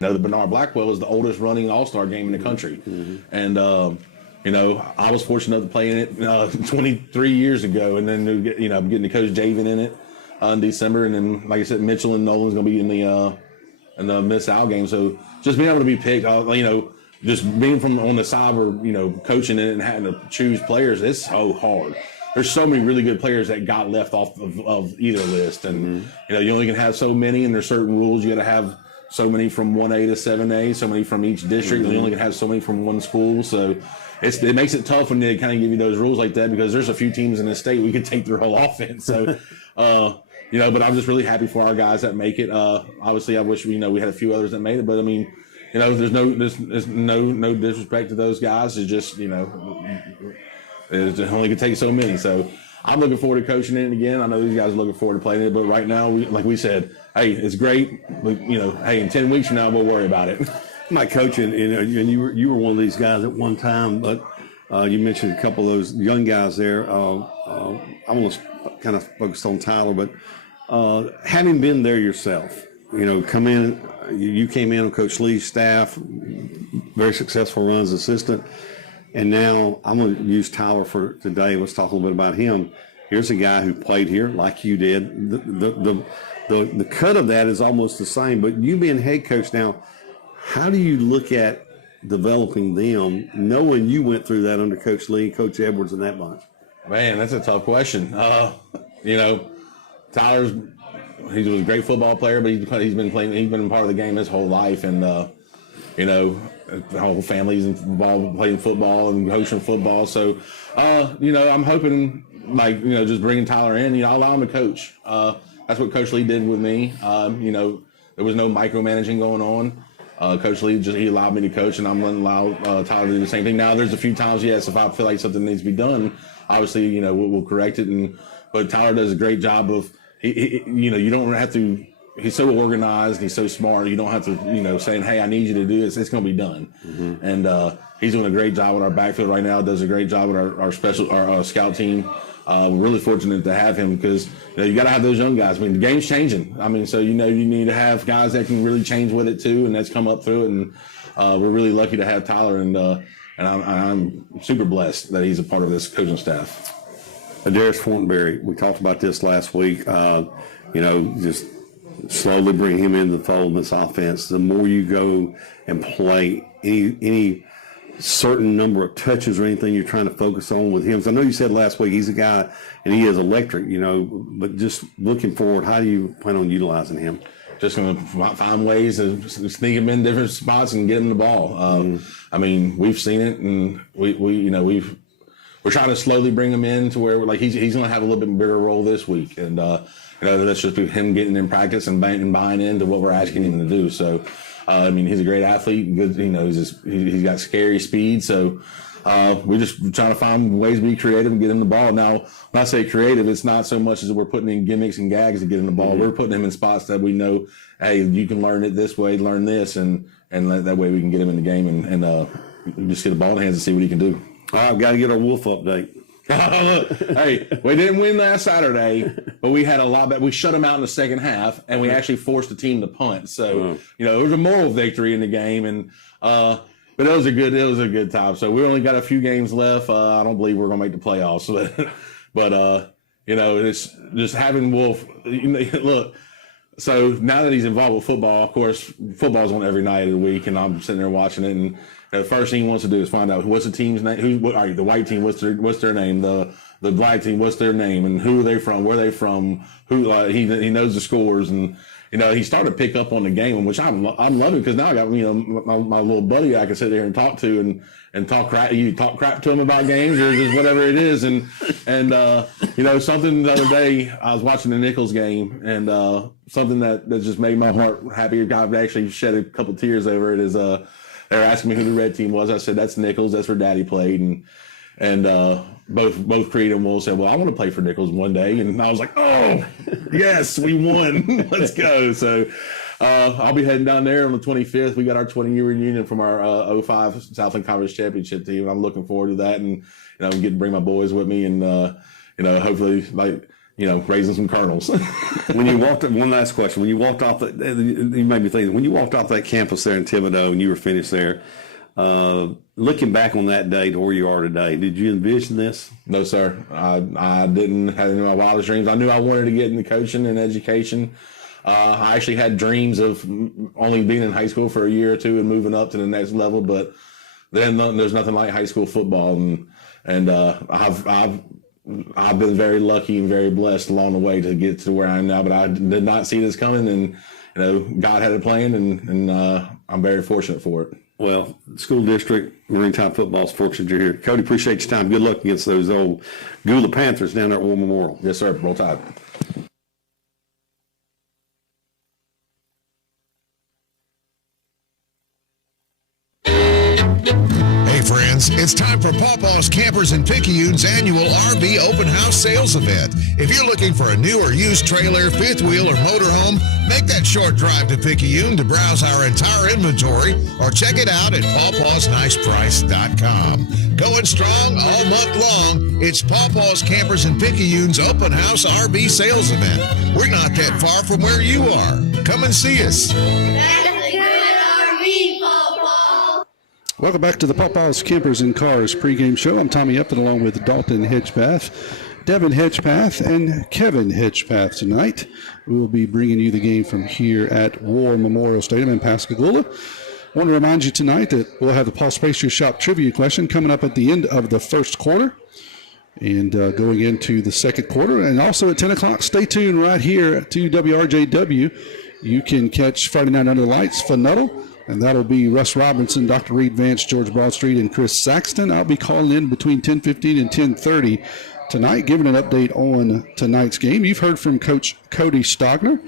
The Bernard Blackwell is the oldest running all-star game in the country. And, I was fortunate enough to play in it 23 years ago. And then, I'm getting to coach Javen in it in December. And then, like I said, Mitchell and Nolan's going to be in the Miss Al game. So just being able to be picked, just being from on the side where, coaching it and having to choose players, it's so hard. There's so many really good players that got left off of either list. And, you only can have so many, and there's certain rules. You got to have so many from 1A to 7A, so many from each district, and you only can have so many from one school. So it makes it tough when they kind of give you those rules like that, because there's a few teams in the state we could take their whole offense. So, but I'm just really happy for our guys that make it. Obviously, I wish we had a few others that made it, but I mean, there's no disrespect to those guys. It's just it only can take so many. So I'm looking forward to coaching it again. I know these guys are looking forward to playing it, but right now, like we said, hey, it's great. But, hey, in 10 weeks from now, we'll worry about it. My coaching, and you were one of these guys at one time, but you mentioned a couple of those young guys there. I want to kind of focus on Tyler, but having been there yourself, come in, you came in on Coach Lee's staff, very successful run as assistant, and now I'm going to use Tyler for today. Let's talk a little bit about him. Here's a guy who played here like you did. The cut of that is almost the same, but you being head coach now, how do you look at developing them, knowing you went through that under Coach Lee, Coach Edwards, and that bunch? Man, that's a tough question. Tyler's he was a great football player, but he's been part of the game his whole life, and the whole family's involved playing football and coaching football. So, I'm hoping just bringing Tyler in, allow him to coach. That's what Coach Lee did with me. There was no micromanaging going on. Coach Lee he allowed me to coach, and I'm going to allow Tyler to do the same thing. Now, there's a few times, yes, if I feel like something needs to be done, obviously, we'll correct it. But Tyler does a great job of, you don't have to. He's so organized. He's so smart. You don't have to, saying, "Hey, I need you to do this." It's going to be done. And he's doing a great job with our backfield right now. Does a great job with our scout team. We're really fortunate to have him, because you got to have those young guys. I mean, the game's changing. I mean, so you need to have guys that can really change with it too, and that's come up through it. And we're really lucky to have Tyler, and I'm super blessed that he's a part of this coaching staff. Adar Hornberry, we talked about this last week. Just slowly bring him into the fold in this offense. The more you go and play, any certain number of touches or anything you're trying to focus on with him. So I know you said last week he's a guy and he is electric, but just looking forward, how do you plan on utilizing him? Just going to find ways to sneak him in different spots and get him the ball. I mean, we've seen it, and we're trying to slowly bring him in to where he's going to have a little bit bigger role this week, and that's just him getting in practice and buying into what we're asking him to do. So, he's a great athlete. Good, he's got scary speed. So, we're just trying to find ways to be creative and get him the ball. Now, when I say creative, it's not so much as we're putting in gimmicks and gags to get him the ball. We're putting him in spots that we know, hey, you can learn it this way, learn this, and that way we can get him in the game and just get the ball in the hands and see what he can do. All right, I've got to get our Wolf update. Hey, we didn't win last Saturday, but we had a lot better. We shut them out in the second half, and we actually forced the team to punt. So, it was a moral victory in the game, and but it was a good time. So we only got a few games left. I don't believe we're gonna make the playoffs, but it's just having Wolf. Look, so now that he's involved with football, of course, football's on every night of the week, and I'm sitting there watching it, and the first thing he wants to do is find out what's the team's name. The white team, what's their name? The black team, what's their name? And who are they from? Where are they from? Who he knows the scores, and he started to pick up on the game, which I'm loving, because now I got my little buddy I can sit there and talk to and talk crap. You talk crap to him about games or just whatever it is, and something the other day I was watching the Nichols game, and something that just made my heart happy. I've actually shed a couple tears over it. Is they were asking me who the red team was. I said, that's Nichols. That's where Daddy played. And both Creed and Will said, well, I want to play for Nichols one day. And I was like, oh, yes, we won. Let's go. So I'll be heading down there on the 25th. We got our 20-year reunion from our 05 Southland Conference Championship team. And I'm looking forward to that. And, getting to bring my boys with me. And, hopefully, raising some kernels. When you walked, one last question. When you walked off, you made me think. When you walked off that campus there in Thibodaux and you were finished there, looking back on that day to where you are today, did you envision this? No, sir. I didn't have any of my wildest dreams. I knew I wanted to get into coaching and education. I actually had dreams of only being in high school for a year or two and moving up to the next level, but then there's nothing like high school football, and I've been very lucky and very blessed along the way to get to where I am now. But I did not see this coming, and God had a plan, and I'm very fortunate for it. Well, school district, Marine Time football is fortunate you're here. Cody, appreciate your time. Good luck against those old Gula Panthers down there at War Memorial. Yes, sir. Roll Tide. Hey friends, it's time for Pawpaw's Campers and Picayune's annual RV open house sales event. If you're looking for a new or used trailer, fifth wheel, or motorhome, make that short drive to Picayune to browse our entire inventory or check it out at pawpawsniceprice.com. Going strong all month long, it's Pawpaw's Campers and Picayune's open house RV sales event. We're not that far from where you are. Come and see us. Welcome back to the Popeyes Campers and Cars pregame show. I'm Tommy Upton along with Dalton Hedgepath, Devin Hedgepath, and Kevin Hedgepath tonight. We will be bringing you the game from here at War Memorial Stadium in Pascagoula. I want to remind you tonight that we'll have the Paul's Pastry Shop trivia question coming up at the end of the first quarter and going into the second quarter. And also at 10 o'clock, stay tuned right here to WRJW. You can catch Friday Night Under the Lights, Funnel. And that'll be Russ Robinson, Dr. Reed Vance, George Broadstreet, and Chris Saxton. I'll be calling in between 10:15 and 10:30 tonight, giving an update on tonight's game. You've heard from Coach Cody Stogner.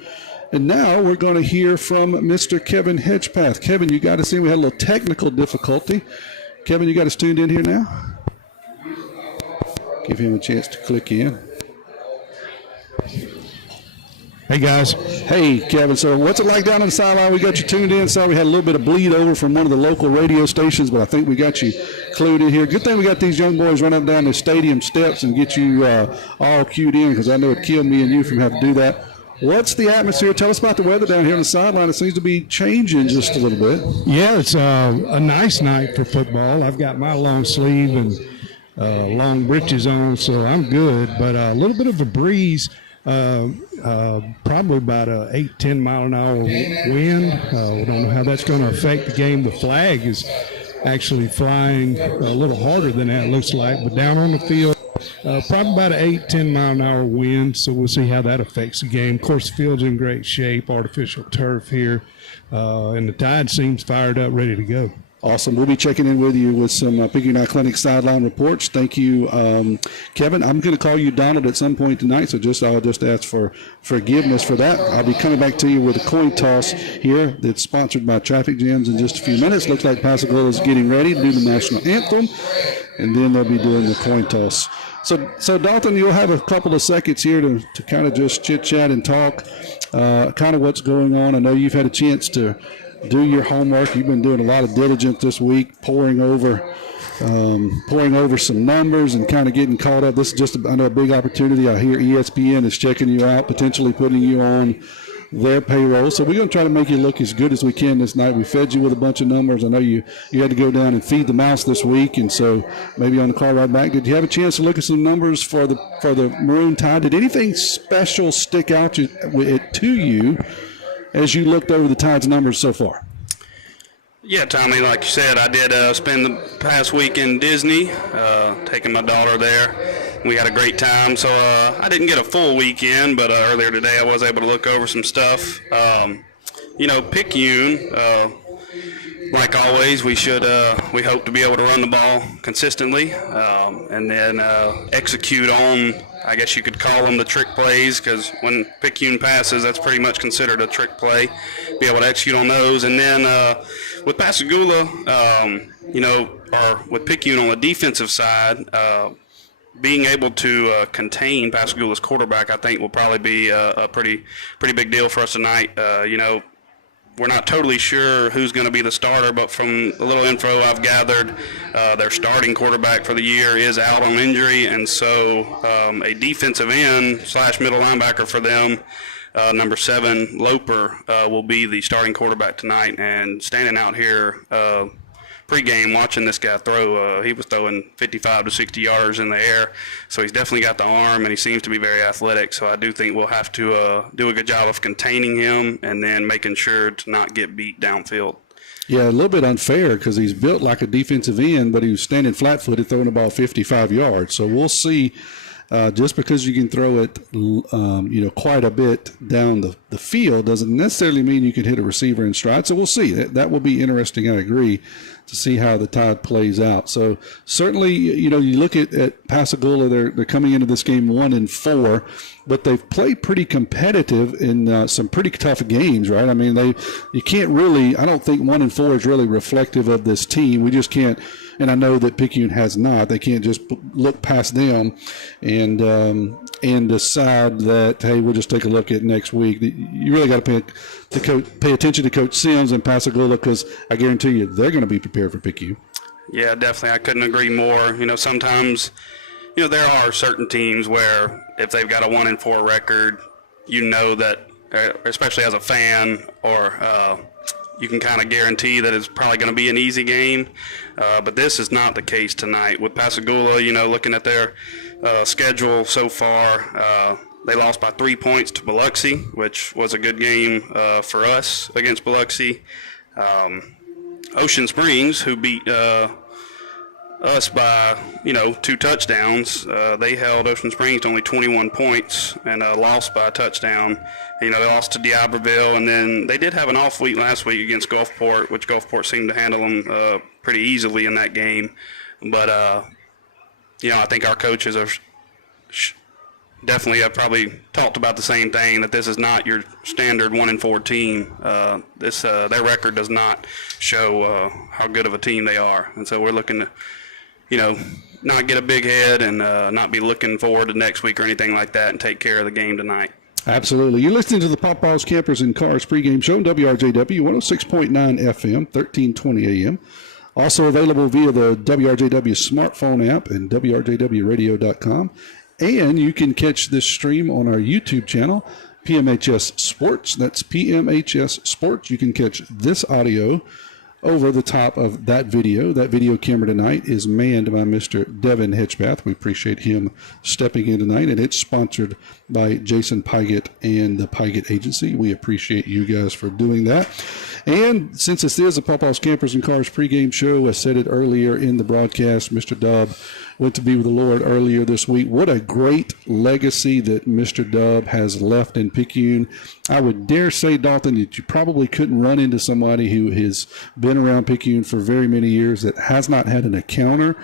And now we're going to hear from Mr. Kevin Hedgepath. Kevin, you got us in. We had a little technical difficulty. Kevin, you got us tuned in here now? Give him a chance to click in. Hey, guys. Hey, Kevin. So what's it like down on the sideline? We got you tuned in. Sorry we had a little bit of bleed over from one of the local radio stations, but I think we got you clued in here. Good thing we got these young boys run up down the stadium steps and get you all cued in, because I know it killed me and you from having to do that. What's the atmosphere? Tell us about the weather down here on the sideline. It seems to be changing just a little bit. Yeah, it's a nice night for football. I've got my long sleeve and long breeches on, so I'm good. But a little bit of a breeze. Probably about a 8-10 mile an hour wind. We don't know how that's going to affect the game. The flag is actually flying a little harder than that, looks like, but down on the field, probably about an 8-10 mile an hour wind, so we'll see how that affects the game. Of course, the field's in great shape, artificial turf here, and the Tide seems fired up, ready to go. Awesome. We'll be checking in with you with some Picayune Clinic sideline reports. Thank you, Kevin. I'm going to call you Donald at some point tonight, so I'll just ask for forgiveness for that. I'll be coming back to you with a coin toss here that's sponsored by Traffic Jams in just a few minutes. Looks like Pascagoula is getting ready to do the national anthem, and then they'll be doing the coin toss. So Dalton, you'll have a couple of seconds here to kind of just chit-chat and talk kind of what's going on. I know you've had a chance to do your homework. You've been doing a lot of diligence this week, poring over some numbers and kind of getting caught up. This is just a big opportunity. I hear ESPN is checking you out, potentially putting you on their payroll. So we're going to try to make you look as good as we can this night. We fed you with a bunch of numbers. I know you had to go down and feed the mouse this week, and so maybe on the car ride back, did you have a chance to look at some numbers for the Maroon Tide? Did anything special stick out to you as you looked over the Tide's numbers so far? Yeah, Tommy, like you said, I did spend the past week in Disney, taking my daughter there. We had a great time, so I didn't get a full weekend, but earlier today I was able to look over some stuff. Picayune, like always, we hope to be able to run the ball consistently and then execute on, I guess you could call them the trick plays, because when Picayune passes, that's pretty much considered a trick play. Be able to execute on those. And then with Pascagoula, or with Picayune on the defensive side, being able to contain Pascagoula's quarterback, I think will probably be a pretty big deal for us tonight. we're not totally sure who's going to be the starter, but from the little info I've gathered, their starting quarterback for the year is out on injury, and so a defensive end / middle linebacker for them, number 7, Loper, will be the starting quarterback tonight. And standing out here pregame watching this guy throw, he was throwing 55 to 60 yards in the air, so he's definitely got the arm, and he seems to be very athletic. So I do think we'll have to do a good job of containing him and then making sure to not get beat downfield. Yeah, a little bit unfair because he's built like a defensive end, but he was standing flat-footed throwing the ball 55 yards. So we'll see. Just because you can throw it, quite a bit down the field doesn't necessarily mean you can hit a receiver in stride. So we'll see. That will be interesting, I agree, to see how the Tide plays out. So certainly, you look at Pascagoula, they're coming into this game 1-4, but they've played pretty competitive in some pretty tough games, right? I mean, you can't really, I don't think 1-4 is really reflective of this team. We just can't. And I know that Picayune has not. They can't just look past them and decide that, hey, we'll just take a look at next week. You really got to pay attention to Coach Sims and Pascagoula, because I guarantee you they're going to be prepared for Picayune. Yeah, definitely. I couldn't agree more. Sometimes, there are certain teams where if they've got a 1-4 record, that, especially as a fan, or you can kind of guarantee that it's probably going to be an easy game. But this is not the case tonight. With Pascagoula, looking at their schedule so far, they lost by 3 points to Biloxi, which was a good game for us against Biloxi. Ocean Springs, who beat us by, 2 touchdowns, they held Ocean Springs to only 21 points and lost by a touchdown. They lost to D'Iberville, and then they did have an off week last week against Gulfport, which Gulfport seemed to handle them pretty easily in that game. But, I think our coaches are definitely have probably talked about the same thing, that this is not your standard 1-4 team. Their record does not show how good of a team they are. And so we're looking to, not get a big head and not be looking forward to next week or anything like that, and take care of the game tonight. Absolutely. You're listening to the Papa's Campers and Cars pregame show on WRJW 106.9 FM, 1320 AM. Also available via the WRJW smartphone app and WRJWradio.com. And you can catch this stream on our YouTube channel, PMHS Sports. That's PMHS Sports. You can catch this audio over the top of that video. That video camera tonight is manned by Mr. Devin Hedgepath. We appreciate him stepping in tonight, and it's sponsored by Jason Pygott and the Pygott Agency. We appreciate you guys for doing that. And since this is a Papa's Campers and Cars pregame show, I said it earlier in the broadcast, Mr. Dubb went to be with the Lord earlier this week. What a great legacy that Mr. Dubb has left in Picayune. I would dare say, Dalton, that you probably couldn't run into somebody who has been around Picayune for very many years that has not had an encounter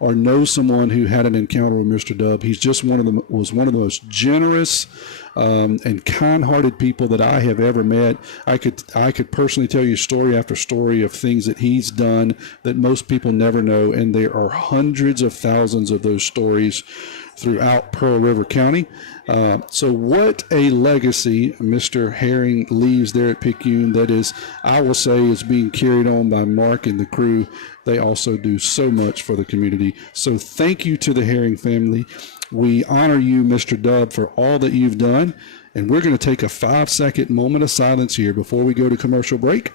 or knows someone who had an encounter with Mr. Dubb. He's just was one of the most generous and kind-hearted people that I have ever met. I could personally tell you story after story of things that he's done that most people never know, and there are hundreds of thousands of those stories throughout Pearl River County. So what a legacy Mr. Herring leaves there at Picayune. That is, I will say, is being carried on by Mark and the crew. They also do so much for the community. So thank you to the Herring family. We honor you, Mr. Dubb, for all that you've done. And we're going to take a 5-second moment of silence here before we go to commercial break.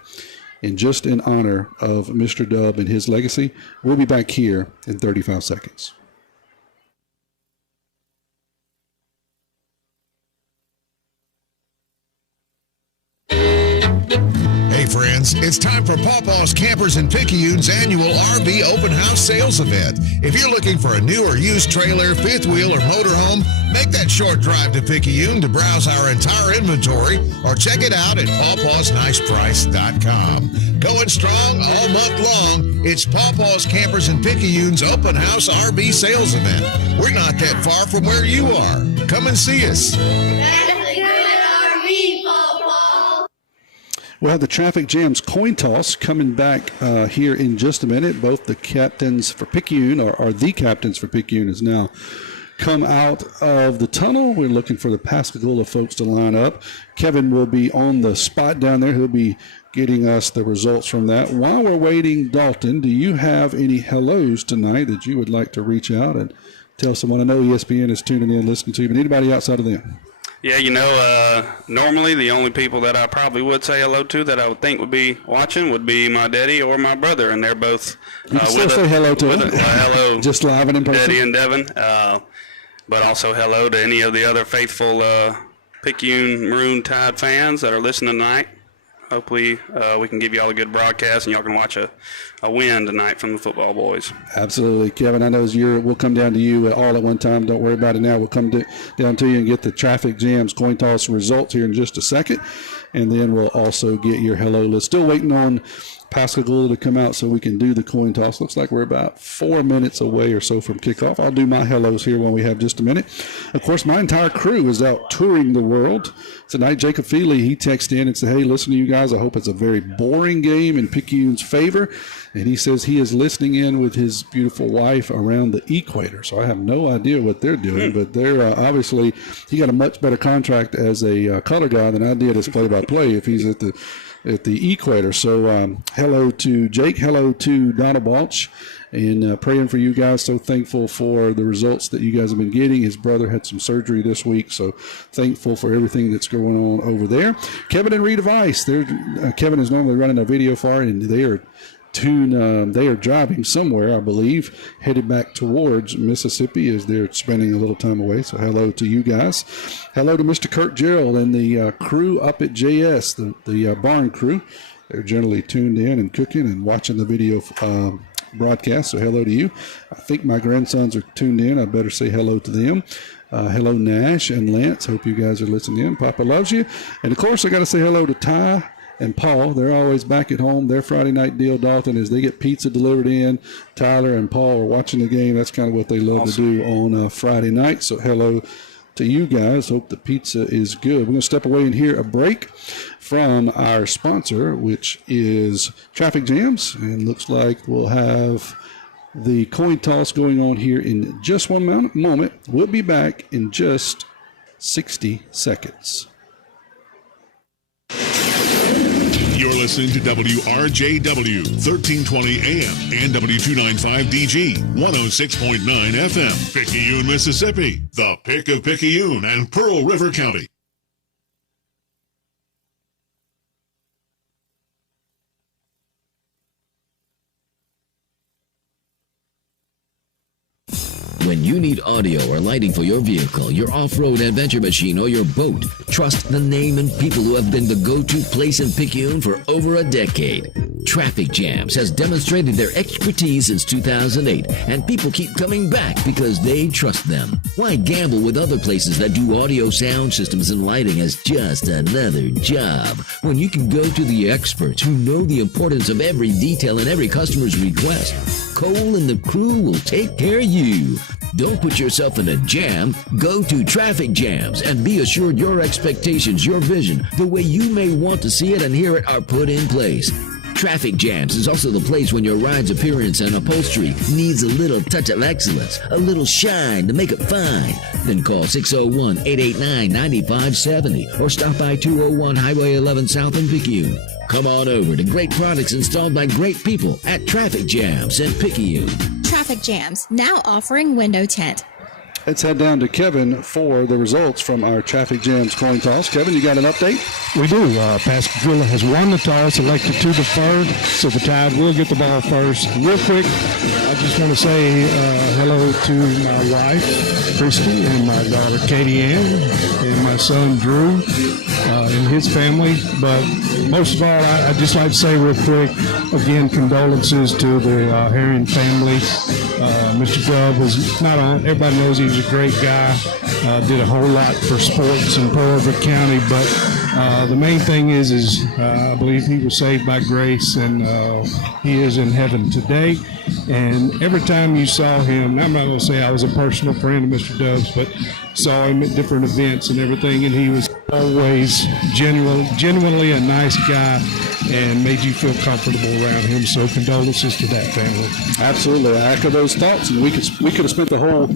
And just in honor of Mr. Dubb and his legacy, we'll be back here in 35 seconds. Hey friends, it's time for Pawpaw's Campers and Picayune's annual RV open house sales event. If you're looking for a new or used trailer, fifth wheel, or motorhome, make that short drive to Picayune to browse our entire inventory or check it out at pawpawsniceprice.com. Going strong all month long, it's Pawpaw's Campers and Picayune's open house RV sales event. We're not that far from where you are. Come and see us. We'll have the Traffic Jams coin toss coming back here in just a minute. Both the captains for Picayune, or the captains for Picayune, is now come out of the tunnel. We're looking for the Pascagoula folks to line up. Kevin will be on the spot down there. He'll be getting us the results from that. While we're waiting, Dalton, do you have any hellos tonight that you would like to reach out and tell someone? I know ESPN is tuning in, listening to you, but anybody outside of them? Yeah, normally the only people that I probably would say hello to that I would think would be watching would be my daddy or my brother, and they're both you can still say hello to them. Hello, just live and in person. Daddy and Devin, but also hello to any of the other faithful Picayune Maroon Tide fans that are listening tonight. Hopefully we can give you all a good broadcast and y'all can watch a win tonight from the football boys. Absolutely. Kevin, I know we'll come down to you all at one time. Don't worry about it now. We'll come down to you and get the Traffic Jams coin toss results here in just a second. And then we'll also get your hello list. Still waiting on Pascagoula to come out so we can do the coin toss. Looks like we're about 4 minutes away or so from kickoff. I'll do my hellos here when we have just a minute. Of course, my entire crew is out touring the world tonight. Jacob Feely, he texted in and said, hey, listen to you guys. I hope it's a very boring game in Picayune's favor. And he says he is listening in with his beautiful wife around the equator. So I have no idea what they're doing, but they're obviously, he got a much better contract as a color guy than I did as play-by-play if he's at the equator. So hello to Jake, hello to Donna Balch, and praying for you guys. So thankful for the results that you guys have been getting. His brother had some surgery this week, so thankful for everything that's going on over there. Kevin and Rita Vice, Kevin is normally running a video for it, and they are driving somewhere, I believe, headed back towards Mississippi as they're spending a little time away. So hello to you guys. Hello to Mr. Kurt Gerald and the crew up at JS, the barn crew. They're generally tuned in and cooking and watching the video broadcast. So hello to you. I think my grandsons are tuned in. I better say hello to them. Hello, Nash and Lance. Hope you guys are listening in. Papa loves you. And, of course, I got to say hello to Ty and Paul. They're always back at home. Their Friday night deal, Dalton, is they get pizza delivered in. Tyler and Paul are watching the game. That's kind of what they love to do on Friday night. So hello to you guys. Hope the pizza is good. We're going to step away and hear a break from our sponsor, which is Traffic Jams. And looks like we'll have the coin toss going on here in just one moment. We'll be back in just 60 seconds. You're listening to WRJW, 1320 AM and W295DG, 106.9 FM, Picayune, Mississippi, the pick of Picayune and Pearl River County. When you need audio or lighting for your vehicle, your off-road adventure machine, or your boat, trust the name and people who have been the go-to place in Picayune for over a decade. Traffic Jams has demonstrated their expertise since 2008, and people keep coming back because they trust them. Why gamble with other places that do audio, sound systems, and lighting as just another job, when you can go to the experts who know the importance of every detail and every customer's request? Cole and the crew will take care of you. Don't put yourself in a jam. Go to Traffic Jams and be assured your expectations, your vision, the way you may want to see it and hear it are put in place. Traffic Jams is also the place when your ride's appearance and upholstery needs a little touch of excellence, a little shine to make it fine. Then call 601-889-9570 or stop by 201 Highway 11 South in Picayune. Come on over to great products installed by great people at Traffic Jams in Picayune. Traffic Jams, now offering window tint. Let's head down to Kevin for the results from our Traffic Jams coin toss. Kevin, you got an update? We do. Pascagoula has won the toss, elected to defer, so the Tide will get the ball first. Real quick, I just want to say hello to my wife, Christy, and my daughter, Katie Ann, and my son, Drew, and his family. But most of all, I'd just like to say real quick, again, condolences to the Herring family. Mr. Grubb was not on. Everybody knows he was a great guy, did a whole lot for sports in Pearl River County, but the main thing is I believe he was saved by grace, and he is in heaven today. And every time you saw him, I'm not going to say I was a personal friend of Mr. Dove's, but saw him at different events and everything, and he was always genuinely a nice guy and made you feel comfortable around him. So condolences to that family. Absolutely. I echo those thoughts, and we could have spent the whole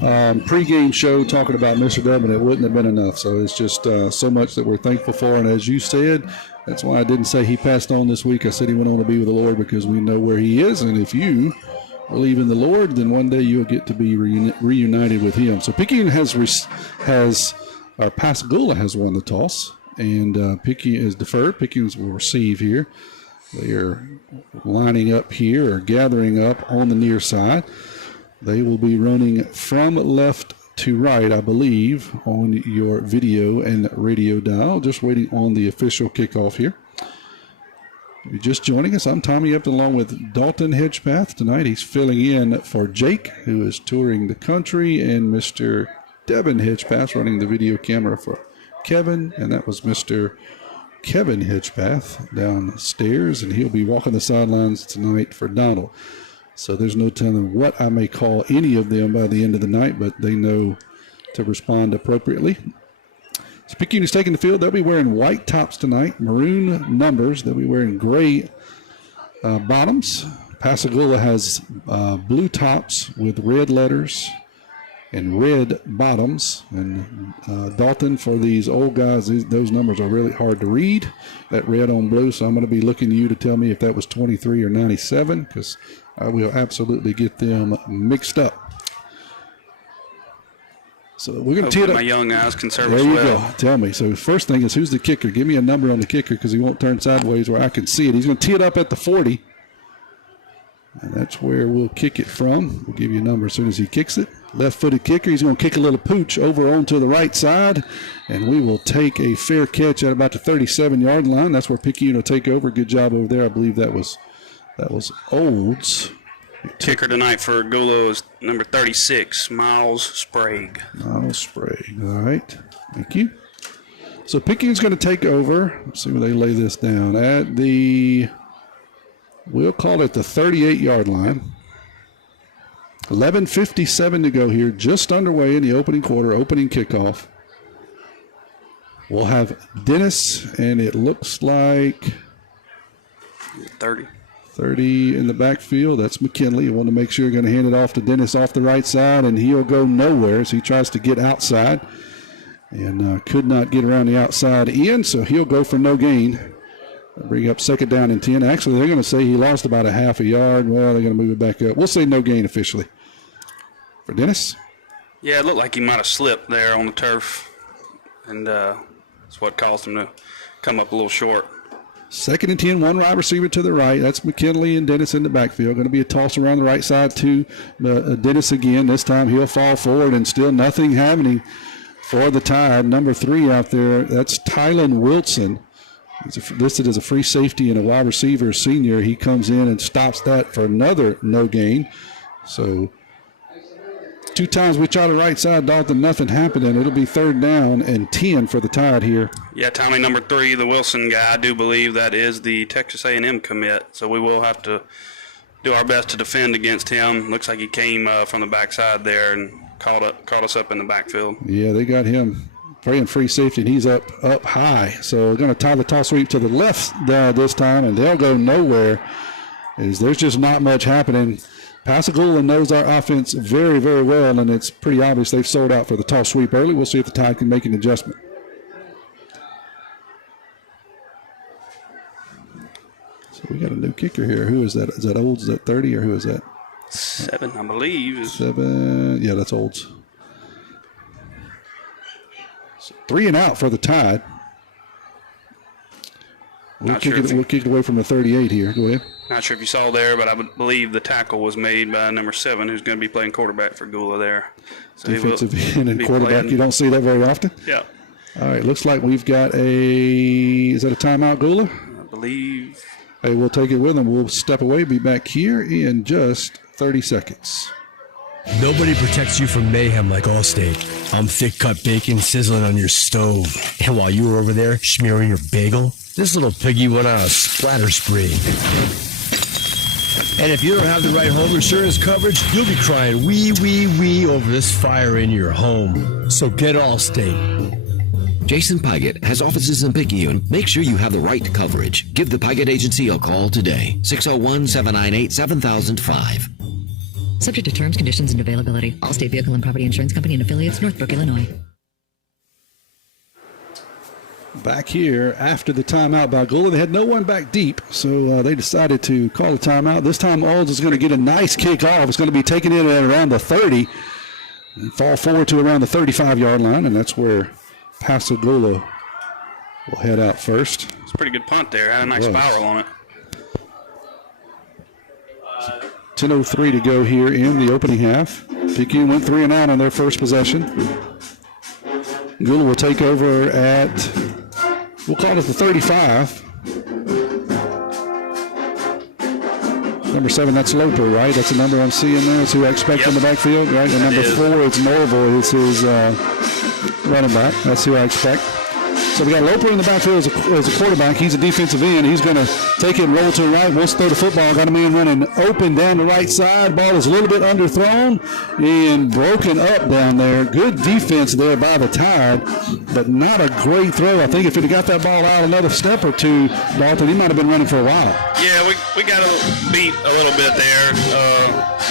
pregame show talking about Mr. Dub, and it wouldn't have been enough. So it's just so much that we're thankful for. And as you said, that's why I didn't say he passed on this week. I said he went on to be with the Lord because we know where he is. And if you believe in the Lord, then one day you'll get to be reunited with him. So Picayune Pascagoula has won the toss, and Picayune is deferred. Picayune will receive here. They are lining up here or gathering up on the near side. They will be running from left to right, I believe, on your video and radio dial. Just waiting on the official kickoff here. If you're just joining us, I'm Tommy Upton along with Dalton Hedgepath. Tonight he's filling in for Jake, who is touring the country, and Mr. Devin Hedgepath running the video camera for Kevin, and that was Mr. Kevin Hedgepath downstairs, and he'll be walking the sidelines tonight for Donald. So there's no telling what I may call any of them by the end of the night, but they know to respond appropriately. So Picayune is taking the field. They'll be wearing white tops tonight, maroon numbers. They'll be wearing gray bottoms. Pascagoula has blue tops with red letters and red bottoms. And Dalton, for these old guys, those numbers are really hard to read, that red on blue. So I'm going to be looking to you to tell me if that was 23 or 97, because I will absolutely get them mixed up. So we're going to tee it up. My young eyes can serve There us you well. go. Tell me. So first thing is, who's the kicker? Give me a number on the kicker because he won't turn sideways where I can see it. He's going to tee it up at the 40. And that's where we'll kick it from. We'll give you a number as soon as he kicks it. Left-footed kicker. He's going to kick a little pooch over onto the right side, and we will take a fair catch at about the 37-yard line. That's where Picayune will take over. Good job over there. I believe that was Olds. Kicker tonight for Gula is number 36, Miles Sprague. Miles Sprague. All right. Thank you. So Picayune's going to take over. Let's see where they lay this down. At the, we'll call it the 38-yard line. 11:57 to go here, just underway in the opening quarter, opening kickoff. We'll have Dennis, and it looks like 30 in the backfield. That's McKinley. You want to make sure you're going to hand it off to Dennis off the right side, and he'll go nowhere as he tries to get outside and could not get around the outside end, so he'll go for no gain. Bring up second down and 10. Actually, they're going to say he lost about a half a yard. Well, they're going to move it back up. We'll say no gain officially. For Dennis? Yeah, it looked like he might have slipped there on the turf, and that's what caused him to come up a little short. Second and 10, one wide receiver to the right. That's McKinley and Dennis in the backfield. Going to be a toss around the right side to Dennis again. This time he'll fall forward, and still nothing happening for the Tide. Number 3 out there, that's Tylen Wilson. He's listed as a free safety and a wide receiver senior. He comes in and stops that for another no gain. So 2 times we try the right side, Dalton, nothing happened, and it'll be third down and 10 for the Tide here. Yeah, Tommy, number 3, the Wilson guy, I do believe that is the Texas A&M commit, so we will have to do our best to defend against him. Looks like he came from the backside there and caught us up in the backfield. Yeah, they got him playing free safety, and he's up high. So we're going to tie the toss sweep to the left this time, and they'll go nowhere. There's just not much happening. Pascagoula knows our offense very, very well, and it's pretty obvious they've sold out for the toss sweep early. We'll see if the Tide can make an adjustment. So we got a new kicker here. Who is that? Is that Olds? Is that 30, or who is that? 7, I believe. 7. Yeah, that's Olds. So 3 and out for the Tide. We'll kick it away from the 38 here. Go ahead. Not sure if you saw there, but I would believe the tackle was made by number 7, who's going to be playing quarterback for Gula there. So defensive end and quarterback. You don't see that very often? Yeah. All right, looks like we've got is that a timeout, Gula? I believe. Hey, we'll take it with them. We'll step away, be back here in just 30 seconds. Nobody protects you from mayhem like Allstate. I'm thick-cut bacon sizzling on your stove. And while you were over there smearing your bagel, this little piggy went on a splatter spree. And if you don't have the right home insurance coverage, you'll be crying wee, wee, wee over this fire in your home. So get Allstate. Jason Pygott has offices in Picayune. Make sure you have the right coverage. Give the Pygott Agency a call today. 601-798-7005. Subject to terms, conditions, and availability. Allstate Vehicle and Property Insurance Company and affiliates, Northbrook, Illinois. Back here after the timeout by Gula, they had no one back deep, so they decided to call a timeout. This time, Olds is going to get a nice kickoff. It's going to be taken in at around the 30 and fall forward to around the 35-yard line, and that's where Pascagoula will head out first. It's a pretty good punt there. Had a nice spiral on it. 10:03 to go here in the opening half. Picayune went 3 and out on their first possession. Gula will take over at, we'll call it the 35. Number 7, that's Loper, right? That's the number I'm seeing there. That's who I expect in the backfield, right? And number 4, it's Norville. It's his running back. That's who I expect. So we got Loper in the backfield as a quarterback. He's a defensive end. He's going to take it and roll to the right. Wants to throw the football. Got a man running open down the right side. Ball is a little bit underthrown and broken up down there. Good defense there by the Tide, but not a great throw. I think if he'd have got that ball out another step or two, Dalton, he might have been running for a while. Yeah, we got beat a little bit there.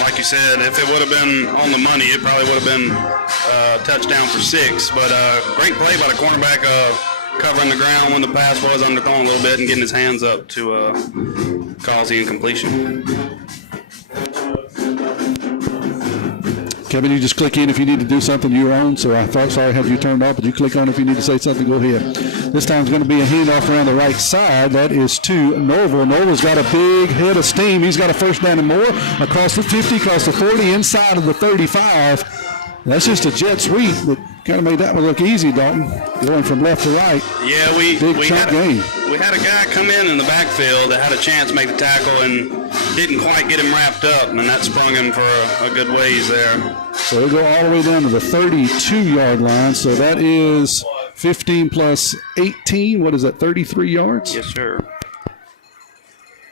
Like you said, if it would have been on the money, it probably would have been a touchdown for 6. But great play by the cornerback, covering the ground when the pass was underthrown a little bit and getting his hands up to cause the incompletion. Kevin, you just click in if you need to do something your own. So I thought, sorry, I had you turned off, but you click on if you need to say something, go ahead. This time it's going to be a handoff around the right side. That is to Norville. Norville's got a big head of steam. He's got a first down and more across the 50, across the 40, inside of the 35. That's just a jet sweep that kind of made that one look easy, Dalton, going from left to right. Yeah, we had a guy come in the backfield that had a chance to make the tackle and didn't quite get him wrapped up, and that sprung him for a good ways there. So they go all the way down to the 32-yard line. So that is 15 plus 18. What is that, 33 yards? Yes, sir.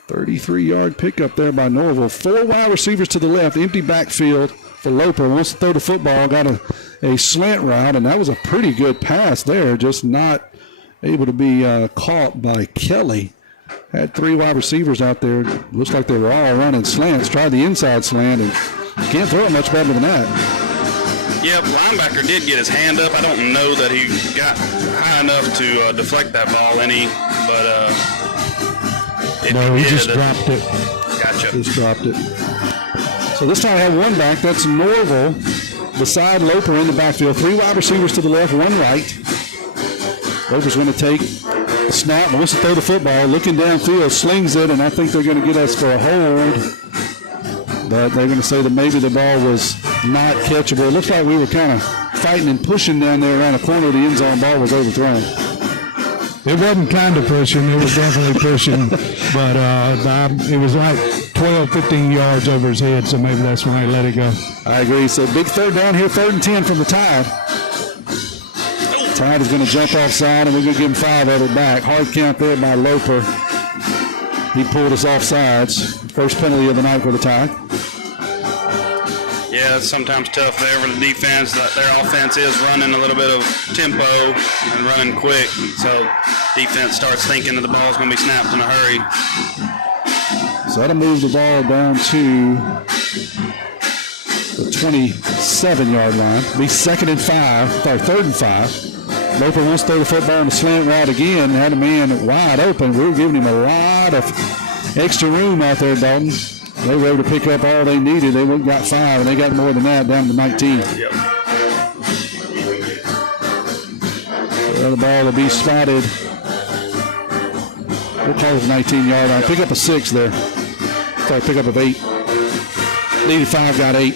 33-yard pickup there by Norville. 4 wide receivers to the left, empty backfield for Loper. Wants to throw the football, got a slant route, and that was a pretty good pass there, just not able to be caught by Kelly. Had 3 wide receivers out there. Looks like they were all running slants. Tried the inside slant, and can't throw it much better than that. Yep, linebacker did get his hand up. I don't know that he got high enough to deflect that ball any, but he just dropped it. Gotcha. Just dropped it. So this time I have one back. That's Norville beside Loper in the backfield. 3 wide receivers to the left, 1 right. Loper's going to take the snap, wants to throw the football, looking downfield, slings it, and I think they're going to get us for a hold. But they're going to say that maybe the ball was not catchable. It looks like we were kind of fighting and pushing down there around the corner. The end zone ball was overthrown. It wasn't kind of pushing. It was definitely pushing. But it was like 12, 15 yards over his head, so maybe that's when they let it go. I agree. So big third down here, 3rd and 10 from the Tide. Tide is going to jump offside, and we're going to give him 5 of it back. Hard count there by Loper. He pulled us offsides. First penalty of the night for the Tide. Yeah, it's sometimes tough there for the defense. Their offense is running a little bit of tempo and running quick. So defense starts thinking that the ball's going to be snapped in a hurry. So that'll move the ball down to the 27-yard line. Be 2nd and 5, or 3rd and 5. Loper wants to throw the football on the slant route again. Had a man wide open. We were giving him a lot of extra room out there, Dalton. They were able to pick up all they needed. They got 5, and they got more than that down to 19. Yep. The ball will be spotted. We'll call it the 19-yard line. Pick up a 6 there. Sorry, pick up of 8. Needed 5, got 8.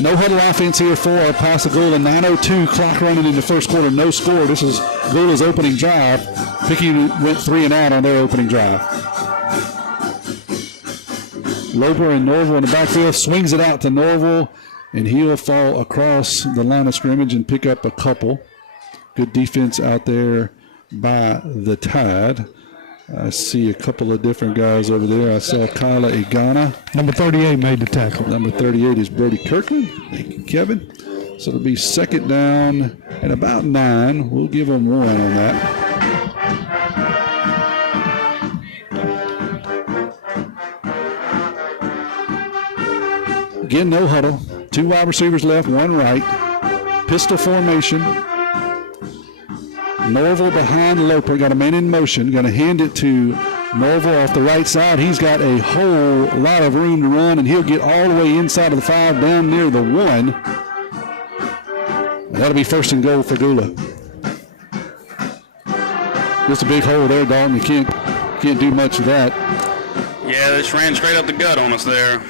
No huddle offense here for Pascagoula. 9:02 clock running in the first quarter. No score. This is Gula's opening drive. Picayune went 3 and out on their opening drive. Loper and Norville in the backfield. Swings it out to Norville, and he'll fall across the line of scrimmage and pick up a couple. Good defense out there by the Tide. I see a couple of different guys over there. I saw Kyla Igana. Number 38 made the tackle. Number 38 is Brody Kirkland. Thank you, Kevin. So it'll be 2nd down and about 9. We'll give them 1 on that. Again, no huddle. 2 wide receivers left, 1 right. Pistol formation. Norville behind Loper. Got a man in motion. Going to hand it to Norville off the right side. He's got a whole lot of room to run, and he'll get all the way inside of the 5 down near the 1. And that'll be 1st and goal for Gula. Just a big hole there, Dalton. You can't do much of that. Yeah, they just ran straight up the gut on us there.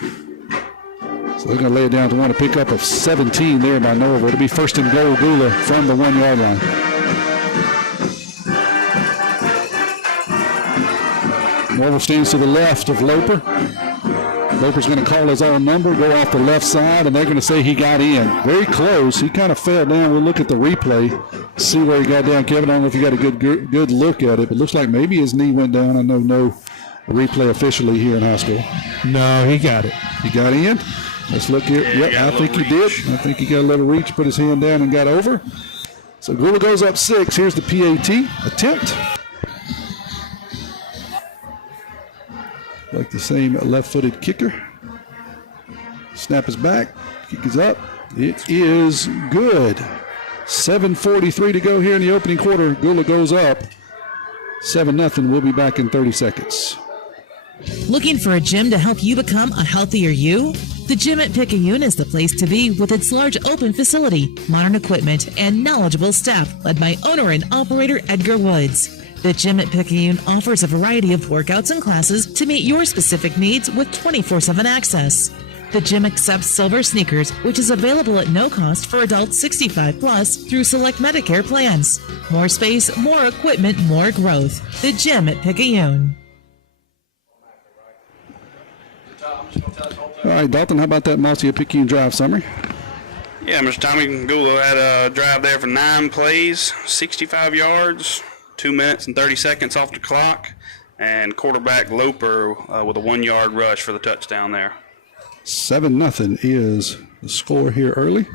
So they're going to lay it down to 1, a pickup of 17 there by Norville. It'll be 1st and goal, Gula, from the 1 yard line. Norville stands to the left of Loper. Loper's going to call his own number, go off the left side, and they're going to say he got in. Very close. He kind of fell down. We'll look at the replay, see where he got down. Kevin, I don't know if you got a good look at it, but it looks like maybe his knee went down. I know no replay officially here in high school. No, he got it. He got in? Let's look here. Yeah, yep, I think he did. I think he got a little reach, put his hand down, and got over. So Gula goes up 6. Here's the PAT attempt. Like the same left-footed kicker. Snap is back. Kick is up. It is good. 7:43 to go here in the opening quarter. Gula goes up 7-0. We'll be back in 30 seconds. Looking for a gym to help you become a healthier you? The gym at Picayune is the place to be with its large open facility, modern equipment, and knowledgeable staff led by owner and operator Edgar Woods. The gym at Picayune offers a variety of workouts and classes to meet your specific needs with 24/7 access. The gym accepts silver sneakers, which is available at no cost for adults 65 plus through select Medicare plans. More space, more equipment, more growth. The gym at Picayune. All right, Dalton, how about that Mossy Picayune drive summary? Yeah, Mr. Tommy Gula had a drive there for 9 plays, 65 yards, 2 minutes and 30 seconds off the clock, and quarterback Loper with a 1-yard rush for the touchdown there. 7-0 is the score here early.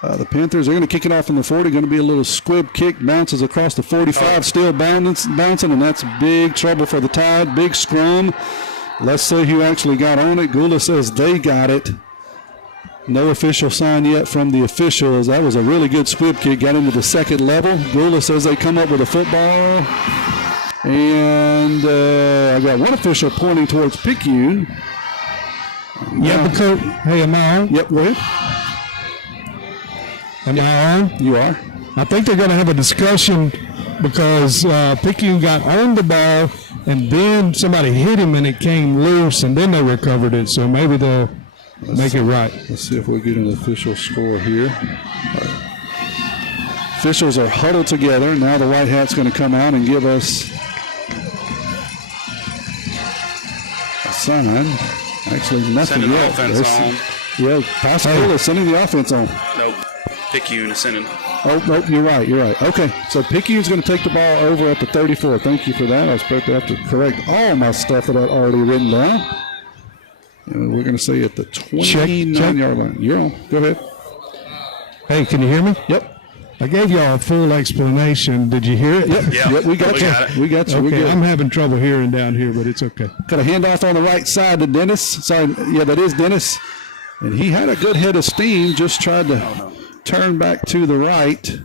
The Panthers are going to kick it off in the 40. Going to be a little squib kick, bounces across the 45, still bouncing, and that's big trouble for the Tide. Big scrum. Let's see who actually got on it. Gula says they got it. No official sign yet from the officials. That was a really good squib kick. Got into the second level. Gula says they come up with a football. And I got one official pointing towards Picayune. Yeah, because, hey, am I on? Yep, go ahead. Am I on? You are. I think they're going to have a discussion because Picayune got on the ball and then somebody hit him and it came loose and then they recovered it. So maybe they'll make it right. Let's see if we get an official score here. Officials are huddled together. Now the white hat's going to come out and give us a sign. Actually, nothing Sending yet. the offense on. Yeah, Pascagoula sending the offense on. Nope. Picayune is sending. Oh, nope, you're right. Okay, so Picayune's going to take the ball over at the 34. Thank you for that. I was supposed to have to correct all my stuff that I'd already written down. And we're going to say at the 29-yard line. You're on. Go ahead. Hey, can you hear me? Yep. I gave y'all a full explanation. Did you hear it? Yep, we got you. We got you. Okay, I'm having trouble hearing down here, but it's okay. Got a handoff on the right side to Dennis. Sorry, yeah, that is Dennis. And he had a good head of steam, just tried to turn back to the right.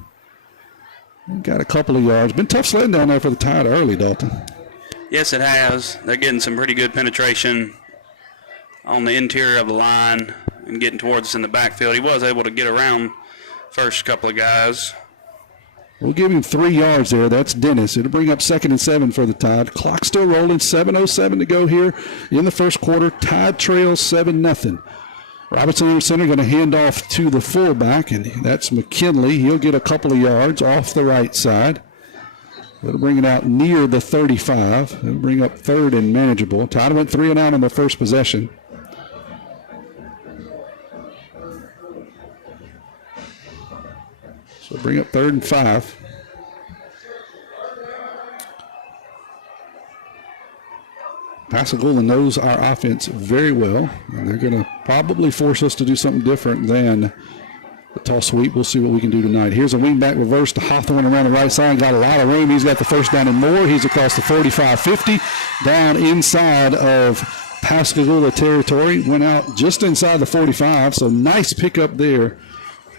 Got a couple of yards. Been tough sledding down there for the Tide early, Dalton. Yes, it has. They're getting some pretty good penetration on the interior of the line and getting towards us in the backfield. He was able to get around first couple of guys. We'll give him 3 yards there. That's Dennis. It'll bring up 2nd and 7 for the Tide. Clock still rolling. 7:07 to go here in the first quarter. Tide trails 7-0. Robertson under center going to hand off to the fullback, and that's McKinley. He'll get a couple of yards off the right side. It'll bring it out near the 35. It'll bring up 3rd and manageable. Tide went 3 and out on their first possession. So bring up 3rd and 5. Pascagoula knows our offense very well, and they're going to probably force us to do something different than The toss sweep, we'll see what we can do tonight. Here's a wingback reverse to Hawthorne around the right side. Got a lot of room. He's got the first down and more. He's across the 45-50, down inside of Pascagoula territory. Went out just inside the 45, so nice pickup there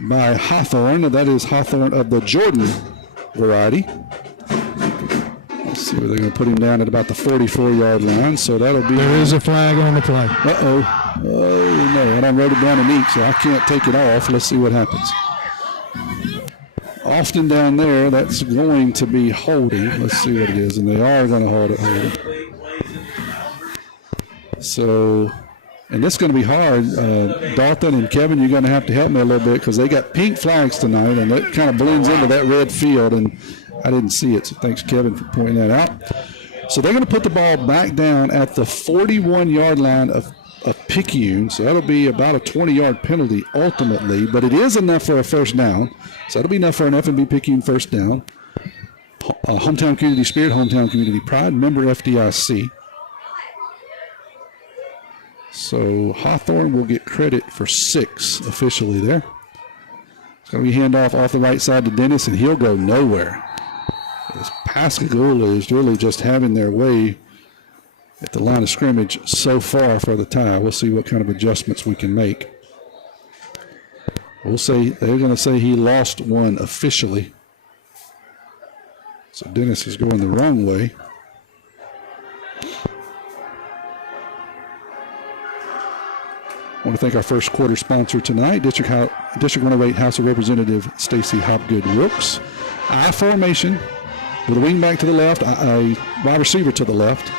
by Hawthorne. That is Hawthorne of the Jordan variety. Let's see where they're going to put him down at about the 44-yard line. So that'll be. There is a flag on the play. Uh-oh. Oh, no. I done wrote it down in ink, so I can't take it off. Let's see what happens. Often down there, that's going to be holding. Let's see what it is. And they are going to hold it. So, and this is going to be hard. Dalton and Kevin, you're going to have to help me a little bit because they got pink flags tonight, and that kind of blends into that red field, and I didn't see it. So thanks, Kevin, for pointing that out. So they're going to put the ball back down at the 41-yard line of Picayune. So that'll be about a 20-yard penalty ultimately, but it is enough for a first down. So that'll be enough for an F&B Picayune first down. Hometown community spirit, hometown community pride, member FDIC. So Hawthorne will get credit for 6 officially there. It's going to be handoff off the right side to Dennis, and he'll go nowhere. As Pascagoula is really just having their way at the line of scrimmage so far for the tie. We'll see what kind of adjustments we can make. We'll say they're going to say he lost one officially. So Dennis is going the wrong way. I want to thank our first quarter sponsor tonight, District 108 House of Representative Stacy Hopgood-Wilkes. I formation with a wing back to the left, a wide receiver to the left.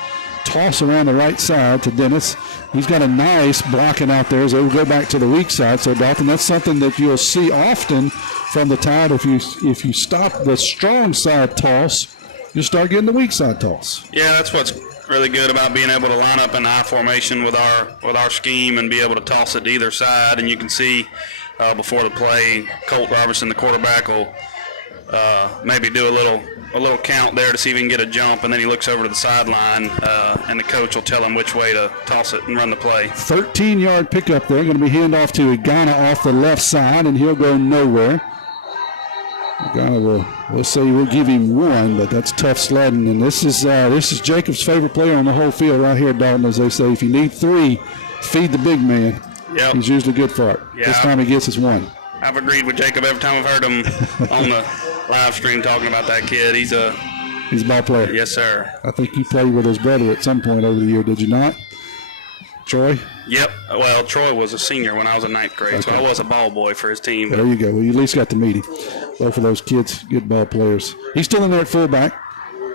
Toss around the right side to Dennis. He's got a nice blocking out there as they go back to the weak side. So, Dalton, that's something that you'll see often from the Tide. If you stop the strong side toss, you'll start getting the weak side toss. Yeah, that's what's really good about being able to line up in I formation with our scheme and be able to toss it to either side. And you can see before the play, Colt Robertson, the quarterback, will maybe do a little count there to see if he can get a jump, and then he looks over to the sideline, and the coach will tell him which way to toss it and run the play. 13-yard pickup there. Going to be handoff to Igana off the left side, and he'll go nowhere. Igana we'll say we'll give him 1, but that's tough sledding. And this is Jacob's favorite player on the whole field right here, Dalton, as they say. If you need 3, feed the big man. Yep. He's usually good for it. Yeah, this time he gets his 1. I've agreed with Jacob every time I've heard him on the live stream talking about that kid. He's a ball player. Yes, sir. I think you played with his brother at some point over the year, did you not? Troy? Yep. Well, Troy was a senior when I was in 9th grade, so I was a ball boy for his team. There you go. Well, you at least got to meet him. Both of those kids, good ball players. He's still in there at fullback.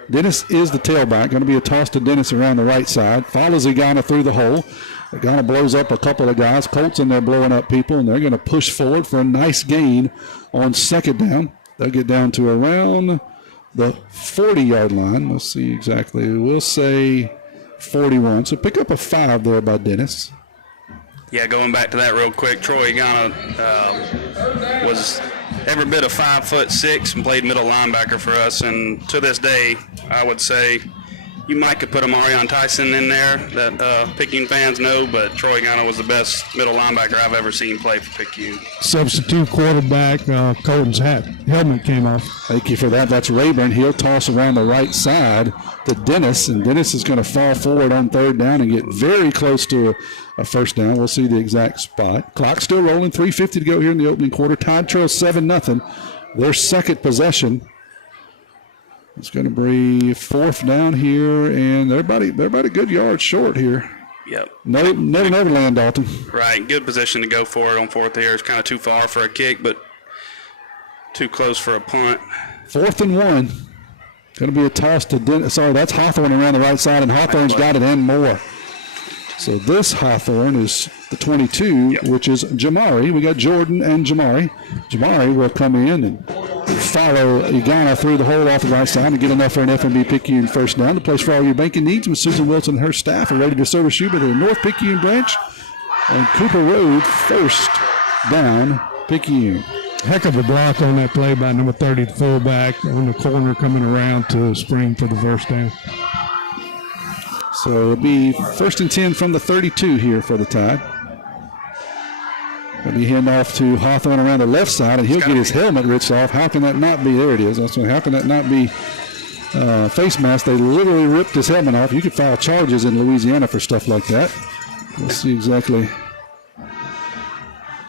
Dennis is the tailback. Going to be a toss to Dennis around the right side. Follows Igana through the hole. Igana blows up a couple of guys. Colt's in there blowing up people, and they're going to push forward for a nice gain on second down. They'll get down to around the 40-yard line. Let's see exactly. We'll say 41. So pick up a 5 there by Dennis. Yeah, going back to that real quick, Troy Igana was every bit of 5'6" and played middle linebacker for us. And to this day, I would say you might could put a Marion Tyson in there that Picayune fans know, but Troy Igana was the best middle linebacker I've ever seen play for Picayune. Substitute quarterback, Colton's helmet came off. Thank you for that. That's Rayburn. He'll toss around the right side to Dennis, and Dennis is going to fall forward on third down and get very close to a first down. We'll see the exact spot. Clock still rolling, 3:50 to go here in the opening quarter. Tide trails 7-0. Their second possession. It's going to be 4th down here, and they're about a good yard short here. Yep. Never land, Dalton. Right. Good position to go for it on 4th here. It's kind of too far for a kick, but too close for a punt. 4th and 1. Going to be a toss to Dennis. Sorry, that's Hawthorne around the right side, and Hawthorne's got it and more. So this Hawthorne is the 22, which is Jamari. We got Jordan and Jamari. Jamari will come in and follow Igana through the hole off the right side and get enough for an F&B Picayune first down. The place for all your banking needs with Susan Wilson and her staff are ready to service you by the North Picayune branch on Cooper Road. First down, Picayune. Heck of a block on that play by number 30, the fullback, on the corner coming around to spring for the first down. So it'll be 1st and 10 from the 32 here for the Tide. Let me hand off to Hawthorne around the left side, and he'll get his helmet ripped off. How can that not be? There it is. How can that not be face mask? They literally ripped his helmet off. You could file charges in Louisiana for stuff like that. Let's see exactly.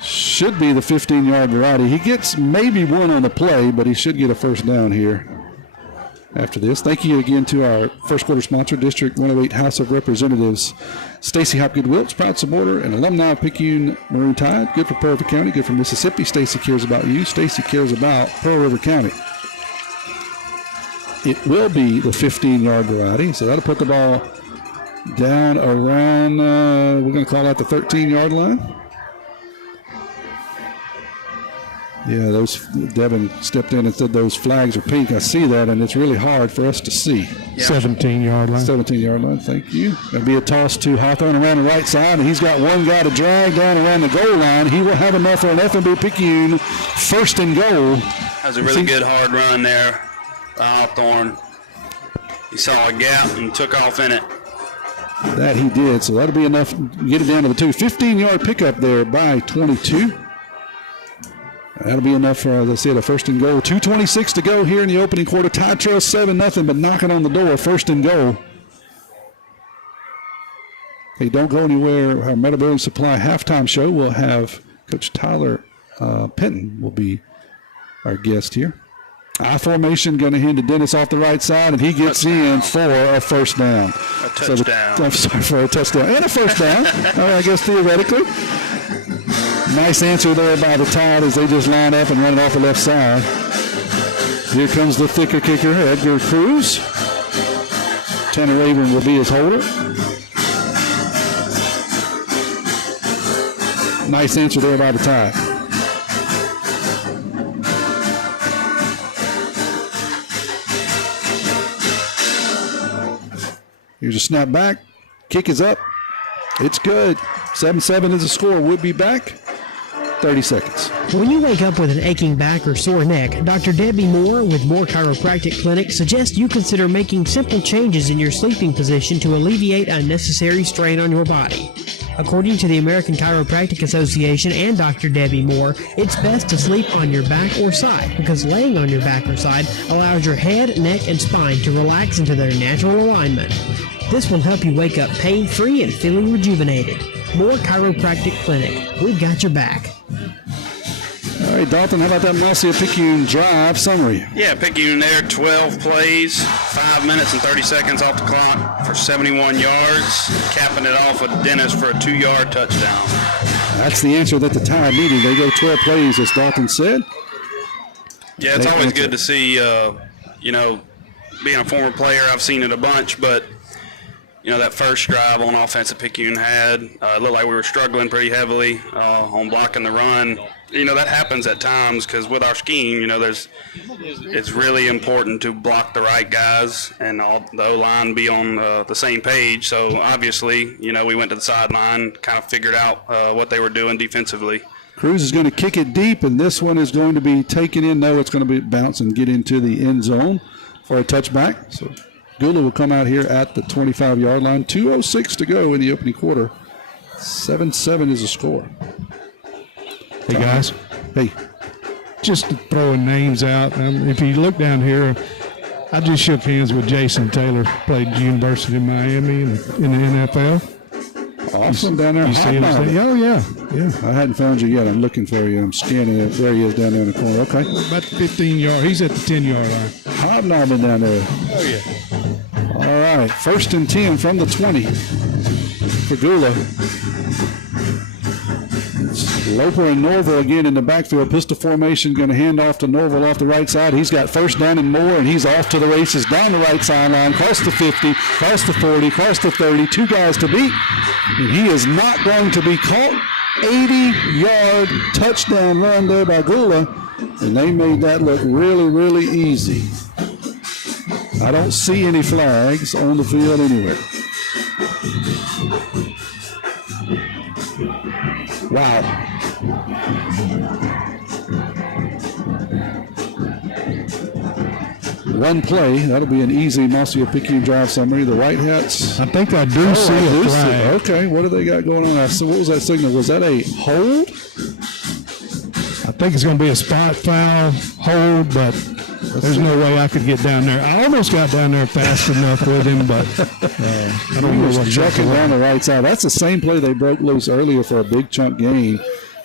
Should be the 15-yard variety. He gets maybe one on the play, but he should get a first down here after this. Thank you again to our first quarter sponsor, District 108 House of Representatives, Stacey Hopgood Wilkes, proud supporter and alumni of Picayune Maroon Tide. Good for Pearl River County, good for Mississippi. Stacey cares about you. Stacey cares about Pearl River County. It will be the 15-yard variety, so that'll put the ball down around, we're going to call that the 13-yard line. Yeah, Devin stepped in and said those flags are pink. I see that, and it's really hard for us to see. 17-yard line. 17-yard line, thank you. That'll be a toss to Hawthorne around the right side, and he's got one guy to drag down around the goal line. He will have enough for an F&B Picayune first and goal. That was a really good hard run there by Hawthorne. He saw a gap and took off in it. That he did, so that'll be enough to get it down to the 2. 15-yard pickup there by 22. That'll be enough for, as I said, a first and goal. 2:26 to go here in the opening quarter. Tie trail 7-0, but knocking on the door. First and goal. Hey, don't go anywhere. Our Metal Building Supply halftime show will have Coach Tyler Penton will be our guest here. I formation going to hand to Dennis off the right side, and he gets in for a first down. A touchdown. I'm sorry, for a touchdown and a first down. I guess theoretically. Nice answer there by the Tide as they just line up and run it off the left side. Here comes the thicker kicker, Edgar Cruz. Tanner Raven will be his holder. Nice answer there by the Tide. Here's a snap back. Kick is up. It's good. 7-7 is the score. We'll be back. 30 seconds. When you wake up with an aching back or sore neck, Dr. Debbie Moore with Moore Chiropractic Clinic suggests you consider making simple changes in your sleeping position to alleviate unnecessary strain on your body. According to the American Chiropractic Association and Dr. Debbie Moore, it's best to sleep on your back or side because laying on your back or side allows your head, neck, and spine to relax into their natural alignment. This will help you wake up pain-free and feeling rejuvenated. Moore Chiropractic Clinic. We've got your back. All right, Dalton, how about that Marcia Picayune drive summary? Yeah, Picayune there, 12 plays, 5 minutes and 30 seconds off the clock for 71 yards, capping it off with Dennis for a 2-yard touchdown. That's the answer that the Tide needed. They go 12 plays, as Dalton said. Yeah, it's always good to see, being a former player, I've seen it a bunch, but that first drive on offense that Picayune had, it looked like we were struggling pretty heavily on blocking the run. That happens at times because with our scheme, it's really important to block the right guys and all the O-line be on the same page. So obviously, we went to the sideline, kind of figured out what they were doing defensively. Cruz is going to kick it deep, and this one is going to be taken in. No, it's going to be bounce and get into the end zone for a touchback. So Gula will come out here at the 25-yard line. 2:06 to go in the opening quarter. 7-7 is the score. Hey, guys. Hey. Just throwing names out. If you look down here, I just shook hands with Jason Taylor, played at the University of Miami in the NFL. Awesome down there. You see him? Oh, yeah. I hadn't found you yet. I'm looking for you. I'm scanning it. There he is down there in the corner. Okay. About the 15-yard. He's at the 10-yard line. Hobnobbing down there. Oh, yeah. All right. 1st and 10 from the 20 for Gula. Loper and Norville again in the backfield. Pistol formation, going to hand off to Norville off the right side. He's got first down and more, and he's off to the races down the right sideline, across the 50, across the 40, across the 30. 2 guys to beat, and he is not going to be caught. 80-yard touchdown run there by Gula, and they made that look really, really easy. I don't see any flags on the field anywhere. Wow. One play. That'll be an easy Marcia Picayune drive summary. The White Hats. I think I do see a flag. Okay, what do they got going on? So what was that signal? Was that a hold? think it's going to be a spot foul hold, but there's no way I could get down there. I almost got down there fast enough with him, but I don't know what's chucking down the right side. That's the same play they broke loose earlier for a big chunk gain.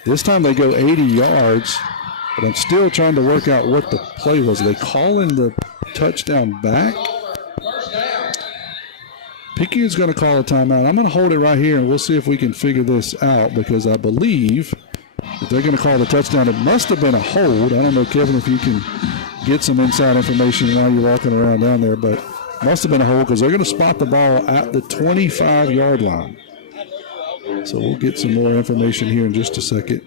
This time they go 80 yards, but I'm still trying to work out what the play was. Are they calling the touchdown back? Picayune's going to call a timeout. I'm going to hold it right here, and we'll see if we can figure this out, because I believe if they're going to call the touchdown, it must have been a hold. I don't know, Kevin, if you can get some inside information while you're walking around down there, but must have been a hold because they're going to spot the ball at the 25-yard line. So we'll get some more information here in just a second.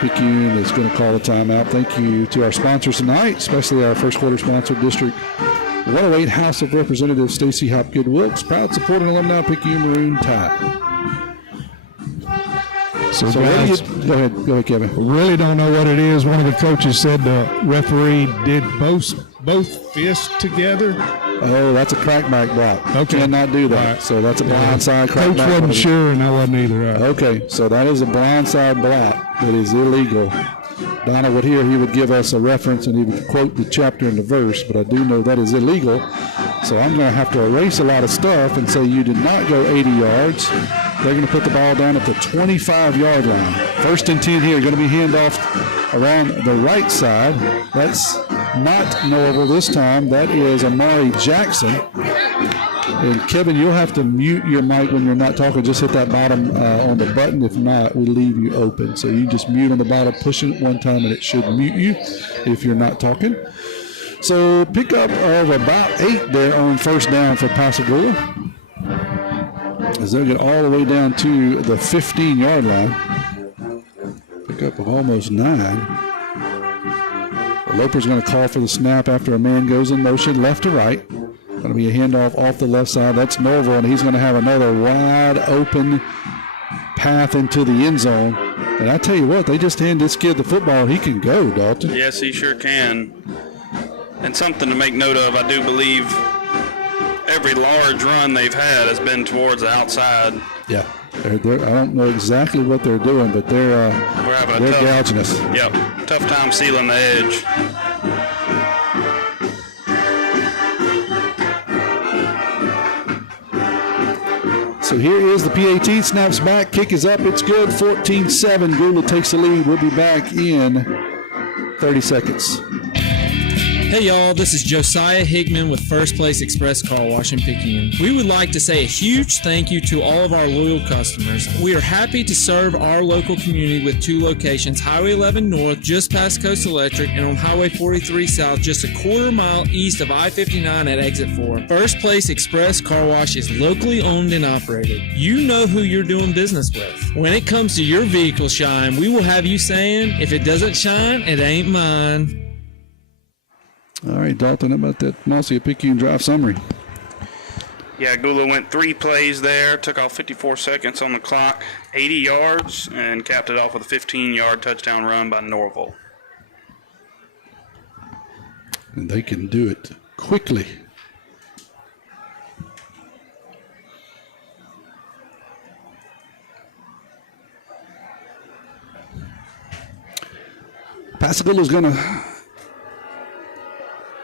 Picayune is going to call a timeout. Thank you to our sponsors tonight, especially our first quarter sponsor, District 108 House of Representatives Stacey Hopgood Wilkes, proud supporting alumni Picayune Maroon Tide. So guys, go ahead, Kevin. Really don't know what it is. One of the coaches said the referee did both fists together. Oh, that's a crackback block. Okay. Cannot do that. Right. So that's a blindside crackback. Coach wasn't sure, and I wasn't either. Right. Okay, so that is a blindside block that is illegal. Donna would hear, he would give us a reference and he would quote the chapter and the verse, but I do know that is illegal. So I'm going to have to erase a lot of stuff and say you did not go 80 yards. They're going to put the ball down at the 25-yard line. First and 10 here, going to be handoff around the right side. That's not Norville this time. That is Amari Jackson. And Kevin, you'll have to mute your mic when you're not talking. Just hit that bottom on the button. If not, we leave you open. So you just mute on the bottom, push it one time, and it should mute you if you're not talking. So pick up of about 8 there on first down for Pascagoula, as they'll get all the way down to the 15-yard line. Pick up of almost 9. Loper's going to call for the snap after a man goes in motion left to right. Going to be a handoff off the left side. That's Norville, and he's going to have another wide open path into the end zone. And I tell you what, they just hand this kid the football. He can go, Dalton. Yes, he sure can. And something to make note of, I do believe every large run they've had has been towards the outside. Yeah. I don't know exactly what they're doing, but they're gouging us. Yep, tough time sealing the edge. So here is the PAT, snaps back, kick is up, it's good, 14-7. Gula takes the lead. We'll be back in 30 seconds. Hey y'all, this is Josiah Hickman with First Place Express Car Wash in Picayune. We would like to say a huge thank you to all of our loyal customers. We are happy to serve our local community with 2 locations, Highway 11 North, just past Coast Electric, and on Highway 43 South, just a quarter mile east of I-59 at Exit 4. First Place Express Car Wash is locally owned and operated. You know who you're doing business with. When it comes to your vehicle shine, we will have you saying, if it doesn't shine, it ain't mine. All right, Dalton, how about that Nausea Picayune drive summary? Yeah, Gula went 3 plays there, took off 54 seconds on the clock, 80 yards, and capped it off with a 15-yard touchdown run by Norville. And they can do it quickly. Pascagoula is going to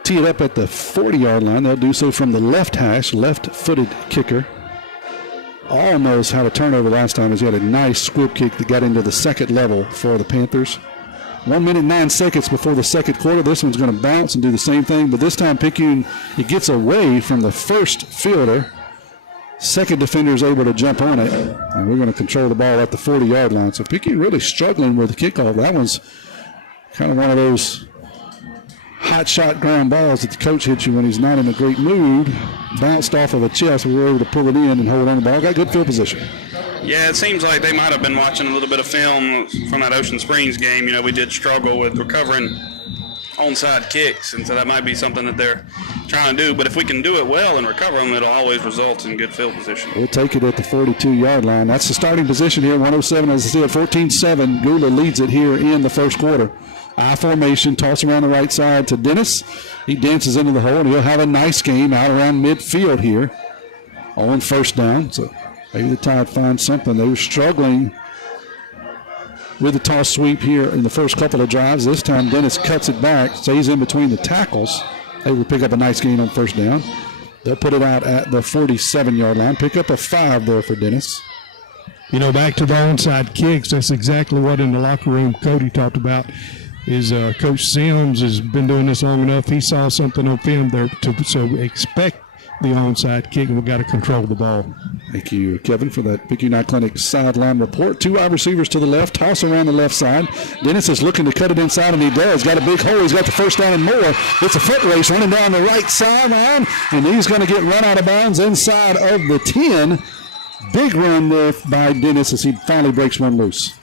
tee it up at the 40-yard line. They'll do so from the left hash, left-footed kicker. All knows how to turn over last time. He had a nice squib kick that got into the second level for the Panthers. 1 minute, 9 seconds before the second quarter. This one's going to bounce and do the same thing, but this time Picayune, it gets away from the first fielder. Second defender is able to jump on it, and we're going to control the ball at the 40-yard line. So Picayune really struggling with the kickoff. That one's kind of one of those hot shot ground balls that the coach hits you when he's not in a great mood. Bounced off of a chest. We were able to pull it in and hold on the ball. Got good field position. Yeah, it seems like they might have been watching a little bit of film from that Ocean Springs game. You know, we did struggle with recovering onside kicks, and so that might be something that they're trying to do. But if we can do it well and recover them, it'll always result in good field position. We'll take it at the 42-yard line. That's the starting position here, 107. As I said, 14-7. Gula leads it here in the first quarter. I formation, toss around the right side to Dennis. He dances into the hole, and he'll have a nice game out around midfield here on first down. So maybe the Tide finds something. They were struggling with the toss sweep here in the first couple of drives. This time Dennis cuts it back, stays in between the tackles. They will pick up a nice gain on first down. They'll put it out at the 47-yard line. Pick up a 5 there for Dennis. You know, back to the onside kicks, that's exactly what in the locker room Cody talked about. Is Coach Sims has been doing this long enough. He saw something on film there, so expect the onside kick, and we've got to control the ball. Thank you, Kevin, for that Picayune Clinic sideline report. 2 wide receivers to the left, toss around the left side. Dennis is looking to cut it inside, and he does. Got a big hole. He's got the first down and more. It's a foot race running down the right sideline, and he's going to get run out of bounds inside of the 10. Big run there by Dennis as he finally breaks one loose.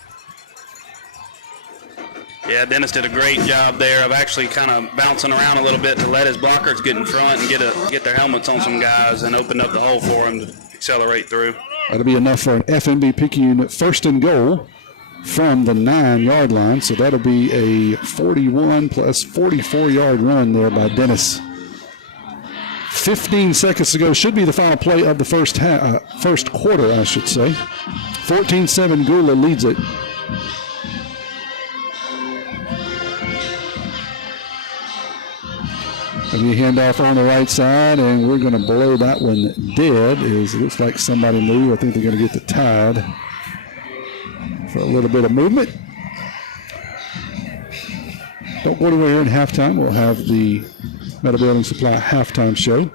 Yeah, Dennis did a great job there of actually kind of bouncing around a little bit to let his blockers get in front and get their helmets on some guys and open up the hole for them to accelerate through. That'll be enough for an FMB Picayune first and goal from the 9-yard line. So that'll be a 41 plus 44-yard run there by Dennis. 15 seconds to go. Should be the final play of the first quarter, I should say. 14-7, Gula leads it. And we hand off on the right side, and we're going to blow that one dead. It looks like somebody moved. I think they're going to get the Tide for a little bit of movement. Don't go anywhere in halftime. We'll have the Metal Building Supply halftime show.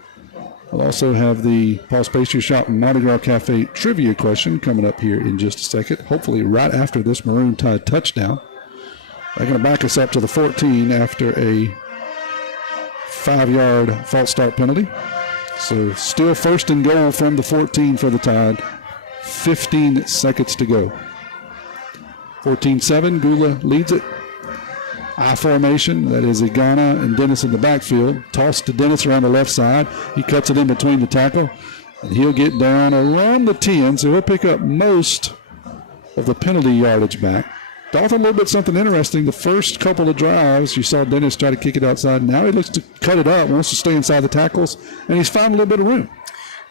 We'll also have the Paul's Pastry Shop Mardi Gras Cafe trivia question coming up here in just a second, hopefully right after this Maroon Tide touchdown. They're going to back us up to the 14 after a 5-yard false start penalty. So still first and goal from the 14 for the Tide. 15 seconds to go. 14-7, Gula leads it. I formation, that is Igana and Dennis in the backfield. Toss to Dennis around the left side. He cuts it in between the tackle, and he'll get down around the 10, so he'll pick up most of the penalty yardage back. Thought a little bit something interesting. The first couple of drives, you saw Dennis try to kick it outside. Now he looks to cut it up, wants to stay inside the tackles, and he's found a little bit of room.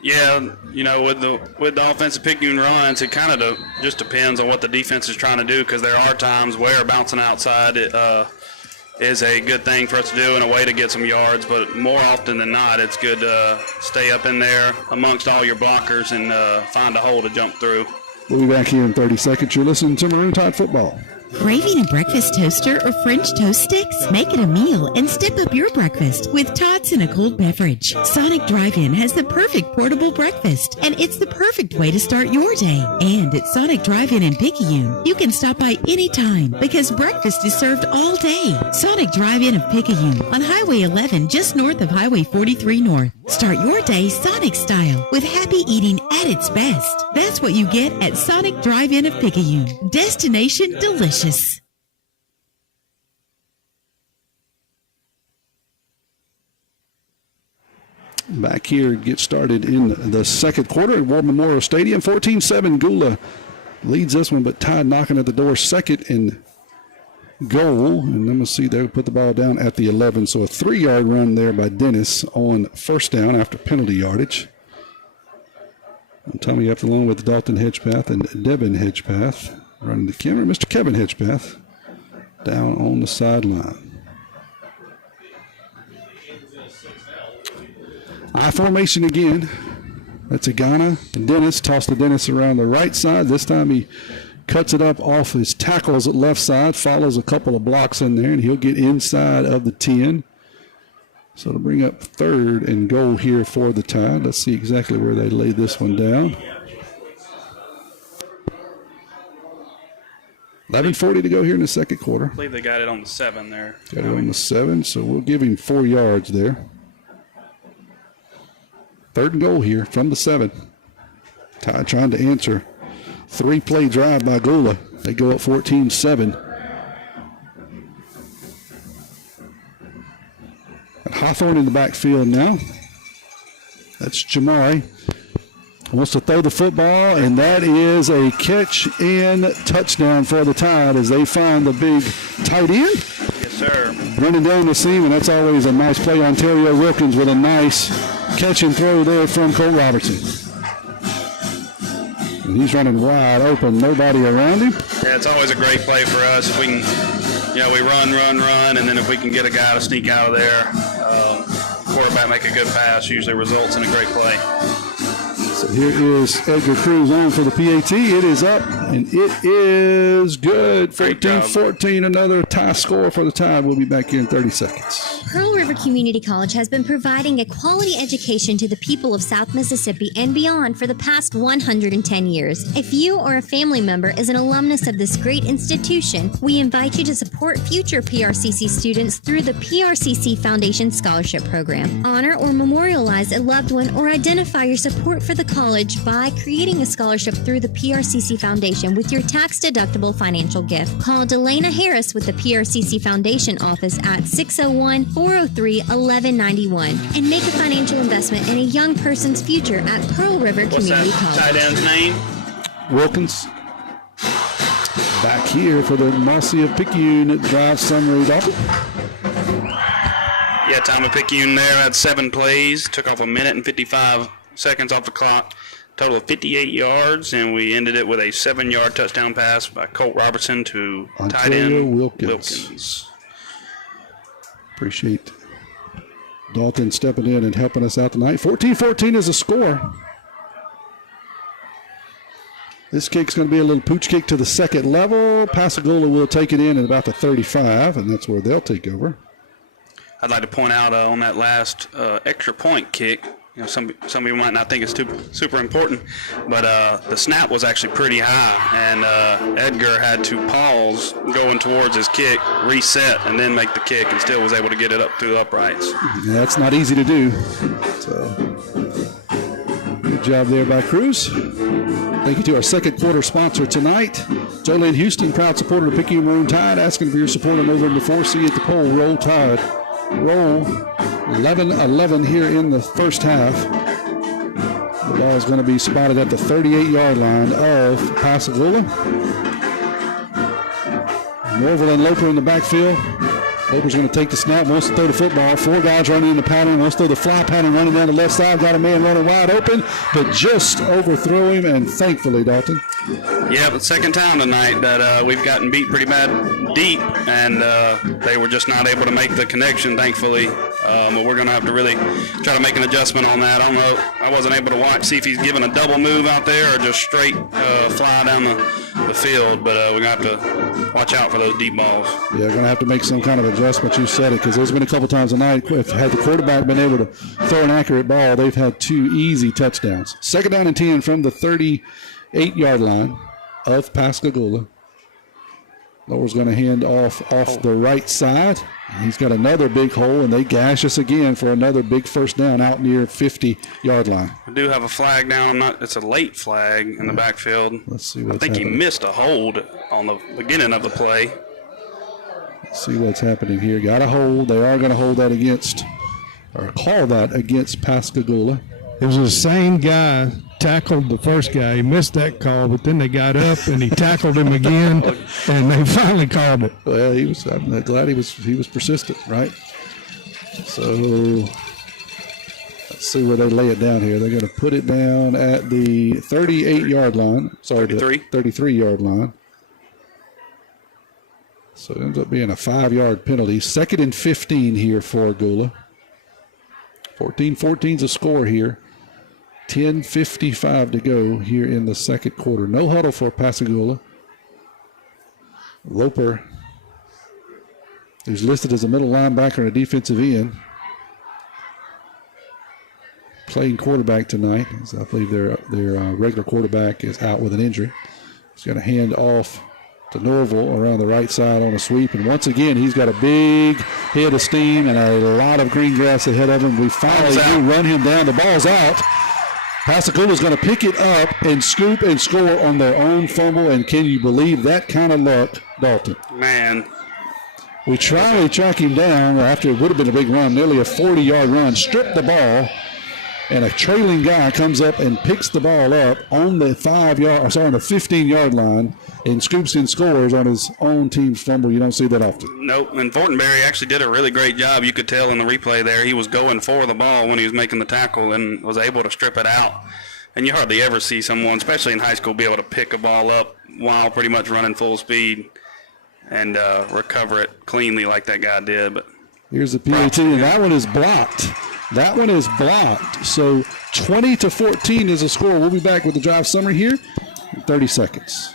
Yeah, you know, with the offensive Picayune runs, it kind of just depends on what the defense is trying to do, because there are times where bouncing outside is a good thing for us to do and a way to get some yards, but more often than not, it's good to stay up in there amongst all your blockers and find a hole to jump through. We'll be back here in 30 seconds. You're listening to Maroon Tide Football. Craving a breakfast toaster or French toast sticks? Make it a meal and step up your breakfast with tots and a cold beverage. Sonic Drive-In has the perfect portable breakfast, and it's the perfect way to start your day. And at Sonic Drive-In in Picayune, you can stop by anytime because breakfast is served all day. Sonic Drive-In of Picayune on Highway 11 just north of Highway 43 North. Start your day Sonic style with happy eating at its best. That's what you get at Sonic Drive-In of Picayune. Destination delicious. Back here, get started in the second quarter at War Memorial Stadium. 14-7, Gula leads this one, but Tide knocking at the door, second and goal. And let me see, they'll put the ball down at the 11. So a 3-yard run there by Dennis on first down after penalty yardage. And Tommy Epsilon with Dalton Hedgepath and Devin Hedgepath running the camera. Mr. Kevin Hedgepath down on the sideline. I formation again. That's Igana and Dennis. Toss to Dennis around the right side. This time he cuts it up off his tackles at left side, follows a couple of blocks in there, and he'll get inside of the 10. So to bring up third and goal here for the Tide. Let's see exactly where they lay this one down. 11:40 to go here in the second quarter. I believe they got it on the 7 there. Got it on the 7, so we'll give him 4 yards there. Third and goal here from the 7. Tide trying to answer. 3-play drive by Gula. They go up 14-7. And Hawthorne in the backfield now. That's Jamari. Wants to throw the football, and that is a catch and touchdown for the Tide as they find the big tight end. Yes, sir. Running down the seam, and that's always a nice play. Ontario Wilkins with a nice catch and throw there from Cole Robertson. And He's running wide open, nobody around him. Yeah, it's always a great play for us. If we can, we run, and then if we can get a guy to sneak out of there, quarterback make a good pass, usually results in a great play. So here is Edgar Cruz on for the PAT. It is up, and it is good. 14-14, another tie score for the Tide. We'll be back here in 30 seconds. Pearl River Community College has been providing a quality education to the people of South Mississippi and beyond for the past 110 years. If you or a family member is an alumnus of this great institution, we invite you to support future PRCC students through the PRCC Foundation Scholarship Program. Honor or memorialize a loved one or identify your support for the college by creating a scholarship through the PRCC Foundation with your tax-deductible financial gift. Call Delana Harris with the PRCC Foundation office at 601-403-1191 and make a financial investment in a young person's future at Pearl River Community College. Tight end's name? Wilkins. Back here for the Marcy of Picayune drive summary. Yeah, time of Picayune there had 7 plays, took off 1 minute and 55 seconds off the clock, total of 58 yards, and we ended it with a 7-yard touchdown pass by Colt Robertson to tight end Wilkins. Appreciate Dalton stepping in and helping us out tonight. 14-14 is the score. This kick's going to be a little pooch kick to the second level. Pascagoula will take it in at about the 35, and that's where they'll take over. I'd like to point out on that last extra point kick, some people might not think it's super important, but the snap was actually pretty high, and Edgar had to pause going towards his kick, reset, and then make the kick, and still was able to get it up through the uprights. Yeah, that's not easy to do. So, good job there by Cruz. Thank you to our second quarter sponsor tonight, Jolene Houston, proud supporter of the Picayune Maroon Tide, asking for your support on November 4th. See you at the poll. Roll Tide. Roll 11-11 here in the first half. The ball is going to be spotted at the 38-yard line of Pascagoula. Norville and Loper in the backfield. Loper's going to take the snap, wants to throw the football. 4 guys running in the pattern, wants to throw the fly pattern, running down the left side. Got a man running wide open, but just overthrew him, and thankfully, Dalton. Yeah, the second time tonight that we've gotten beat pretty bad deep, and they were just not able to make the connection, thankfully. But we're going to have to really try to make an adjustment on that. I don't know. I wasn't able to see if he's giving a double move out there or just straight fly down the field, but we're going to have to watch out for those deep balls. Yeah, we're going to have to make some kind of adjustment. You said it, because there's been a couple times tonight, had the quarterback been able to throw an accurate ball, they've had 2 easy touchdowns. Second down and 10 from the 38-yard line of Pascagoula. Lower's going to hand off the right side. He's got another big hole, and they gash us again for another big first down out near 50-yard line. We do have a flag down. It's a late flag in the backfield. Let's see what's I think happening. he missed a hold on the beginning of the play. Let's see what's happening here. Got a hold. They are going to hold that against, or call that against Pascagoula. It was the same guy tackled the first guy. He missed that call, but then they got up and he tackled him again, and they finally called it. Well, I'm glad he was persistent, right? So let's see where they lay it down here. They're going to put it down at the 38-yard line. Sorry, 33-yard line. So it ends up being a 5-yard penalty. 2nd and 15 here for Gula. 14-14's a score here. 10:55 to go here in the second quarter. No huddle for Pascagoula. Loper, who's listed as a middle linebacker and a defensive end, playing quarterback tonight. I believe their regular quarterback is out with an injury. He's going to hand off to Norville around the right side on a sweep. And once again, he's got a big head of steam and a lot of green grass ahead of him. We finally do run him down. The ball's out. Pascagoula's going to pick it up and scoop and score on their own fumble. And can you believe that kind of luck, Dalton? Man. We try to track him down after it would have been a big run, nearly a 40-yard run, strip the ball, and a trailing guy comes up and picks the ball up on the 15-yard line and scoops and scores on his own team's fumble. You don't see that often. Nope, and Hornberry actually did a really great job. You could tell in the replay there he was going for the ball when he was making the tackle and was able to strip it out And you hardly ever see someone, especially in high school, be able to pick a ball up while pretty much running full speed and recover it cleanly like that guy did. But here's the PAT, and that one is blocked. That one is blocked. So 20-14 is the score. We'll be back with the drive summary here in 30 seconds.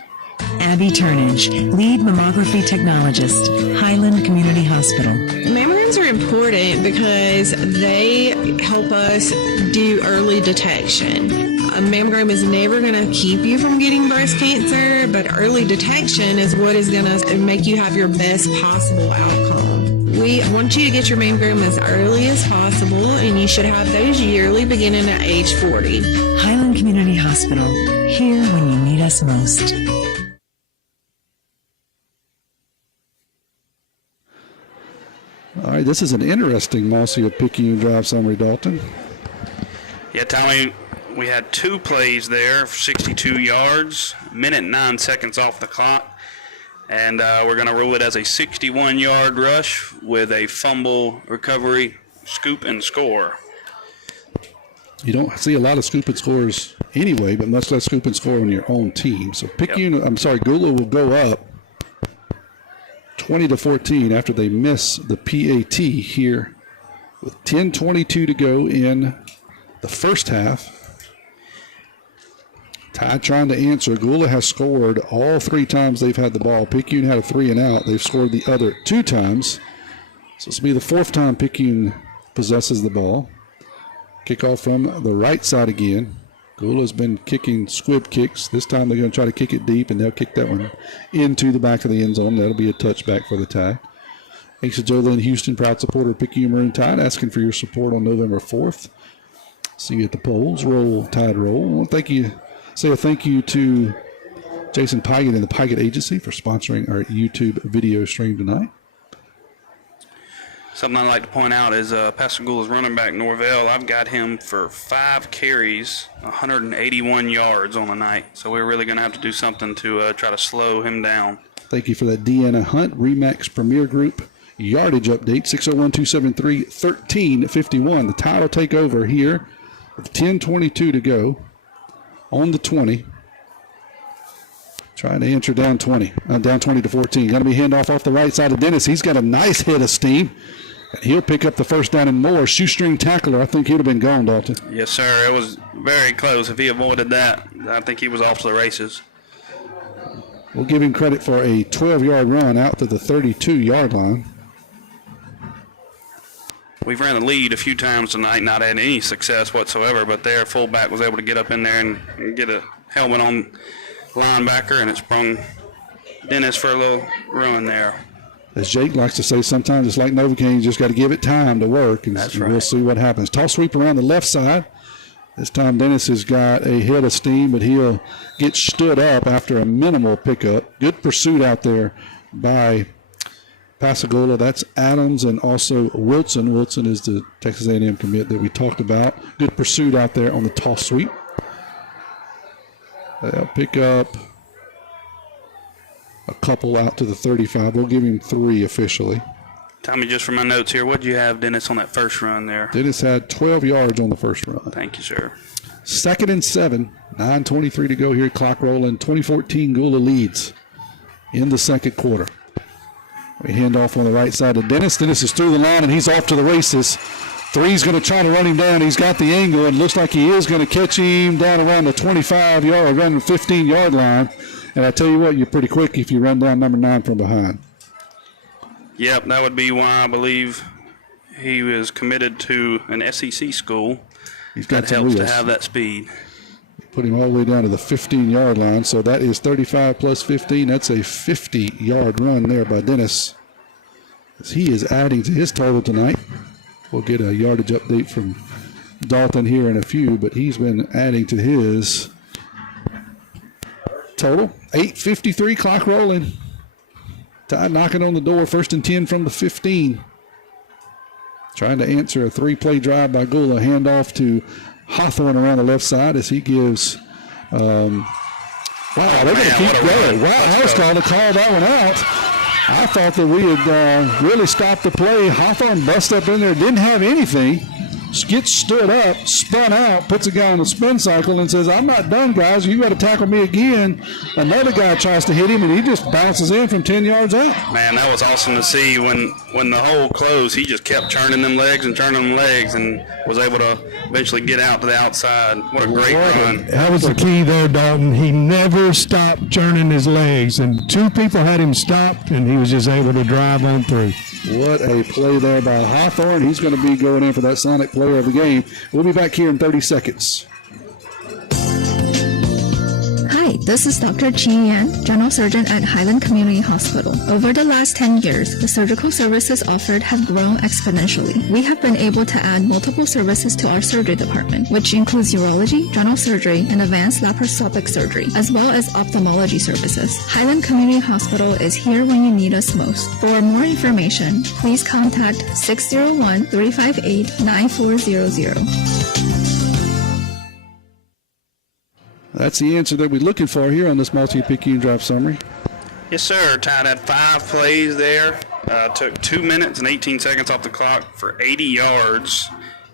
Abby Turnage, lead mammography technologist, Highland Community Hospital. Mammograms are important because they help us do early detection. A mammogram is never going to keep you from getting breast cancer, but early detection is what is going to make you have your best possible outcome. We want you to get your mammogram as early as possible, and you should have those yearly beginning at age 40. Highland Community Hospital, here when you need us most. All right, this is an interesting Mossy of Picayune drive summary, Dalton. yeah, Tommy, we had 2 plays there for 62 yards, minute and 9 seconds off the clock. And we're going to rule it as a 61-yard rush with a fumble recovery, scoop, and score. You don't see a lot of scoop and scores anyway, but much less scoop and score on your own team. So Picayune, Gula will go up 20-14 after they miss the PAT here with 10:22 to go in the first half. Tide trying to answer. Gula has scored all 3 times they've had the ball. Picayune had a 3 and out. They've scored the other 2 times. So this will be the 4th time Picayune possesses the ball. Kickoff from the right side again. Gula's been kicking squib kicks. This time they're going to try to kick it deep, and they'll kick that one into the back of the end zone. That'll be a touchback for the Tide. Thanks to Joe Lynn Houston, proud supporter of Picayune Maroon Tide, asking for your support on November 4th. See you at the polls. Roll, Tide, roll. I want to say a thank you to Jason Pygott and the Pygott Agency for sponsoring our YouTube video stream tonight. Something I'd like to point out is Pascagoula's running back, Norvell. I've got him for 5 carries, 181 yards on the night. So we're really going to have to do something to try to slow him down. Thank you for that, Deanna Hunt, Remax Premier Group yardage update, 601-273-1351. The Tide will take over here with 10:22 to go on the 20. Trying to answer down 20-14. Going to be handoff off the right side of Dennis. He's got a nice hit of steam. He'll pick up the first down and more. Shoestring tackler. I think he'd have been gone, Dalton. Yes, sir. It was very close. If he avoided that, I think he was off to the races. We'll give him credit for a 12-yard run out to the 32-yard line. We've ran the lead a few times tonight, not had any success whatsoever, but their fullback was able to get up in there and get a helmet on linebacker, and it sprung Dennis for a little run there. As Jake likes to say, sometimes it's like Novocaine, you just got to give it time to work, and That's right. We'll see what happens. Toss sweep around the left side. This time Dennis has got a head of steam, but he'll get stood up after a minimal pickup. Good pursuit out there by Pascagoula. That's Adams and also Wilson. Wilson is the Texas A&M commit that we talked about. Good pursuit out there on the toss sweep. They'll pick up a couple out to the 35. We'll give him 3 officially. Tommy, just for my notes here, what did you have Dennis on that first run there? Dennis had 12 yards on the first run. Thank you, sir. 2nd and 7, 9:23 to go here. Clock rolling. 2014 Gula leads in the second quarter. We hand off on the right side to Dennis. Dennis is through the line, and he's off to the races. 3's going to try to run him down. He's got the angle, and looks like he is going to catch him down around the 25-yard, around the 15-yard line. And I tell you what, you're pretty quick if you run down number 9 from behind. Yep, that would be why I believe he was committed to an SEC school. He's got that helps to have that speed. Put him all the way down to the 15-yard line. So that is 35 plus 15. That's a 50-yard run there by Dennis, as he is adding to his total tonight. We'll get a yardage update from Dalton here in a few, but he's been adding to his total. 8:53, clock rolling. Tide knocking on the door, 1st and 10 from the 15. Trying to answer a 3-play drive by Gula. Handoff to Hawthorne around the left side as he gives. Wow, they're going to keep going. Wow, I was going to call that one out. I thought that we had really stopped the play. Hawthorne busted up in there, didn't have anything. gets stood up, spun out, puts a guy on a spin cycle and says, I'm not done, guys. You got to tackle me again. Another guy tries to hit him, and he just bounces in from 10 yards out. Man, that was awesome to see. When the hole closed, he just kept turning them legs and was able to eventually get out to the outside. What a great run. That was the key there, Dalton. He never stopped churning his legs, and two people had him stopped, and he was just able to drive on through. What a play there by Hawthorne. He's going to be going in for that Sonic player of the game. We'll be back here in 30 seconds. Hi, this is Dr. Chi Yan, General Surgeon at Highland Community Hospital. Over the last 10 years, the surgical services offered have grown exponentially. We have been able to add multiple services to our surgery department, which includes urology, general surgery, and advanced laparoscopic surgery, as well as ophthalmology services. Highland Community Hospital is here when you need us most. For more information, please contact 601-358-9400. That's the answer that we're looking for here on this multi-Picayune drive summary. Yes, sir. Tide had 5 plays there. Took 2 minutes and 18 seconds off the clock for 80 yards,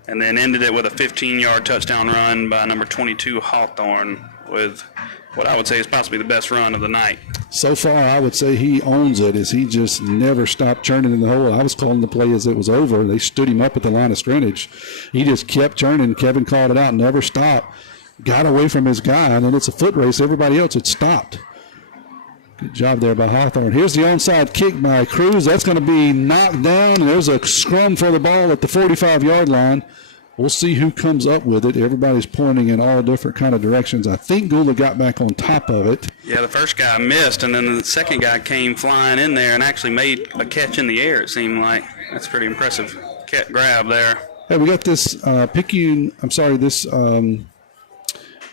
and then ended it with a 15-yard touchdown run by number 22 Hawthorne, with what I would say is possibly the best run of the night. So far, I would say he owns it, as he just never stopped churning in the hole. I was calling the play as it was over. They stood him up at the line of scrimmage. He just kept churning. Kevin called it out, never stopped. Got away from his guy, and then it's a foot race. Everybody else had stopped. Good job there by Hawthorne. Here's the onside kick by Cruz. That's going to be knocked down, and there's a scrum for the ball at the 45-yard line. We'll see who comes up with it. Everybody's pointing in all different kind of directions. I think Gula got back on top of it. Yeah, the first guy missed, and then the second guy came flying in there and actually made a catch in the air, it seemed like. That's pretty impressive grab there. Hey, we got this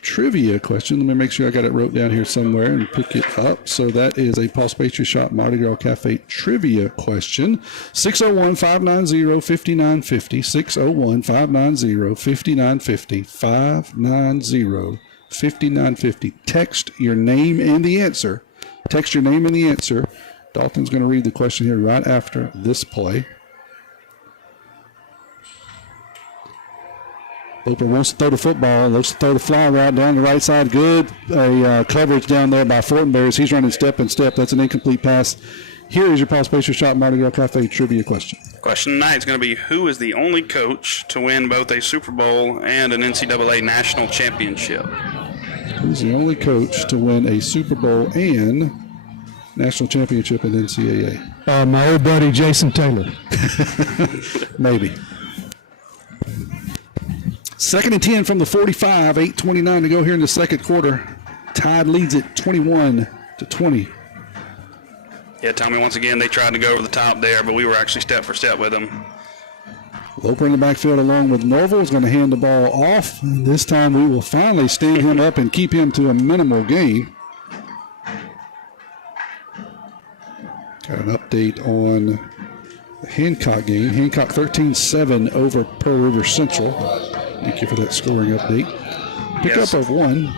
trivia question. Let me make sure I got it wrote down here somewhere and pick it up. So that is a Paul's Pastry Shop Mardi Gras Cafe trivia question. 601-590-5950. 601-590-5950. 590-5950. Text your name and the answer. Text your name and the answer. Dalton's going to read the question here right after this play. Loper wants to throw the football, looks to throw the fly route down the right side. Good coverage down there by Hornberry as he's running step and step. That's an incomplete pass. Here is your Paul's Pastry Shop Mardi Gras Cafe trivia question. Question tonight is going to be, who is the only coach to win both a Super Bowl and an NCAA national championship? Who's the only coach to win a Super Bowl and national championship in NCAA? My old buddy Jason Taylor. Maybe. 2nd and 10 from the 45, 8:29 to go here in the second quarter. Tide leads it 21-20. Yeah, Tommy, once again, they tried to go over the top there, but we were actually step for step with them. Loper in the backfield along with Norville is going to hand the ball off. And this time we will finally stand him up and keep him to a minimal gain. Got an update on the Hancock game. Hancock 13-7 over Pearl River Central. Thank you for that scoring update. Pickup of 1.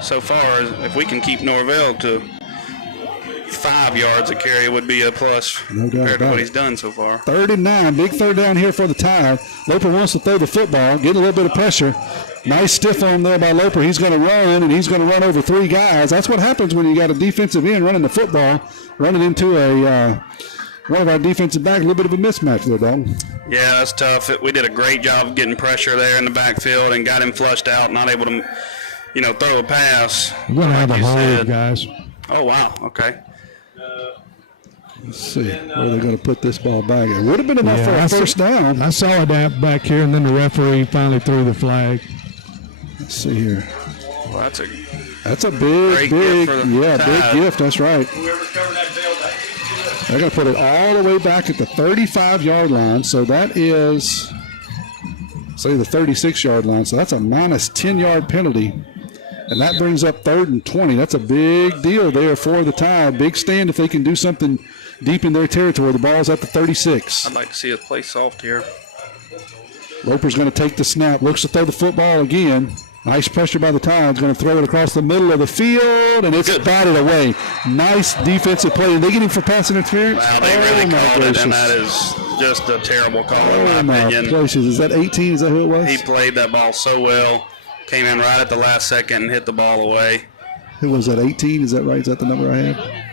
So far, if we can keep Norvell to 5 yards a carry, would be a plus compared to what he's done so far. 3rd and 9. Big third down here for the Tide. Loper wants to throw the football, get a little bit of pressure. Nice stiff arm there by Loper. He's going to run, and he's going to run over 3 guys. That's what happens when you got a defensive end running the football, running into one of our defensive back. A little bit of a mismatch there, Dalton. Yeah, that's tough. We did a great job of getting pressure there in the backfield and got him flushed out, not able to, throw a pass. We're going to have a hold, guys. Oh, wow. Okay. Let's see where they're going to put this ball back. It would have been enough for a first down. I saw it back here, and then the referee finally threw the flag. Let's see here. Well, that's a big gift. Big gift. That's right. They're going to put it all the way back at the 35-yard line. So that is, say, the 36-yard line. So that's a minus 10-yard penalty. And that brings up 3rd and 20. That's a big deal there for the Tide. Big stand if they can do something deep in their territory. The ball's at the 36. I'd like to see us play soft here. Loper's going to take the snap. Looks to throw the football again. Nice pressure by the Tide. Going to throw it across the middle of the field, and it's batted away. Nice defensive play. Did they get him for pass interference? Wow, they really called it, and that is just a terrible call Oh, in my opinion. Gracious. Is that 18? Is that who it was? He played that ball so well, came in right at the last second and hit the ball away. Who was that, 18? Is that right? Is that the number I have?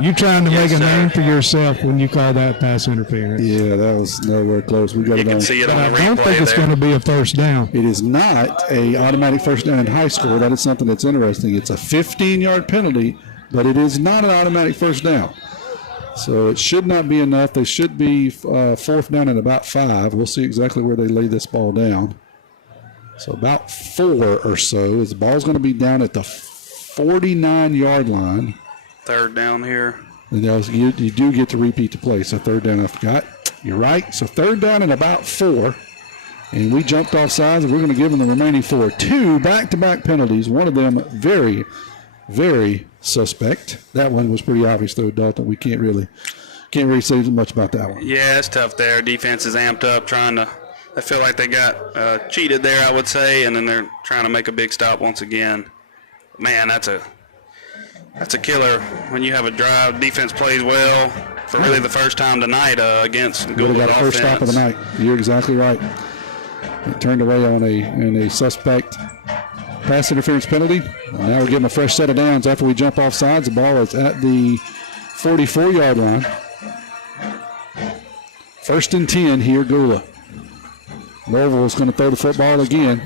You trying to make a sir. name for yourself when you call that pass interference. Yeah, that was nowhere close. We got You it can on. see it But on I the don't think replay it's going there. to be a first down. It is not a automatic first down in high school. That is something that's interesting. It's a 15-yard penalty, but it is not an automatic first down. So it should not be enough. They should be fourth down and about 5. We'll see exactly where they lay this ball down. So about 4 or so. The ball's going to be down at the 49-yard line. Third down here. And you do get to repeat the play. So third down, I forgot. You're right. So third down and about 4. And we jumped off sides, and we're going to give them the remaining 4. 2 back-to-back penalties. One of them very, very suspect. That one was pretty obvious, though, Dalton. We can't really say much about that one. Yeah, it's tough there. Defense is amped up trying to – I feel like they got cheated there, I would say, and then they're trying to make a big stop once again. Man, that's a killer when you have a drive. Defense plays well for really the first time tonight against Google's Got a first stop of the night. You're exactly right. It turned away on a suspect pass interference penalty. And now we're getting a fresh set of downs after we jump off sides. The ball is at the 44-yard line. First and 10 here, Gula. Louisville is going to throw the football again.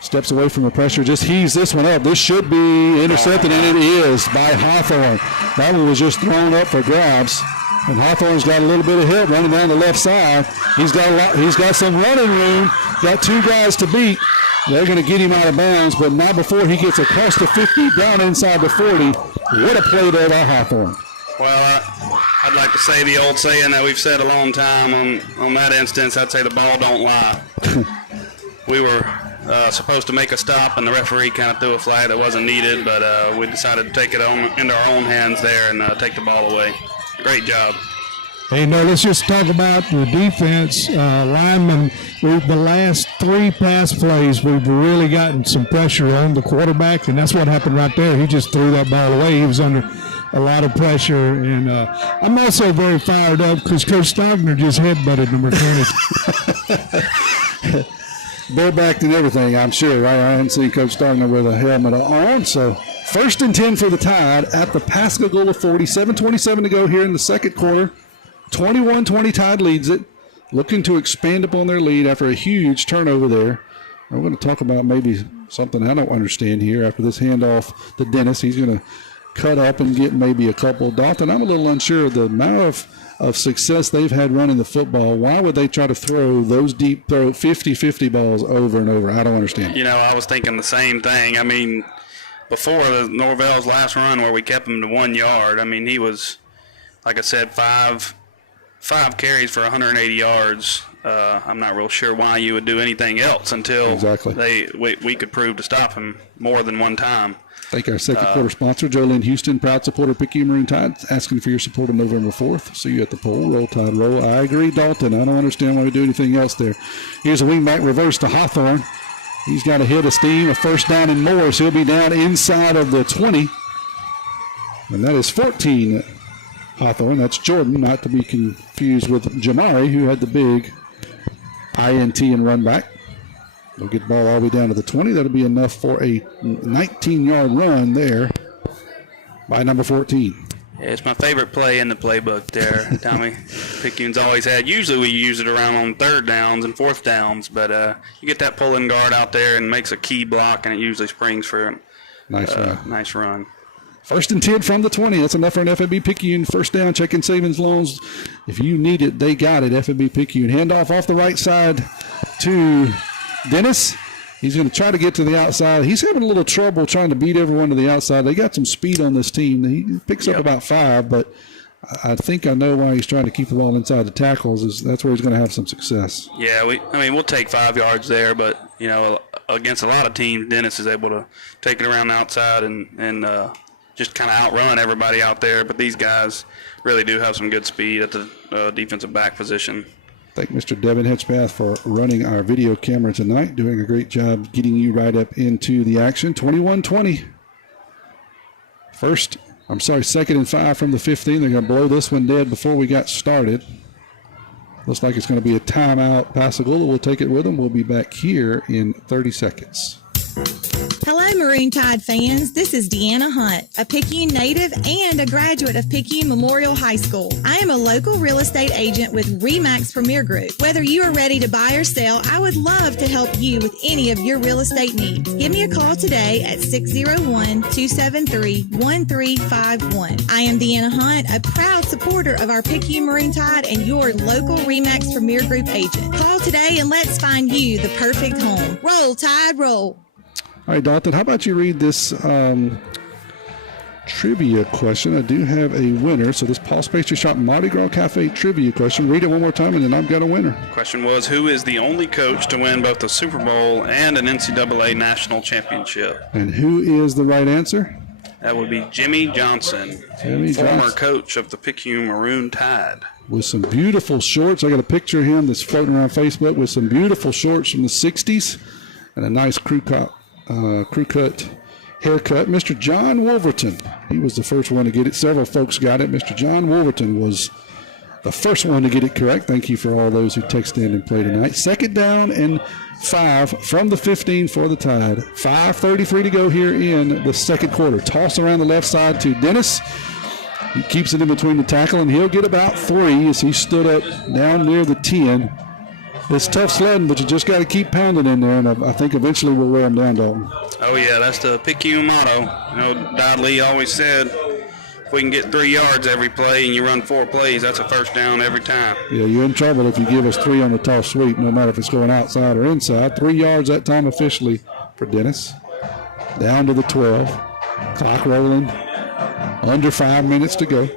Steps away from the pressure, just heaves this one up. This should be intercepted, and it is by Hawthorne. That one was just thrown up for grabs, and Hawthorne's got a little bit of help running down the left side. He's got some running room. Got 2 guys to beat. They're going to get him out of bounds, but not before he gets across the 50, down inside the 40. What a play there by Hawthorne. Well, I'd like to say the old saying that we've said a long time on that instance. I'd say the ball don't lie. We were supposed to make a stop, and the referee kind of threw a flag that wasn't needed, but we decided to take it into our own hands there and take the ball away. Great job. Hey, no, let's just talk about the defense. Linemen, the last 3 pass plays, we've really gotten some pressure on the quarterback, and that's what happened right there. He just threw that ball away. He was under a lot of pressure, and I'm also very fired up because Coach Stogner just headbutted number 20. Barebacked and everything, I'm sure. Right? I hadn't seen Coach Stogner with a helmet on. So first and 10 for the Tide at the Pascagoula 40. 7:27 to go here in the second quarter. 21-20 Tide leads it. Looking to expand upon their lead after a huge turnover there. I'm going to talk about maybe something I don't understand here after this handoff to Dennis. He's going to cut up and get maybe a couple. Dalton, I'm a little unsure of the amount of success they've had running the football. Why would they try to throw those deep 50-50 balls over and over? I don't understand. You know, I was thinking the same thing. I mean, before the Norvell's last run where we kept him to 1 yard, I mean, he was, like I said, five carries for 180 yards. I'm not real sure why you would do anything else until we could prove to stop him more than one time. Thank our second quarter sponsor, Jolene Houston, proud supporter of Picayune Marine Tide, asking for your support on November 4th. See you at the poll. Roll Tide, roll. I agree, Dalton. I don't understand why we do anything else there. Here's a wingback reverse to Hawthorne. He's got a hit of steam, a first down and more, so he'll be down inside of the 20. And that is 14 Hawthorne. That's Jordan, not to be confused with Jamari, who had the big INT and run back. They'll get the ball all the way down to the 20. That'll be enough for a 19-yard run there by number 14. Yeah, it's my favorite play in the playbook there, Tommy. Picayune's always had. Usually we use it around on 3rd downs and 4th downs, but you get that pulling guard out there and makes a key block, and it usually springs for a nice run. First and 10 from the 20. That's enough for an FNB Picayune first down. Checking savings loans. If you need it, they got it. FNB Picayune. Handoff off the right side to Dennis. He's going to try to get to the outside. He's having a little trouble trying to beat everyone to the outside. They got some speed on this team. He picks up about 5, but I think I know why he's trying to keep the ball inside the tackles. That's where he's going to have some success. Yeah, we'll take 5 yards there, but, you know, against a lot of teams, Dennis is able to take it around the outside and just kind of outrun everybody out there. But these guys really do have some good speed at the defensive back position. Thank Mr. Devin Hedgepath for running our video camera tonight, doing a great job getting you right up into the action. 21-20. Second and 5 from the 15. They're going to blow this one dead before we got started. Looks like it's going to be a timeout. Pascagoula will take it with them. We'll be back here in 30 seconds. Hello, Maroon Tide fans. This is Deanna Hunt, a Picayune native and a graduate of Picayune Memorial High School. I am a local real estate agent with RE/MAX Premier Group. Whether you are ready to buy or sell, I would love to help you with any of your real estate needs. Give me a call today at 601-273-1351. I am Deanna Hunt, a proud supporter of our Picayune Maroon Tide and your local RE/MAX Premier Group agent. Call today and let's find you the perfect home. Roll, Tide, roll. All right, Dalton, how about you read this trivia question? I do have a winner. So this Paul's Pastry Shop Mardi Gras Cafe trivia question. Read it one more time, and then I've got a winner. Question was, who is the only coach to win both the Super Bowl and an NCAA national championship? And who is the right answer? That would be Jimmy Johnson, former coach of the Picayune Maroon Tide. With some beautiful shorts. I got a picture of him that's floating around Facebook with some beautiful shorts from the 60s and a nice crew cut haircut. Mr. John Wolverton, he was the first one to get it. Several folks got it. Mr. John Wolverton was the first one to get it correct. Thank you for all those who texted in and played tonight. 2nd down and 5 from the 15 for the Tide. 5:33 to go here in the second quarter. Toss around the left side to Dennis. He keeps it in between the tackle, and he'll get about 3 as he stood up down near the 10. It's tough sledding, but you just got to keep pounding in there, and I think eventually we'll wear them down, Dalton. Oh, yeah, that's the Picayune motto. You know, Dodley always said, if we can get 3 yards every play and you run 4 plays, that's a first down every time. Yeah, you're in trouble if you give us 3 on the toss sweep, no matter if it's going outside or inside. 3 yards that time officially for Dennis. Down to the 12. Clock rolling. Under 5 minutes to go.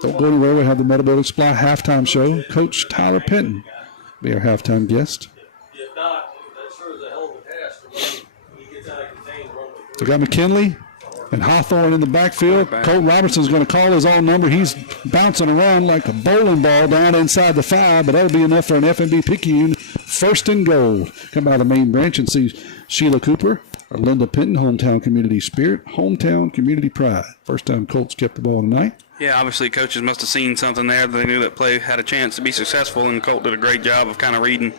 Don't go anywhere. We have the Metal Building Supply halftime show. Coach Tyler Penton be our halftime guest. So we got McKinley and Hawthorne in the backfield. Colt Robertson's going to call his own number. He's bouncing around like a bowling ball down inside the 5, but that'll be enough for an FMB Picayune 1st and goal. Come out of the main branch and see Sheila Cooper or Linda Penton, hometown community spirit, hometown community pride. First time Colts kept the ball tonight. Yeah, obviously coaches must have seen something there. They knew that play had a chance to be successful, and Colt did a great job of kind of reading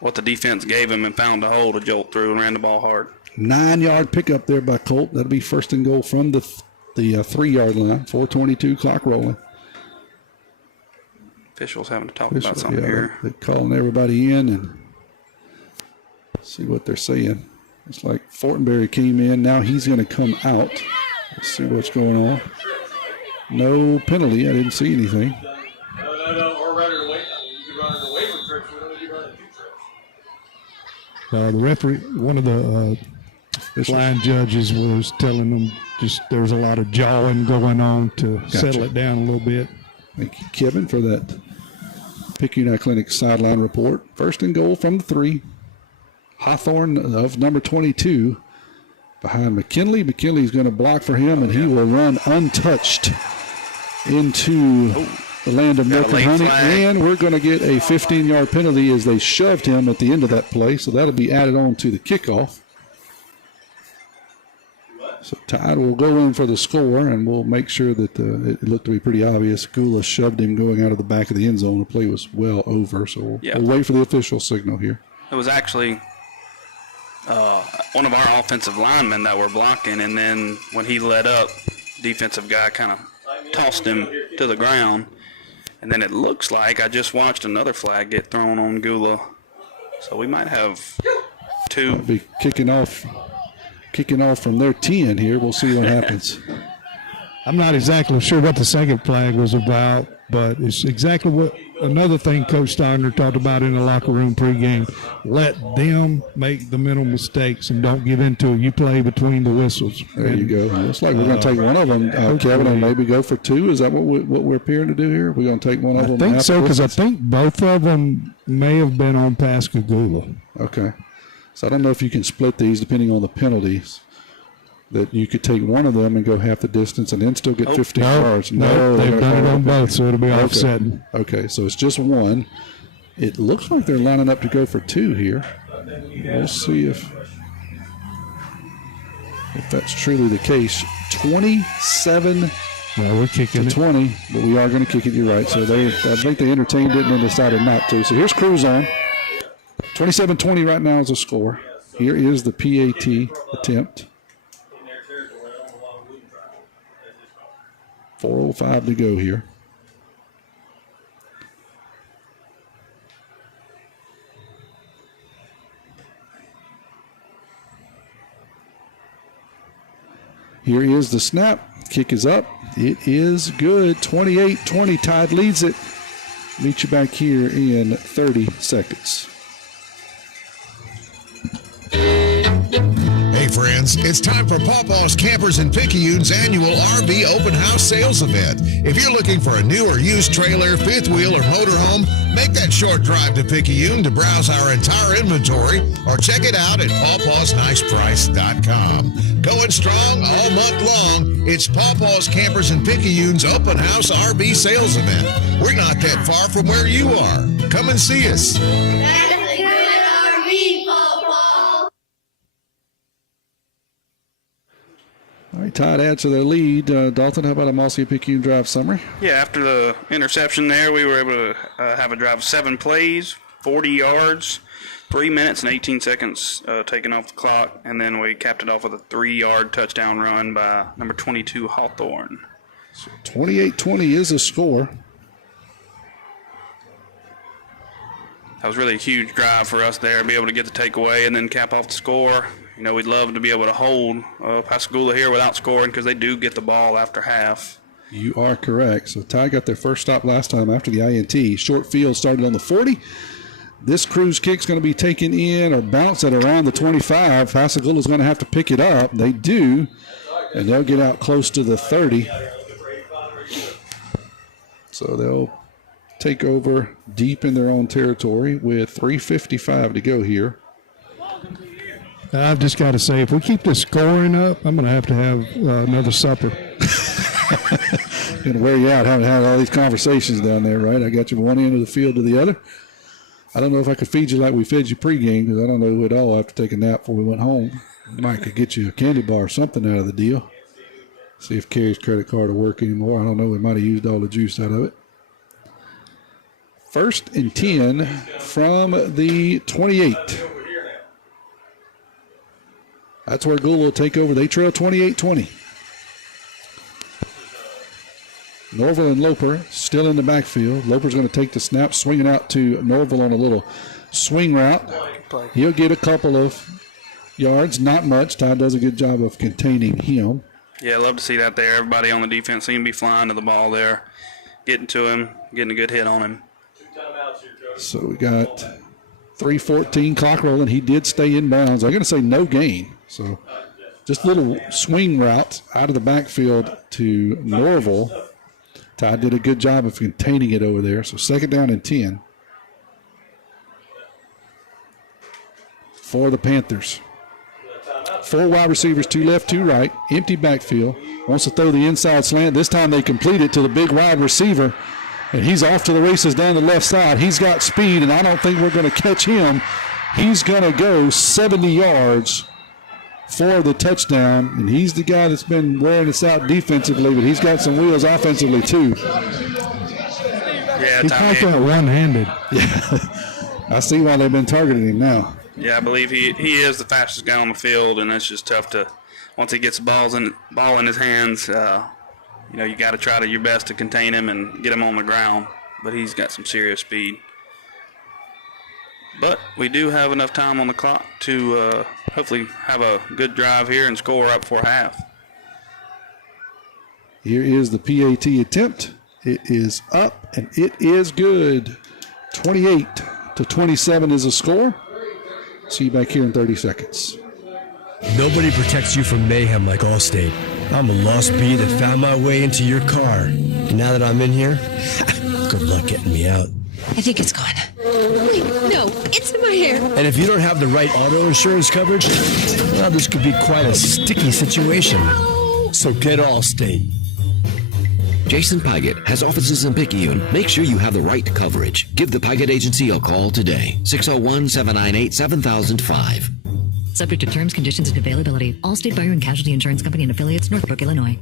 what the defense gave him and found a hole to jolt through and ran the ball hard. 9-yard pickup there by Colt. That'll be 1st and goal from the 3-yard line. 4:22 clock rolling. Officials having to talk about something here. They're calling everybody in and see what they're saying. It's like Hornberry came in. Now he's going to come out. Let's see what's going on. No penalty. I didn't see anything. No. Or rather, you could run in the waiver trips. We don't need to run in 2 trips. The referee, one of the line judges was telling them just there was a lot of jawing going on to settle it down a little bit. Thank you, Kevin, for that Picayune Clinic sideline report. 1st and goal from the 3. Hawthorne of number 22 behind McKinley. McKinley's going to block for him, and he will run untouched into the land of milk and honey. And we're going to get a 15-yard penalty as they shoved him at the end of that play. So that'll be added on to the kickoff. So Tide will go in for the score, and we'll make sure that it looked to be pretty obvious. Gula shoved him going out of the back of the end zone. The play was well over, so we'll wait for the official signal here. It was actually one of our offensive linemen that were blocking, and then when he let up, defensive guy kind of tossed him to the ground. And then it looks like I just watched another flag get thrown on Gula. So we might have 2. I'll be kicking off from their 10 here. We'll see what happens. I'm not exactly sure what the second flag was about, but it's exactly what another thing Coach Steiner talked about in the locker room pregame. Let them make the mental mistakes and don't give into it. You play between the whistles. There you go. Looks like we're going to take one of them, Kevin, and maybe go for 2. Is that what we're appearing to do here? We're going to take one of them? I think so, because I think both of them may have been on Pascagoula. Okay. So I don't know if you can split these depending on the penalties. That you could take one of them and go half the distance and then still get 15 yards. No, they've done it on both, so it'll be offsetting. Okay, so it's just 1. It looks like they're lining up to go for 2 here. We'll see if that's truly the case. 27 Well, we're kicking to 20, but we are going to kick it. You're right. So I think they entertained it and then decided not to. So here's Cruz on. 27-20 right now is the score. Here is the PAT attempt. 4:05 to go here. Here is the snap. Kick is up. It is good. 28-20. Tide leads it. Meet you back here in 30 seconds. Hey friends, it's time for Pawpaw's Campers and Picayune's annual RV open house sales event. If you're looking for a new or used trailer, fifth wheel, or motorhome, make that short drive to Picayune to browse our entire inventory or check it out at pawpawsniceprice.com. Going strong all month long, it's Pawpaw's Campers and Picayune's open house RV sales event. We're not that far from where you are. Come and see us. All right, Tide adds to their lead. Dalton, how about a Mossy Picayune drive summary? Yeah, after the interception there, we were able to have a drive of 7 plays, 40 yards, 3 minutes and 18 seconds taken off the clock, and then we capped it off with a 3-yard touchdown run by number 22, Hawthorne. So 28-20 is a score. That was really a huge drive for us there, be able to get the takeaway and then cap off the score. You know, we'd love to be able to hold Pascagoula here without scoring because they do get the ball after half. You are correct. So Tide got their first stop last time after the INT. Short field started on the 40. This Cruz kick's going to be taken in or bounced at around the 25. Pascagoula's going to have to pick it up. They do, and they'll get out close to the 30. So they'll take over deep in their own territory with 3:55 to go here. I've just got to say, if we keep this scoring up, I'm going to have another supper. Going to wear you out having had all these conversations down there, right? I got you from one end of the field to the other. I don't know if I could feed you like we fed you pregame because I don't know at all after taking a nap before we went home. Mike could get you a candy bar or something out of the deal. See if Carrie's credit card will work anymore. I don't know. We might have used all the juice out of it. 1st and 10 from the 28. That's where Gould will take over. They trail 28-20. Norville and Loper still in the backfield. Loper's going to take the snap, swinging out to Norville on a little swing route. He'll get a couple of yards, not much. Todd does a good job of containing him. Yeah, I love to see that there. Everybody on the defense seemed to be flying to the ball there, getting to him, getting a good hit on him. So we got 3:14 clock rolling. He did stay in bounds. I'm going to say no gain. So just a little swing route out of the backfield to Norville. Todd did a good job of containing it over there. So 2nd down and 10 for the Panthers. 4 wide receivers, 2 left, 2 right. Empty backfield. Wants to throw the inside slant. This time they complete it to the big wide receiver. And he's off to the races down the left side. He's got speed, and I don't think we're going to catch him. He's going to go 70 yards for the touchdown, and he's the guy that's been wearing us out defensively, but he's got some wheels offensively too. Yeah, he caught that one-handed. Yeah, I see why they've been targeting him now. Yeah, I believe he is the fastest guy on the field, and it's just tough to once he gets the ball in his hands. You got to try your best to contain him and get him on the ground, but he's got some serious speed. But we do have enough time on the clock to hopefully have a good drive here and score up for half. Here is the PAT attempt. It is up, and it is good. 28-27 is the score. See you back here in 30 seconds. Nobody protects you from mayhem like Allstate. I'm a lost bee that found my way into your car. And now that I'm in here, good luck getting me out. I think it's gone. Wait, no, it's in my hair. And if you don't have the right auto insurance coverage, well, this could be quite a sticky situation. So get Allstate. Jason Pygott has offices in Picayune. Make sure you have the right coverage. Give the Pygott Agency a call today. 601-798-7005. Subject to terms, conditions, and availability. Allstate Fire and Casualty Insurance Company and affiliates, Northbrook, Illinois.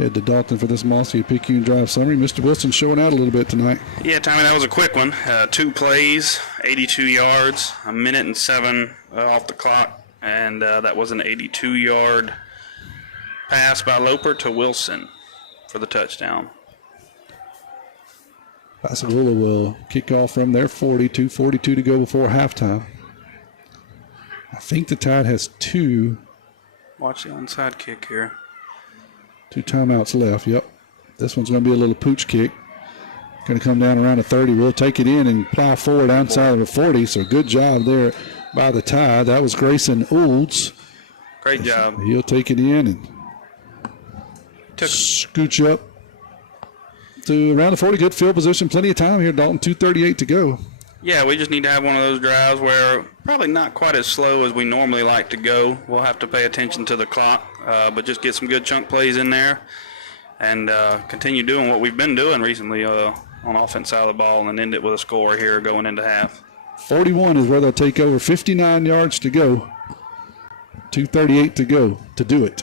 Head to Dalton for this Mossy Picayune Drive summary. Mr. Wilson showing out a little bit tonight. Yeah, Tommy, that was a quick one. 2 plays, 82 yards, 1:07 off the clock, and that was an 82-yard pass by Loper to Wilson for the touchdown. Pascagoula will kick off from their 42 to go before halftime. I think the Tide has 2. Watch the onside kick here. 2 timeouts left. Yep. This one's going to be a little pooch kick. Going to come down around the 30. We'll take it in and plow forward outside of the 40. So good job there by the Tide. That was Grayson Olds. Great job. He'll take it in and scooch up to around the 40. Good field position. Plenty of time here, Dalton. 2:38 to go. Yeah, we just need to have one of those drives where probably not quite as slow as we normally like to go. We'll have to pay attention to the clock, but just get some good chunk plays in there and continue doing what we've been doing recently on offense side of the ball and then end it with a score here going into half. 41 is where they'll take over. 59 yards to go. 2:38 to go to do it.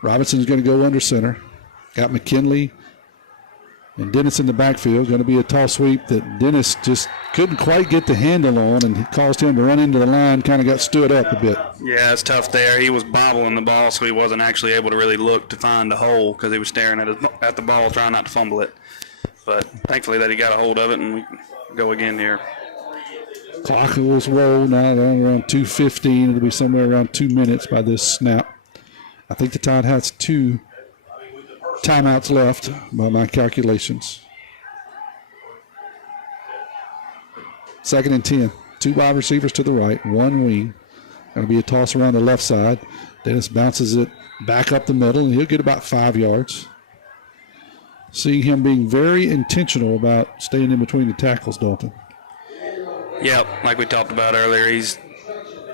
Robinson's going to go under center. Got McKinley and Dennis in the backfield. Going to be a toss sweep that Dennis just couldn't quite get the handle on, and it caused him to run into the line, kind of got stood up a bit. Yeah, it's tough there. He was bobbling the ball, so he wasn't actually able to really look to find the hole because he was staring at the ball, trying not to fumble it. But thankfully that he got a hold of it, and we can go again here. Clock will roll now around 2:15. It'll be somewhere around 2 minutes by this snap. I think the Tide has 2 timeouts left by my calculations. 2nd and 10. 2 wide receivers to the right, 1 wing. Going to be a toss around the left side. Dennis bounces it back up the middle, and he'll get about 5 yards. Seeing him being very intentional about staying in between the tackles, Dalton. Yeah, like we talked about earlier, he's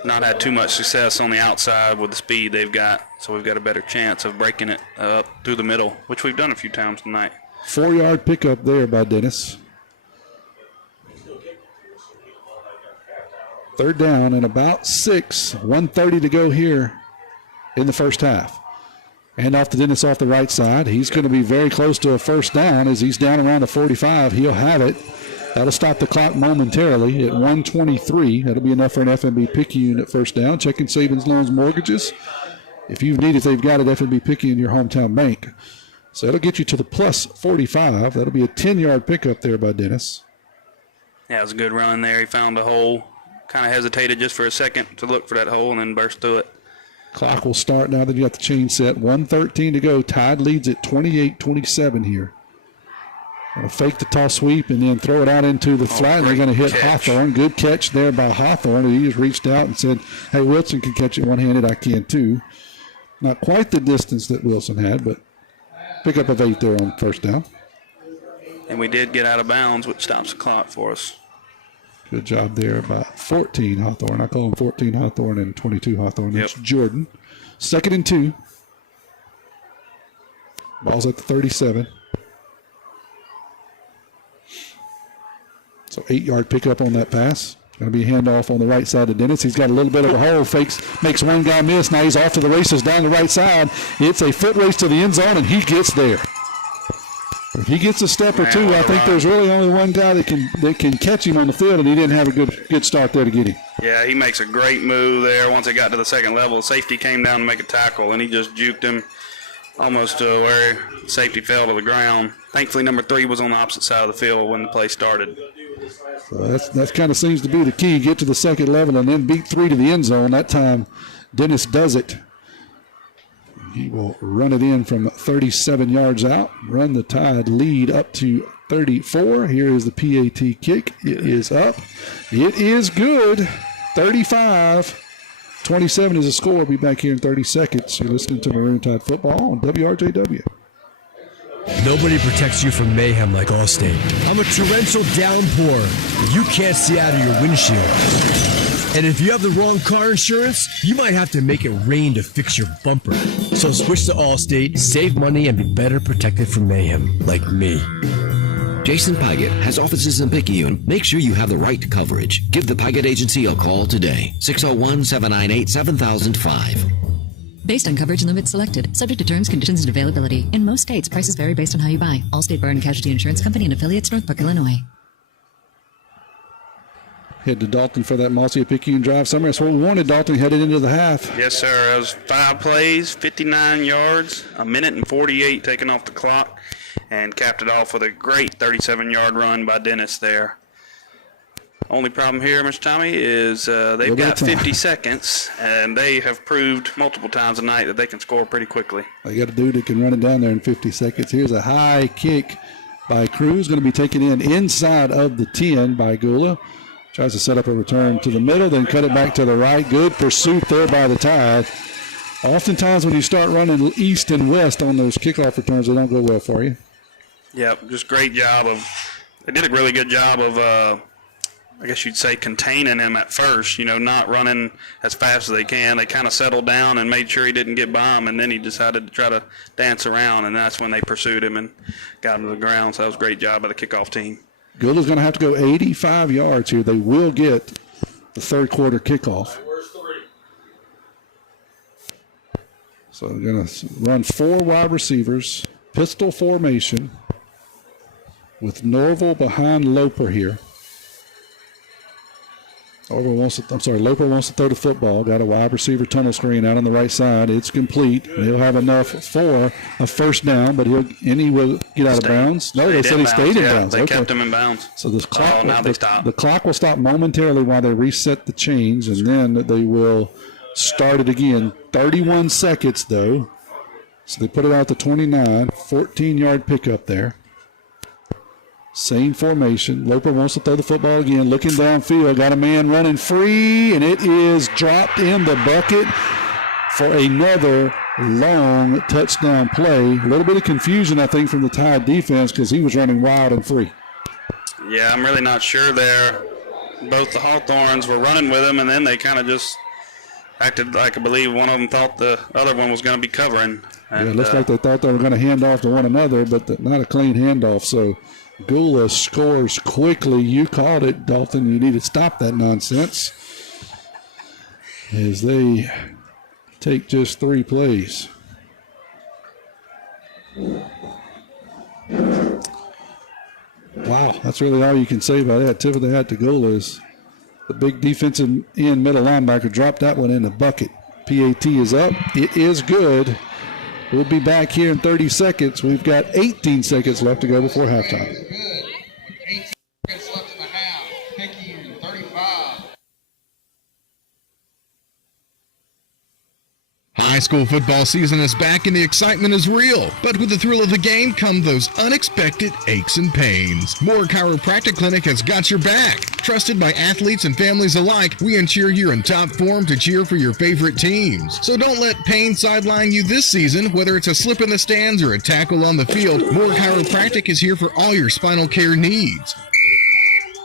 not had too much success on the outside with the speed they've got, so we've got a better chance of breaking it up through the middle, which we've done a few times tonight. 4-yard pickup there by Dennis. 3rd down and about 6. 1:30 to go here in the first half. And off to Dennis off the right side. He's going to be very close to a first down as he's down around the 45. He'll have it. That'll stop the clock momentarily at 1:23. That'll be enough for an FNB Picayune at first down. Checking savings, loans, mortgages. If you need it, they've got it. FNB Picayune, your hometown bank. So that'll get you to the plus 45. That'll be a 10-yard pickup there by Dennis. Yeah, it was a good run there. He found a hole. Kind of hesitated just for a second to look for that hole and then burst through it. Clock will start now that you got the chain set. 1:13 to go. Tide leads at 28-27 here. They'll fake the toss sweep and then throw it out into the flat, and they're going to hit Hawthorne. Good catch there by Hawthorne. He just reached out and said, hey, Wilson can catch it one-handed. I can too. Not quite the distance that Wilson had, but pick up of 8 there on first down. And we did get out of bounds, which stops the clock for us. Good job there by 14 Hawthorne. I call him 14 Hawthorne and 22 Hawthorne. That's Jordan. 2nd and 2. Ball's at the 37. So 8-yard pickup on that pass. Going to be a handoff on the right side of Dennis. He's got a little bit of a hole. Makes one guy miss. Now he's off to the races down the right side. It's a foot race to the end zone, and he gets there. If he gets a step or two, I think there's really only one guy that can catch him on the field, and he didn't have a good start there to get him. Yeah, he makes a great move there. Once it got to the second level, safety came down to make a tackle, and he just juked him almost to where safety fell to the ground. Thankfully, number 3 was on the opposite side of the field when the play started. So that kind of seems to be the key. Get to the second level and then beat 3 to the end zone. That time, Dennis does it. He will run it in from 37 yards out, run the Tide lead up to 34. Here is the PAT kick. It is up. It is good. 35-27 is the score. We'll be back here in 30 seconds. You're listening to Maroon Tide Football on WRJW. Nobody protects you from mayhem like Allstate. I'm a torrential downpour. You can't see out of your windshield. And if you have the wrong car insurance, you might have to make it rain to fix your bumper. So switch to Allstate, save money, and be better protected from mayhem, like me. Jason Paget has offices in Picayune. Make sure you have the right coverage. Give the Paget Agency a call today. 601-798-7005. Based on coverage and limits selected. Subject to terms, conditions, and availability. In most states, prices vary based on how you buy. Allstate Bar and Casualty Insurance Company and affiliates, Northbrook, Illinois. Head to Dalton for that Mossy Picayune drive summary. That's what we wanted, Dalton, headed into the half. Yes, sir. It was 5 plays, 59 yards, a minute and 48 taken off the clock, and capped it off with a great 37-yard run by Dennis there. Only problem here, Mr. Tommy, is they've got 50 seconds, and they have proved multiple times tonight that they can score pretty quickly. They got a dude that can run it down there in 50 seconds. Here's a high kick by Cruz, going to be taken inside of the 10 by Gula. Tries to set up a return to the middle, then cut it back to the right. Good pursuit there by the Tide. Oftentimes when you start running east and west on those kickoff returns, they don't go well for you. Yep, just great job they did a really good job of, I guess you'd say, containing him at first, not running as fast as they can. They kind of settled down and made sure he didn't get by him, and then he decided to try to dance around, and that's when they pursued him and got him to the ground. So that was a great job by the kickoff team. Gula's going to have to go 85 yards here. They will get the third quarter kickoff. So they're going to run 4 wide receivers, pistol formation, with Norval behind Loper here. Loper wants to throw the football. Got a wide receiver tunnel screen out on the right side. It's complete. He'll have enough for a first down, but he will get out of bounds. No, they said he stayed in bounds. They kept him in bounds. So this clock, now they stop. The clock will stop momentarily while they reset the chains, and then they will start it again. 31 seconds, though. So they put it out to 29. 14-yard pickup there. Same formation. Loper wants to throw the football again. Looking downfield. Got a man running free, and it is dropped in the bucket for another long touchdown play. A little bit of confusion, I think, from the Tide defense because he was running wild and free. Yeah, I'm really not sure there. Both the Hawthorns were running with him, and then they kind of just acted like I believe one of them thought the other one was going to be covering. And, it looks like they thought they were going to hand off to one another, but not a clean handoff. So Gula scores quickly. You called it, Dalton. You need to stop that nonsense as they take just 3 plays. Wow, that's really all you can say about that. Tip of the hat to Gula is the big defensive end middle linebacker dropped that one in the bucket. PAT is up. It is good. We'll be back here in 30 seconds. We've got 18 seconds left to go before halftime. 8 seconds left in the half. Picayune 35. High school football season is back and the excitement is real. But with the thrill of the game come those unexpected aches and pains. Moore Chiropractic Clinic has got your back. Trusted by athletes and families alike, we ensure you're in top form to cheer for your favorite teams. So don't let pain sideline you this season. Whether it's a slip in the stands or a tackle on the field, Moore Chiropractic is here for all your spinal care needs.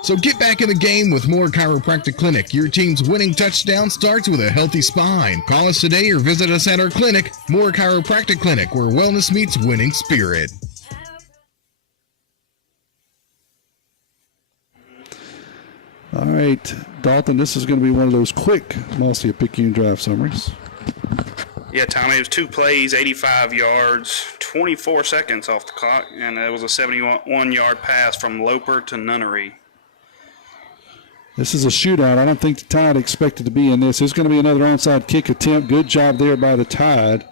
So get back in the game with Moore Chiropractic Clinic. Your team's winning touchdown starts with a healthy spine. Call us today or visit us at our clinic, Moore Chiropractic Clinic, where wellness meets winning spirit. All right, Dalton, this is going to be one of those quick Mossy Picayune drive summaries. Yeah, Tommy, it was 2 plays, 85 yards, 24 seconds off the clock, and it was a 71-yard pass from Loper to Nunnery. This is a shootout. I don't think the Tide expected to be in this. There's going to be another onside kick attempt. Good job there by the Tide.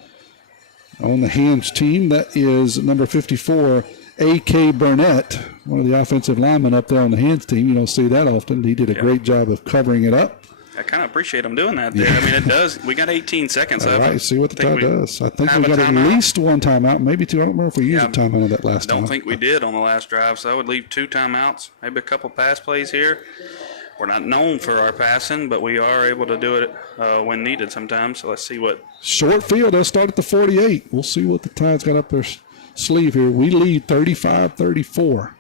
On the hands team, that is number 54, A.K. Burnett, one of the offensive linemen up there on the hands team. You don't see that often. He did a great job of covering it up. I kind of appreciate them doing that there. I mean, it does. We got 18 seconds All left. right, see what the Tide does. I think we got at least 1 timeout, maybe 2. I don't remember if we used a timeout on that last time. I don't think we did on the last drive, so I would leave 2 timeouts, maybe a couple pass plays here. We're not known for our passing, but we are able to do it when needed sometimes. So let's see what. Short field, they'll start at the 48. We'll see what the Tide's got up their sleeve here. We lead 35-34.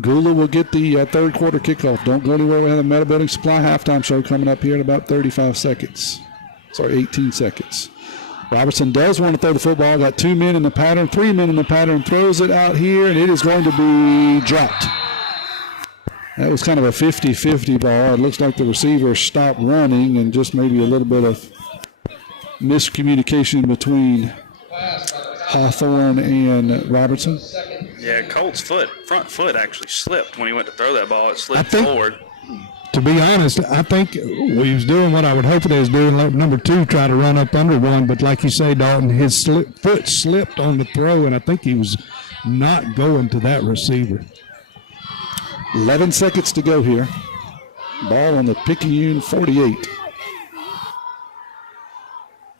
Gula will get the third quarter kickoff. Don't go anywhere. We have the Meta Building Supply halftime show coming up here in about 35 seconds. Sorry, 18 seconds. Robertson does want to throw the football. Got 2 men in the pattern, 3 men in the pattern. Throws it out here, and it is going to be dropped. That was kind of a 50-50 ball. It looks like the receiver stopped running and just maybe a little bit of miscommunication between Hawthorne and Robertson. Yeah, Colt's front foot actually slipped when he went to throw that ball. It slipped forward. To be honest, I think he was doing what I would hope he was doing. Like number 2, try to run up under one, but like you say, Dalton, his foot slipped on the throw, and I think he was not going to that receiver. 11 seconds to go here. Ball on the Picayune 48.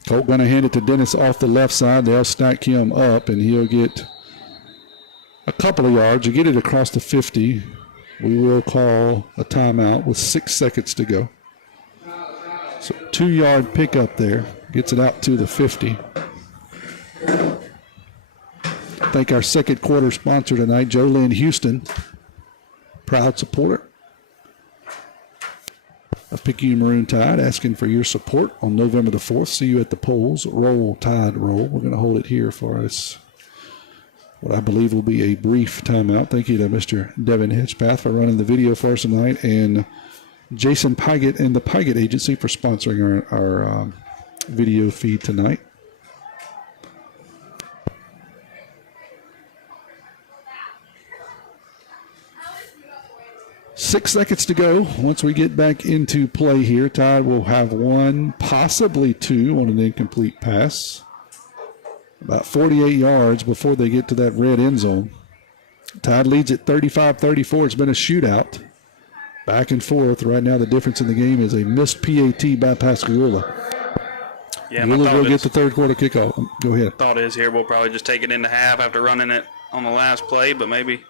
Colt going to hand it to Dennis off the left side. They'll stack him up, and he'll get a couple of yards. You get it across the 50. We will call a timeout with 6 seconds to go. So 2-yard pickup there. Gets it out to the 50. Thank our second quarter sponsor tonight, Joe Lynn Houston. Proud supporter of Picayune Maroon Tide, asking for your support on November the 4th. See you at the polls. Roll Tide Roll. We're going to hold it here for us. What I believe will be a brief timeout. Thank you to Mr. Devin Hitchpath for running the video for us tonight, and Jason Pygott and the Pygott Agency for sponsoring our video feed tonight. Six seconds to go. Once we get back into play here, Tide will have 1, possibly 2 on an incomplete pass. About 48 yards before they get to that red end zone. Tide leads at 35-34. It's been a shootout. Back and forth. Right now the difference in the game is a missed PAT by Pascagoula. Yeah, we'll get the third quarter kickoff. Go ahead. Thought is here we'll probably just take it into half after running it on the last play, but maybe.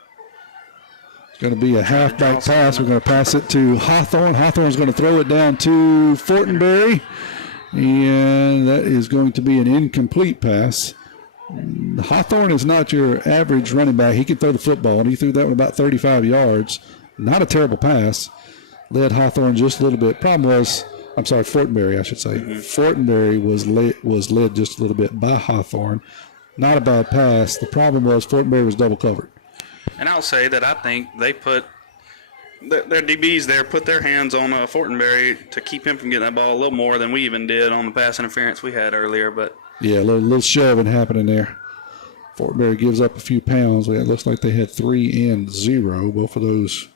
It's going to be a halfback pass. We're going to pass it to Hawthorne. Hawthorne's going to throw it down to Hornberry. And that is going to be an incomplete pass. Hawthorne is not your average running back. He can throw the football, and he threw that one about 35 yards. Not a terrible pass. Led Hawthorne just a little bit. Problem was, Hornberry, I should say. Hornberry was led just a little bit by Hawthorne. Not a bad pass. The problem was Hornberry was double covered. And I'll say that I think they put their DBs there, put their hands on Hornberry to keep him from getting that ball a little more than we even did on the pass interference we had earlier. But yeah, a little shoving happening there. Hornberry gives up a few pounds. It looks like they had 3 and 0. Both of those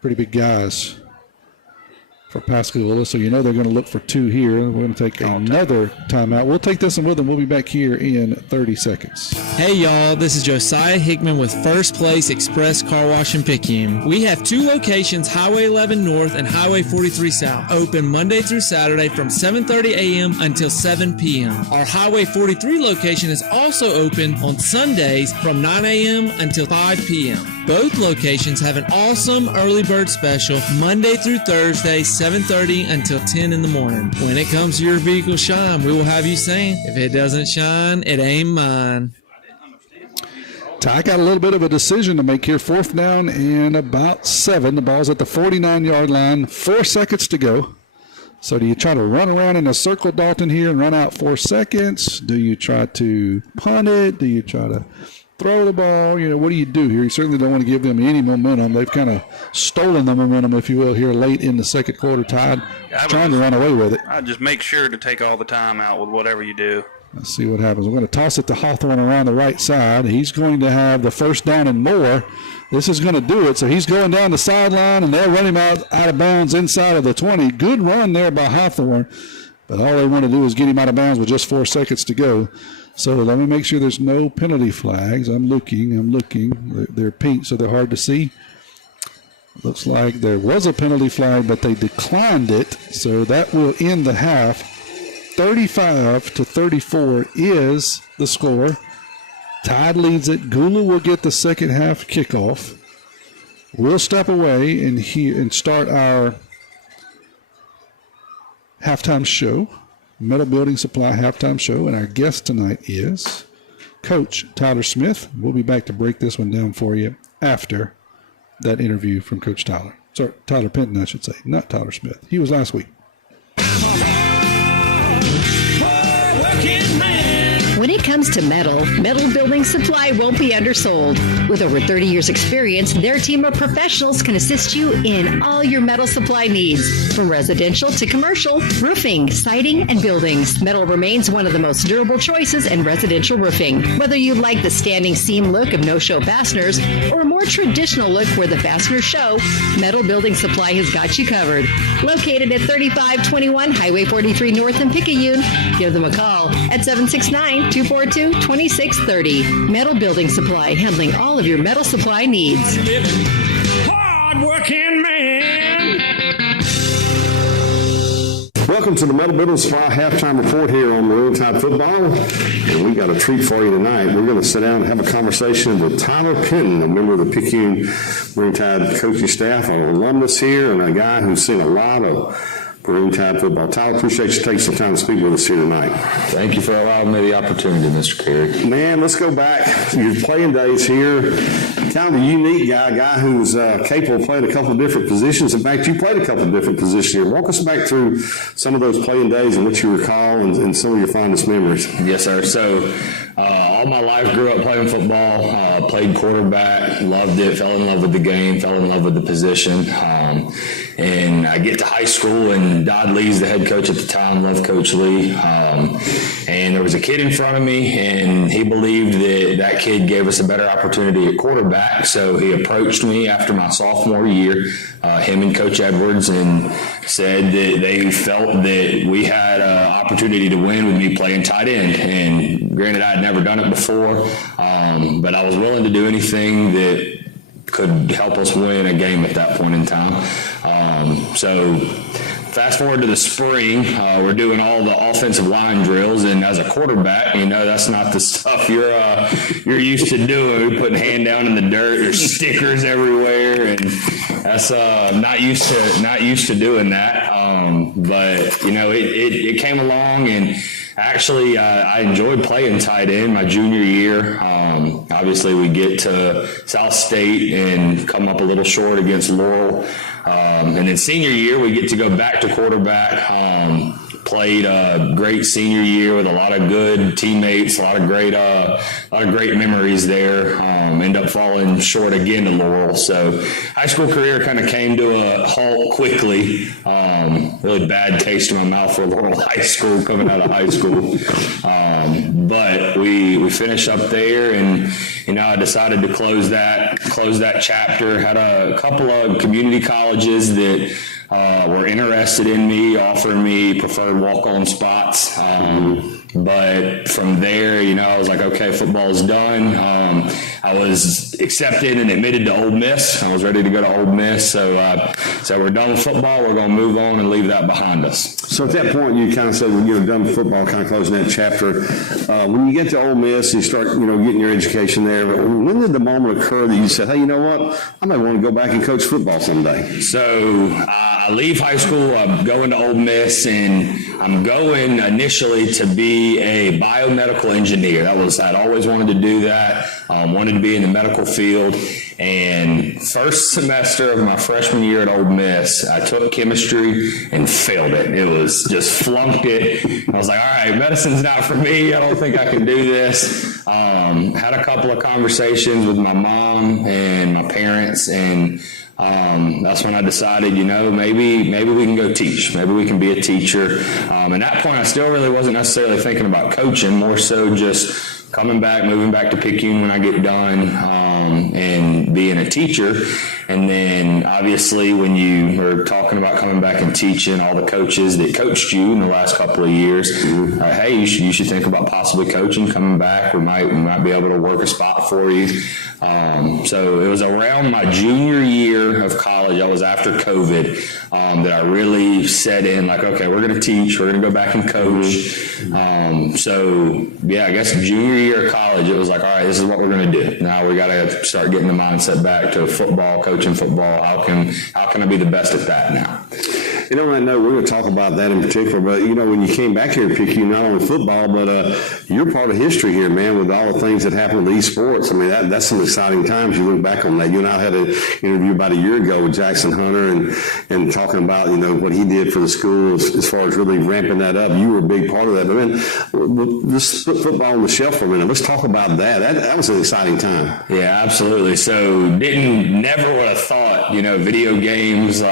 pretty big guys for Pascagoula. So you know they're going to look for 2 here. We're going to take another timeout. We'll take this one with them. We'll be back here in 30 seconds. Hey y'all, this is Josiah Hickman with First Place Express Car Wash in Picayune. We have 2 locations, Highway 11 North and Highway 43 South, open Monday through Saturday from 7:30 a.m. until 7 p.m. Our Highway 43 location is also open on Sundays from 9 a.m. until 5 p.m. Both locations have an awesome early bird special Monday through Thursday, 7:30 until 10 in the morning. When it comes to your vehicle shine, we will have you saying, if it doesn't shine, it ain't mine. Ty got a little bit of a decision to make here. 4th down and about 7. The ball's at the 49-yard line. 4 seconds to go. So do you try to run around in a circle, Dalton, here and run out 4 seconds? Do you try to punt it? Do you try to throw the ball? What do you do here? You certainly don't want to give them any momentum. They've kind of stolen the momentum, if you will, here late in the second quarter. Tide trying to run away with it. I'd just make sure to take all the time out with whatever you do. Let's see what happens. We're going to toss it to Hawthorne around the right side. He's going to have the 1st down and more. This is going to do it. So he's going down the sideline, and they'll run him out of bounds inside of the 20. Good run there by Hawthorne, but all they want to do is get him out of bounds with just 4 seconds to go. So let me make sure there's no penalty flags. I'm looking. They're pink, so they're hard to see. Looks like there was a penalty flag, but they declined it. So that will end the half. 35-34 is the score. Tide leads it. Gula will get the second half kickoff. We'll step away and start our halftime show. Metal Building Supply halftime show, and our guest tonight is Coach Tyler Smith. We'll be back to break this one down for you after that interview from Coach Tyler. Sorry, Tyler Penton, I should say, not Tyler Smith. He was last week. When it comes to metal, Metal Building Supply won't be undersold. With over 30 years experience, their team of professionals can assist you in all your metal supply needs, from residential to commercial, roofing, siding, and buildings. Metal remains one of the most durable choices in residential roofing. Whether you like the standing seam look of no-show fasteners or a more traditional look where the fasteners show, Metal Building Supply has got you covered. Located at 3521 Highway 43 North in Picayune, give them a call at 769-242-2630. Metal Building Supply, handling all of your metal supply needs. Hard-working man. Welcome to the Metal Building Supply halftime report here on Maroon Tide Football. And we got a treat for you tonight. We're going to sit down and have a conversation with Tyler Penton, a member of the Picayune Maroon Tide coaching staff, an alumnus here, and a guy who's seen a lot of Maroon Tide football. Tyler, appreciate you taking some time to speak with us here tonight. Thank you for allowing me the opportunity, Mr. Carey. Man, let's go back to your playing days here. Kind of a unique guy who's capable of playing a couple of different positions. In fact, you played a couple of different positions here. Walk us back through some of those playing days and what you recall and some of your fondest memories. Yes, sir. So all my life grew up playing football, played quarterback, loved it, fell in love with the game, fell in love with the position. And I get to high school, and Dodd Lee's the head coach at the time, loved Coach Lee. And there was a kid in front of me, and he believed that kid gave us a better opportunity at quarterback. So he approached me after my sophomore year, him and Coach Edwards, and said that they felt that we had an opportunity to win with me playing tight end. And granted, I had never done it before, but I was willing to do anything that could help us win a game at that point in time. So fast forward to the spring, we're doing all the offensive line drills, and as a quarterback, that's not the stuff you're used to doing. We're putting hand down in the dirt, there's stickers everywhere, and that's not used to doing that. But it came along, and actually I enjoyed playing tight end my junior year. Obviously, we get to South State and come up a little short against Laurel. And then senior year, we get to go back to quarterback. Played a great senior year with a lot of good teammates, a lot of great memories there. End up falling short again to Laurel. So high school career kind of came to a halt quickly. Really bad taste in my mouth for Laurel High School coming out of high school. But we finished up there, and I decided to close that chapter. Had a couple of community colleges that were interested in me, offering me preferred walk-on spots. But from there, I was like, okay, football's done. I was accepted and admitted to Ole Miss. I was ready to go to Ole Miss. So we're done with football. We're going to move on and leave that behind us. So at that point, you kind of said when you were done with football, kind of closing that chapter. When you get to Ole Miss and you start, getting your education there, when did the moment occur that you said, hey, you know what? I might want to go back and coach football someday? So I leave high school. I'm going to Ole Miss, and I'm going initially to be a biomedical engineer. I'd always wanted to do that. Wanted to be in the medical field. And first semester of my freshman year at Ole Miss, I took chemistry and failed it. It was just flunked it. I was like, all right, medicine's not for me. I don't think I can do this. Had a couple of conversations with my mom and my parents, and that's when I decided, maybe we can go teach. Maybe we can be a teacher. At that point, I still really wasn't necessarily thinking about coaching, more so just moving back to Picayune when I get done, and being a teacher. And then obviously when you were talking about coming back and teaching, all the coaches that coached you in the last couple of years, hey, you should think about possibly coaching, coming back. We might be able to work a spot for you. So it was around my junior year of college. I was after COVID, that I really set in like, okay, we're going to teach, we're going to go back and coach. So yeah, I guess junior year of college, it was like, all right, this is what we're going to do. Now we got to start getting the mindset back to football, coaching football. How can I be the best at that now? And on that note, we're going to talk about that in particular. But, when you came back here to Picayune, not only football, but you're part of history here, man, with all the things that happened with esports. I mean, that's some exciting times. You look back on that. You and I had an interview about a year ago with Jackson Hunter and talking about, what he did for the school as far as really ramping that up. You were a big part of that. But then, let's put football on the shelf for a minute. Let's talk about that. That was an exciting time. Yeah, absolutely. So never would have thought, video games,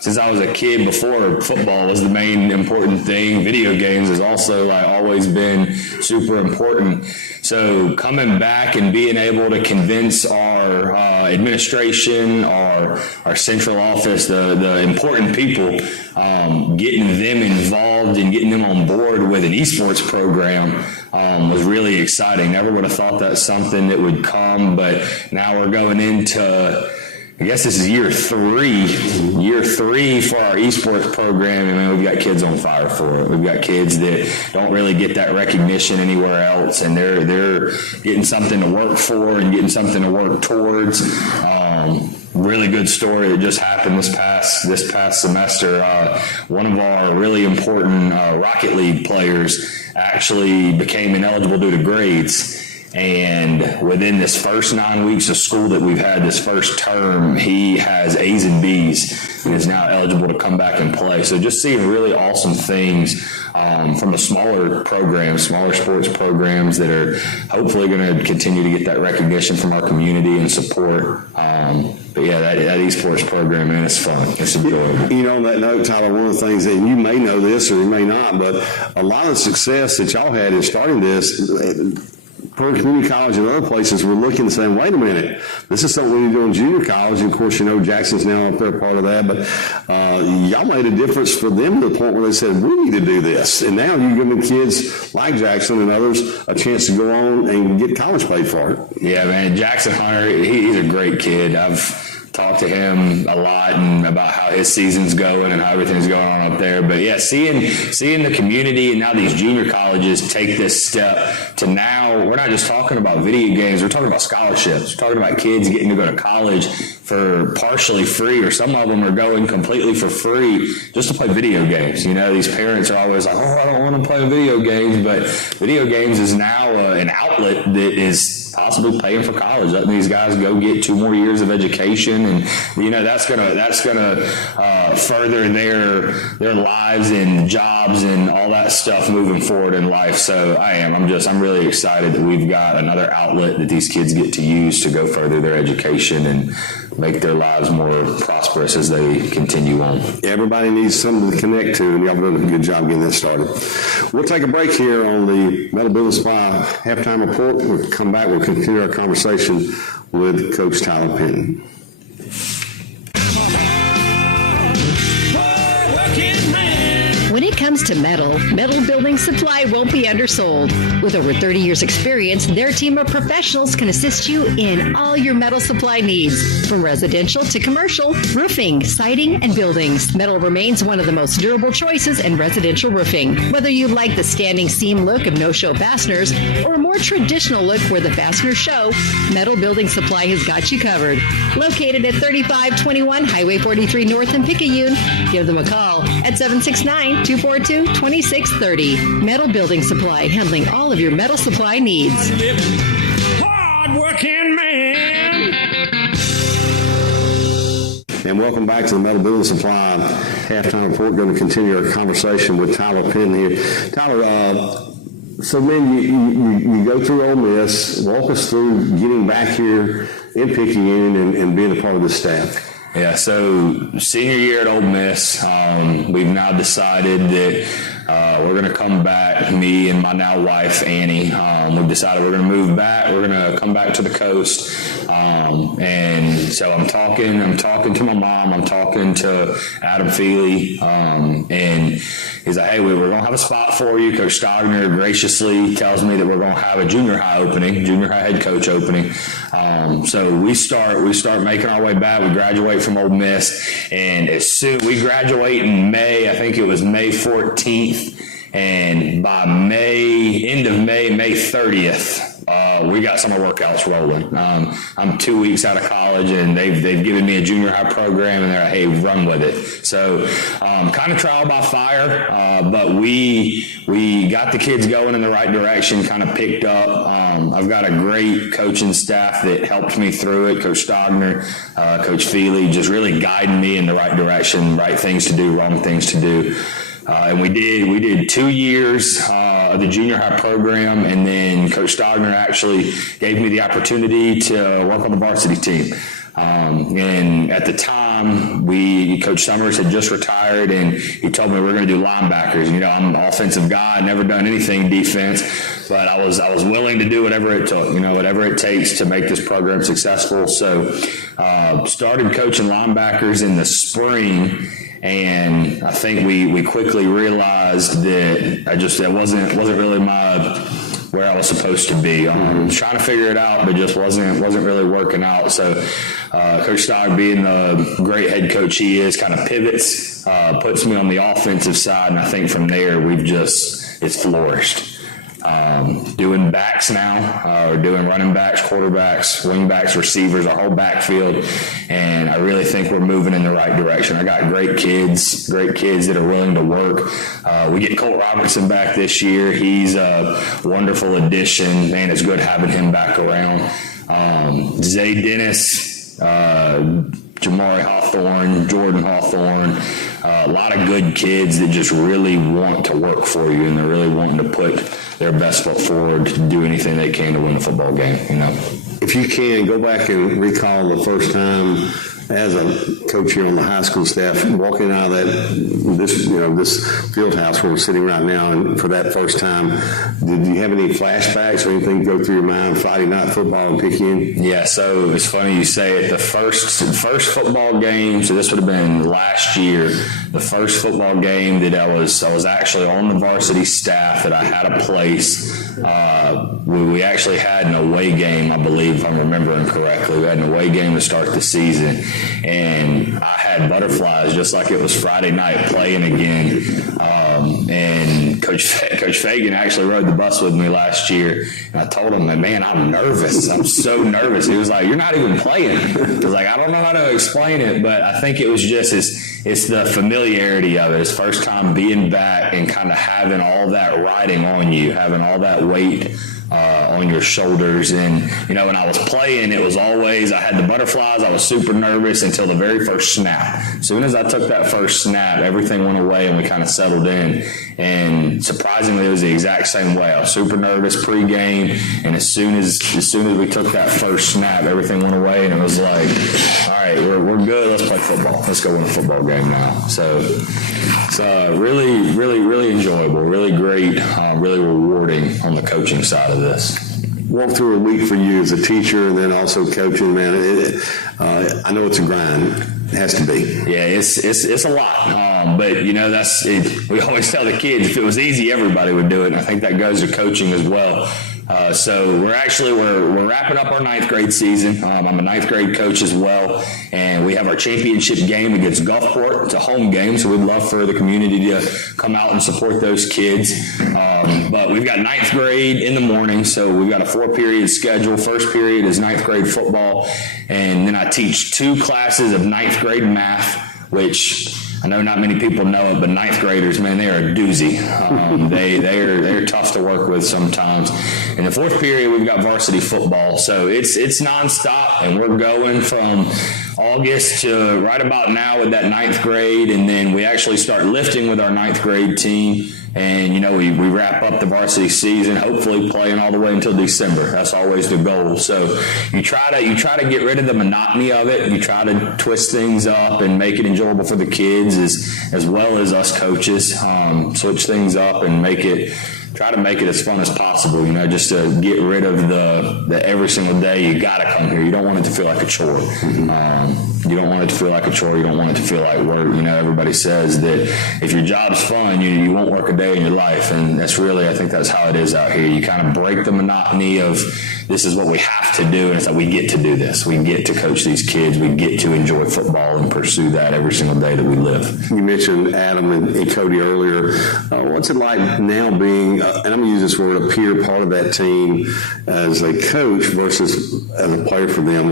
since I was a kid, before football was the main important thing, video games has also always been super important. So coming back and being able to convince our administration, our central office, the important people, getting them involved and getting them on board with an esports program was really exciting. Never would have thought that's something that would come, but now we're going into, I guess this is year three for our esports program, and we've got kids on fire for it. We've got kids that don't really get that recognition anywhere else, and they're getting something to work for and getting something to work towards. Really good story that just happened this past semester. One of our really important Rocket League players actually became ineligible due to grades. And within this first 9 weeks of school that we've had this first term, he has A's and B's and is now eligible to come back and play. So just seeing really awesome things from the smaller sports programs that are hopefully going to continue to get that recognition from our community and support. But yeah, that esports program, man, it's fun. It's enjoyable. On that note, Tyler, one of the things that you may know this or you may not, but a lot of the success that y'all had in starting this, Pearl Community College and other places were looking and saying, wait a minute, this is something we need to do in junior college. And of course, Jackson's now up there part of that, but y'all made a difference for them to the point where they said, we need to do this. And now you're giving kids like Jackson and others a chance to go on and get college paid for it. Yeah, man, Jackson Hunter, he's a great kid. I've talked to him a lot and about how his season's going and how everything's going on up there. But yeah, seeing the community and now these junior colleges take this step to now, we're not just talking about video games, we're talking about scholarships. We're talking about kids getting to go to college for partially free, or some of them are going completely for free just to play video games. These parents are always like, I don't want to play video games, but video games is now an outlet that is possibly paying for college, letting these guys go get 2 more years of education, and that's gonna further their lives and jobs and all that stuff moving forward in life. So I'm really excited that we've got another outlet that these kids get to use to go further their education and make their lives more prosperous as they continue on. Everybody needs something to connect to, and y'all done a good job getting that started. We'll take a break here on the Metal Building Supply halftime report. We'll come back. We'll continue our conversation with Coach Tyler Penn. When it comes to metal building supply won't be undersold. With over 30 years experience, their team of professionals can assist you in all your metal supply needs. From residential to commercial, roofing, siding, and buildings, metal remains one of the most durable choices in residential roofing. Whether you like the standing seam look of no-show fasteners or a more traditional look where the fasteners show, Metal Building Supply has got you covered. Located at 3521 Highway 43 North in Picayune, give them a call at 769-242-2630. Metal Building Supply, handling all of your metal supply needs. Hard-working man. And welcome back to the Metal Building Supply halftime report. Going to continue our conversation with Tyler Penn here. Tyler, so then you go through Ole Miss. Walk us through getting back here in Picayune and being a part of the staff. Yeah, so senior year at Ole Miss, we've now decided that we're going to come back, me and my now wife, Annie. We've decided we're going to move back. We're going to come back to the coast. And so I'm talking to my mom. I'm talking to Adam Feely. And he's like, hey, we're going to have a spot for you. Coach Stogner graciously tells me that we're going to have a junior high head coach opening. So we start making our way back. We graduate from Ole Miss, and as soon we graduate in May, I think it was May 14th, and by May 30th, we got summer workouts rolling. I'm 2 weeks out of college, and they've given me a junior high program, and they're like, hey, run with it. So kind of trial by fire, but we got the kids going in the right direction, kind of picked up. I've got a great coaching staff that helped me through it. Coach Stogner, Coach Feely, just really guiding me in the right direction, right things to do, wrong things to do. And we did 2 years of the junior high program, and then Coach Stogner actually gave me the opportunity to work on the varsity team. And at the time, Coach Summers had just retired, and he told me we're going to do linebackers. You know, I'm an offensive guy, never done anything defense, but I was willing to do whatever it took, whatever it takes to make this program successful. So started coaching linebackers in the spring. And I think we quickly realized that wasn't really where I was supposed to be. Trying to figure it out, but just wasn't really working out. So Coach Stock, being the great head coach he is, kind of pivots, puts me on the offensive side, and I think from there it's flourished. Doing backs now, we're doing running backs, quarterbacks, wing backs, receivers, our whole backfield, and I really think we're moving in the right direction. I got great kids that are willing to work. We get Colt Robertson back this year. He's a wonderful addition. Man, it's good having him back around. Zay Dennis, Jamari Hawthorne, Jordan Hawthorne, a lot of good kids that just really want to work for you, and they're really wanting to put their best foot forward to do anything they can to win a football game. If you can, go back and recall the first time as a coach here on the high school staff, walking out of this field house where we're sitting right now, and for that first time, did you have any flashbacks or anything go through your mind? Friday night football in Picayune? Yeah, so it's funny you say it. The first football game, so this would have been last year, the first football game that I was actually on the varsity staff, that I had a place. We actually had an away game, I believe, if I'm remembering correctly. We had an away game to start the season, and I had butterflies just like it was Friday night playing again. And Coach Fagan actually rode the bus with me last year, and I told him, man, I'm nervous. I'm so nervous. He was like, you're not even playing. I was like, I don't know how to explain it, but I think it was just it's the familiarity of it. It's first time being back and kind of having all that riding on you, having all that weight on your shoulders. And, when I was playing, it was always, I had the butterflies. I was super nervous until the very first snap. As soon as I took that first snap, everything went away and we kind of settled in. And surprisingly, it was the exact same way. I was super nervous pregame, and as soon as we took that first snap, everything went away, and it was like, all right, we're good. Let's play football. Let's go win a football game now. So it's really, really, really enjoyable, really great, really rewarding on the coaching side of this. Walk through a week for you as a teacher and then also coaching, man. I know it's a grind. It has to be. Yeah, it's a lot. But, that's it. We always tell the kids, if it was easy, everybody would do it. And I think that goes to coaching as well. So we're wrapping up our ninth grade season. I'm a ninth grade coach as well, and we have our championship game against Gulfport. It's a home game, so we'd love for the community to come out and support those kids. But we've got ninth grade in the morning, so we've got a 4-period schedule. First period is ninth grade football, and then I teach 2 classes of ninth grade math, which I know not many people know it, but ninth graders, man, they are a doozy. They're tough to work with sometimes. In the 4th period, we've got varsity football, so it's nonstop, and we're going from August to right about now with that ninth grade, and then we actually start lifting with our ninth grade team. And, we wrap up the varsity season, hopefully playing all the way until December. That's always the goal. So you try to get rid of the monotony of it. You try to twist things up and make it enjoyable for the kids as well as us coaches. Switch things up and try to make it as fun as possible, just to get rid of the every single day you got to come here. You don't want it to feel like a chore. You don't want it to feel like a chore. You don't want it to feel like work. You know, everybody says that if your job's fun, you won't work a day in your life. And that's really, I think that's how it is out here. You kind of break the monotony of this is what we have to do. And it's like, we get to do this. We get to coach these kids. We get to enjoy football and pursue that every single day that we live. You mentioned Adam and Cody earlier. What's it like now being, and I'm going to use this word, a peer part of that team as a coach versus as a player for them?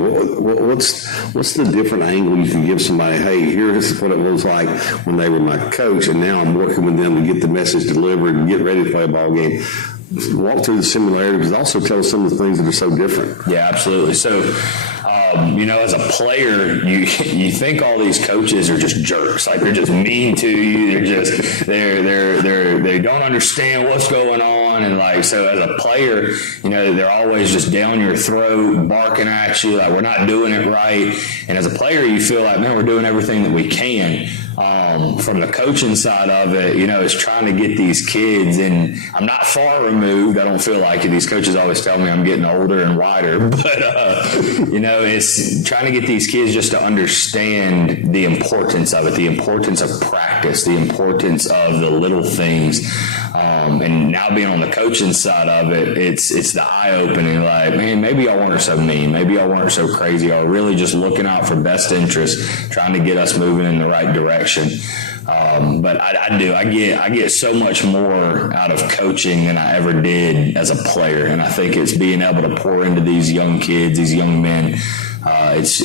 What's the different angle you can give somebody? Hey, here's what it was like when they were my coach, and now I'm working with them to get the message delivered and get ready to play a ball game. Walk through the similarities, but also tell us some of the things that are so different. Yeah, absolutely. So, you know, as a player, you think all these coaches are just jerks, like they're just mean to you. They don't understand what's going on, and like so as a player, you know, they're always just down your throat, barking at you, like we're not doing it right. And as a player, you feel like, man, we're doing everything that we can. From the coaching side of it, you know, it's trying to get these kids, and I'm not far removed. I don't feel like it. These coaches always tell me I'm getting older and wider, but, you know, it's trying to get these kids just to understand the importance of it, the importance of practice, the importance of the little things. And now being on the coaching side of it, it's the eye-opening, like, man, maybe y'all weren't so mean. Maybe y'all weren't so crazy. Y'all really just looking out for best interest, trying to get us moving in the right direction. But I get so much more out of coaching than I ever did as a player. And I think it's being able to pour into these young kids, these young men. It's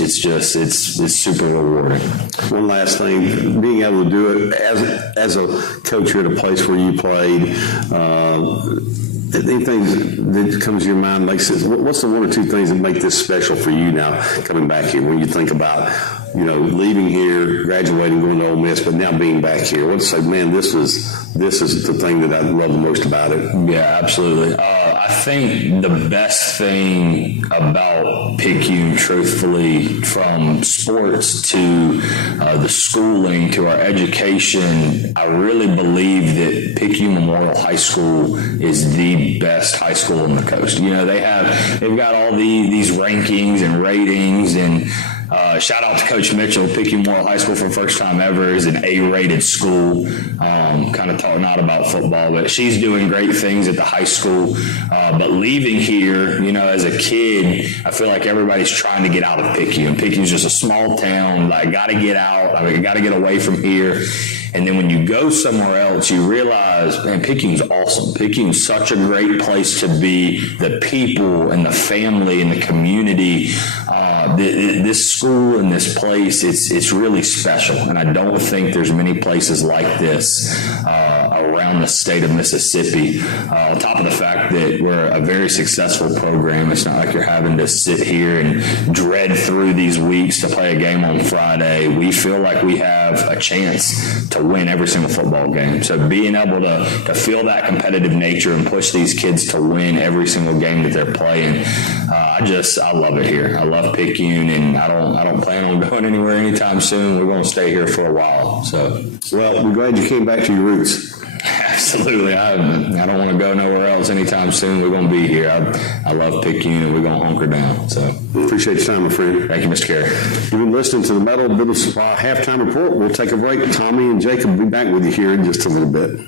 super rewarding. One last thing, being able to do it as a coach, you're at a place where you played. Anything that comes to your mind makes it, what's the one or two things that make this special for you now coming back here when you think about, you know, leaving here, graduating, going to Ole Miss, but now being back here? What's like, man, this is the thing that I love the most about it? Yeah, absolutely. I think the best thing about Picayune, truthfully, from sports to the schooling to our education, I really believe that Picayune Memorial High School is the best high school on the coast. You know, they've got all these rankings and ratings, and shout out to Coach Mitchell. Picayune Memorial High School for the first time ever is an A-rated school. Kind of talking out about football, but she's doing great things at the high school. But leaving here, you know, as a kid, I feel like everybody's trying to get out of Picayune. Picayune's just a small town. Like, got to get out. I got to get away from here. And then when you go somewhere else, you realize, man, Picayune's awesome. Picayune's such a great place to be. The people and the family and the community. This school and this place, it's really special. And I don't think there's many places like this around the state of Mississippi. On top of the fact that we're a very successful program, it's not like you're having to sit here and dread through these weeks to play a game on Friday. We feel like we have a chance to win every single football game. So being able to feel that competitive nature and push these kids to win every single game that they're playing, I love it here. I love Picayune, and I don't plan on going anywhere anytime soon. We're going to stay here for a while. So, well, we're glad you came back to your roots. Absolutely. I don't want to go nowhere else anytime soon. We're going to be here. I love Picayune, and we're going to hunker down. So, appreciate your time, my friend. Thank you, Mr. Carey. You've been listening to the Metal Building Supply Halftime Report. We'll take a break. Tommy and Jacob will be back with you here in just a little bit.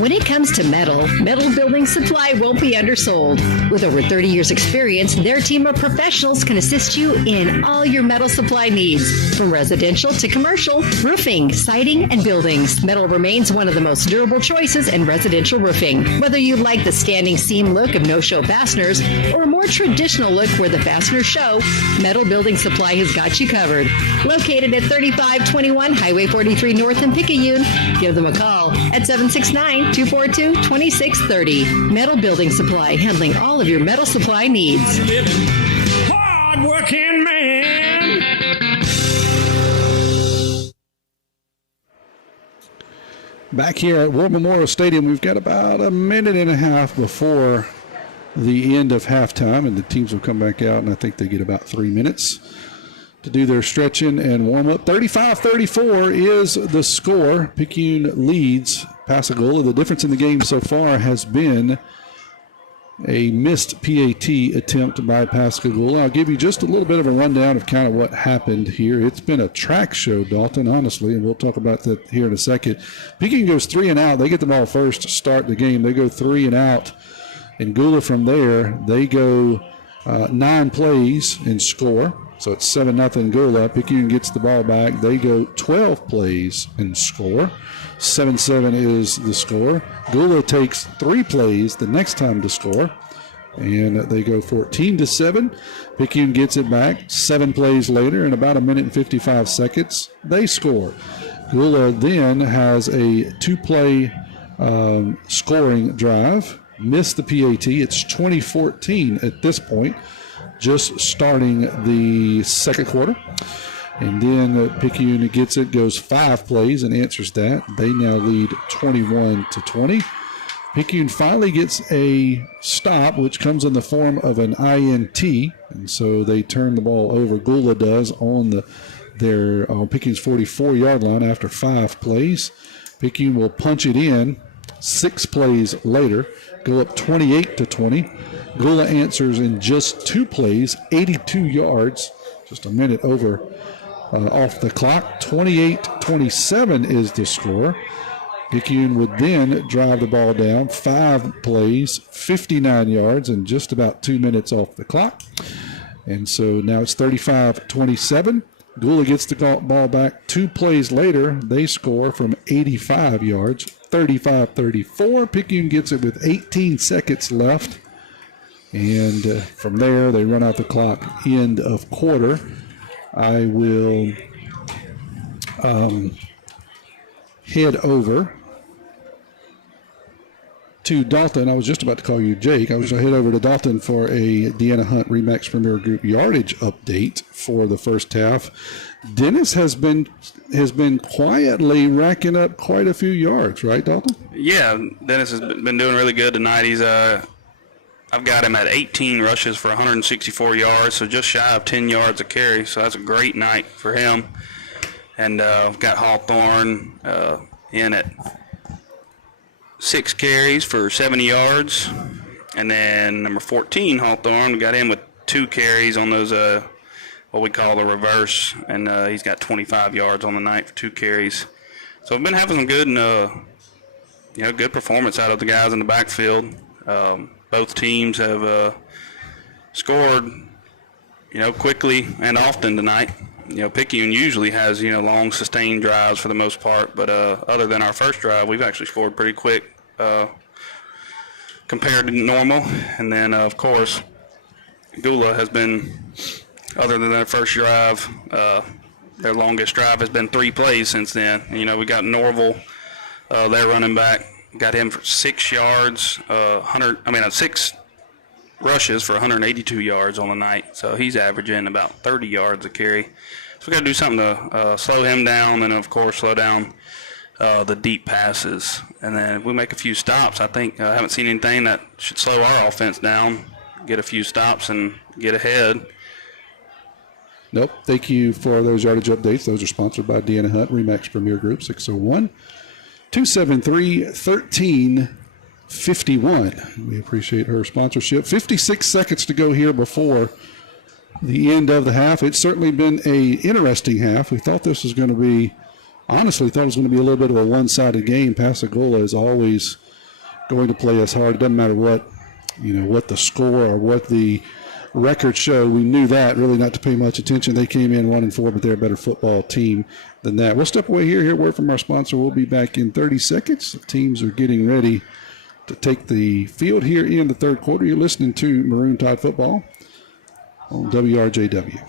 When it comes to metal building supply won't be undersold. With over 30 years experience, their team of professionals can assist you in all your metal supply needs. From residential to commercial, roofing, siding, and buildings, metal remains one of the most durable choices in residential roofing. Whether you like the standing seam look of no-show fasteners or a more traditional look where the fasteners show, Metal Building Supply has got you covered. Located at 3521 Highway 43 North in Picayune, give them a call at 769-242-2630. Metal Building Supply, handling all of your metal supply needs. Hard-working man. Back here at War Memorial Stadium, we've got about a minute and a half before the end of halftime, and the teams will come back out, and I think they get about 3 minutes to do their stretching and warm up. 35-34 is the score. Picayune leads Pascagoula. The difference in the game so far has been a missed PAT attempt by Pascagoula. I'll give you just a little bit of a rundown of kind of what happened here. It's been a track show, Dalton, honestly, and we'll talk about that here in a second. Picayune goes 3 and out. They get the ball first to start the game. They go 3 and out. And Gula from there, they go 9 plays and score. So it's 7-0 Gula. Picayune gets the ball back. They go 12 plays and score. 7-7 is the score. Gula takes 3 plays the next time to score, and they go 14-7. Picayune gets it back 7 plays later, in about 1 minute and 55 seconds, they score. Gula then has a 2-play scoring drive, missed the PAT. It's 20-14 at this point, just starting the second quarter. And then Picayune gets it, goes 5 plays and answers that. They now lead 21-20. Picayune finally gets a stop, which comes in the form of an INT. And so they turn the ball over. Gula does on their Picayune's 44-yard line after 5 plays. Picayune will punch it in 6 plays later, go up 28-20. Gula answers in just 2 plays, 82 yards, just a minute over off the clock. 28-27 is the score. Picayune would then drive the ball down 5 plays, 59 yards, and just about 2 minutes off the clock. And so now it's 35-27. Gula gets the ball back 2 plays later. They score from 85 yards, 35-34. Picayune gets it with 18 seconds left. And from there, they run out the clock, end of quarter. I will head over to Dalton. I was just about to call you Jake. I was going to head over to Dalton for a Deanna Hunt Remax Premier Group yardage update for the first half. Dennis has been quietly racking up quite a few yards, right, Dalton? Yeah, Dennis has been doing really good tonight. He's I've got him at 18 rushes for 164 yards, so just shy of 10 yards a carry. So that's a great night for him. And I've got Hawthorne in at 6 carries for 70 yards. And then number 14, Hawthorne, we got him with 2 carries on those what we call the reverse. And he's got 25 yards on the night for 2 carries. So we've been having some good, good performance out of the guys in the backfield. Both teams have scored, quickly and often tonight. Picayune usually has, long sustained drives for the most part, but other than our first drive, we've actually scored pretty quick compared to normal. And then, of course, Gula has been, other than their first drive, their longest drive has been 3 plays since then. We got Norval, their running back. Got him for 6 yards, 6 rushes for 182 yards on the night. So he's averaging about 30 yards a carry. So we got to do something to slow him down, and of course slow down the deep passes. And then if we make a few stops, I think I haven't seen anything that should slow our offense down. Get a few stops and get ahead. Nope. Thank you for those yardage updates. Those are sponsored by Deanna Hunt Remax Premier Group, 601-273-1351. We appreciate her sponsorship. 56 seconds to go here before the end of the half. It's certainly been a interesting half. We thought this was going to be, honestly, thought it was going to be a little bit of a one-sided game. Pascagoula is always going to play us hard. It doesn't matter what the score or what the records show. We knew that, really not to pay much attention. They came in 1-4, but they're a better football team than that. We'll step away here, hear a word from our sponsor. We'll be back in 30 seconds. The teams are getting ready to take the field here in the third quarter. You're listening to Maroon Tide Football on WRJW.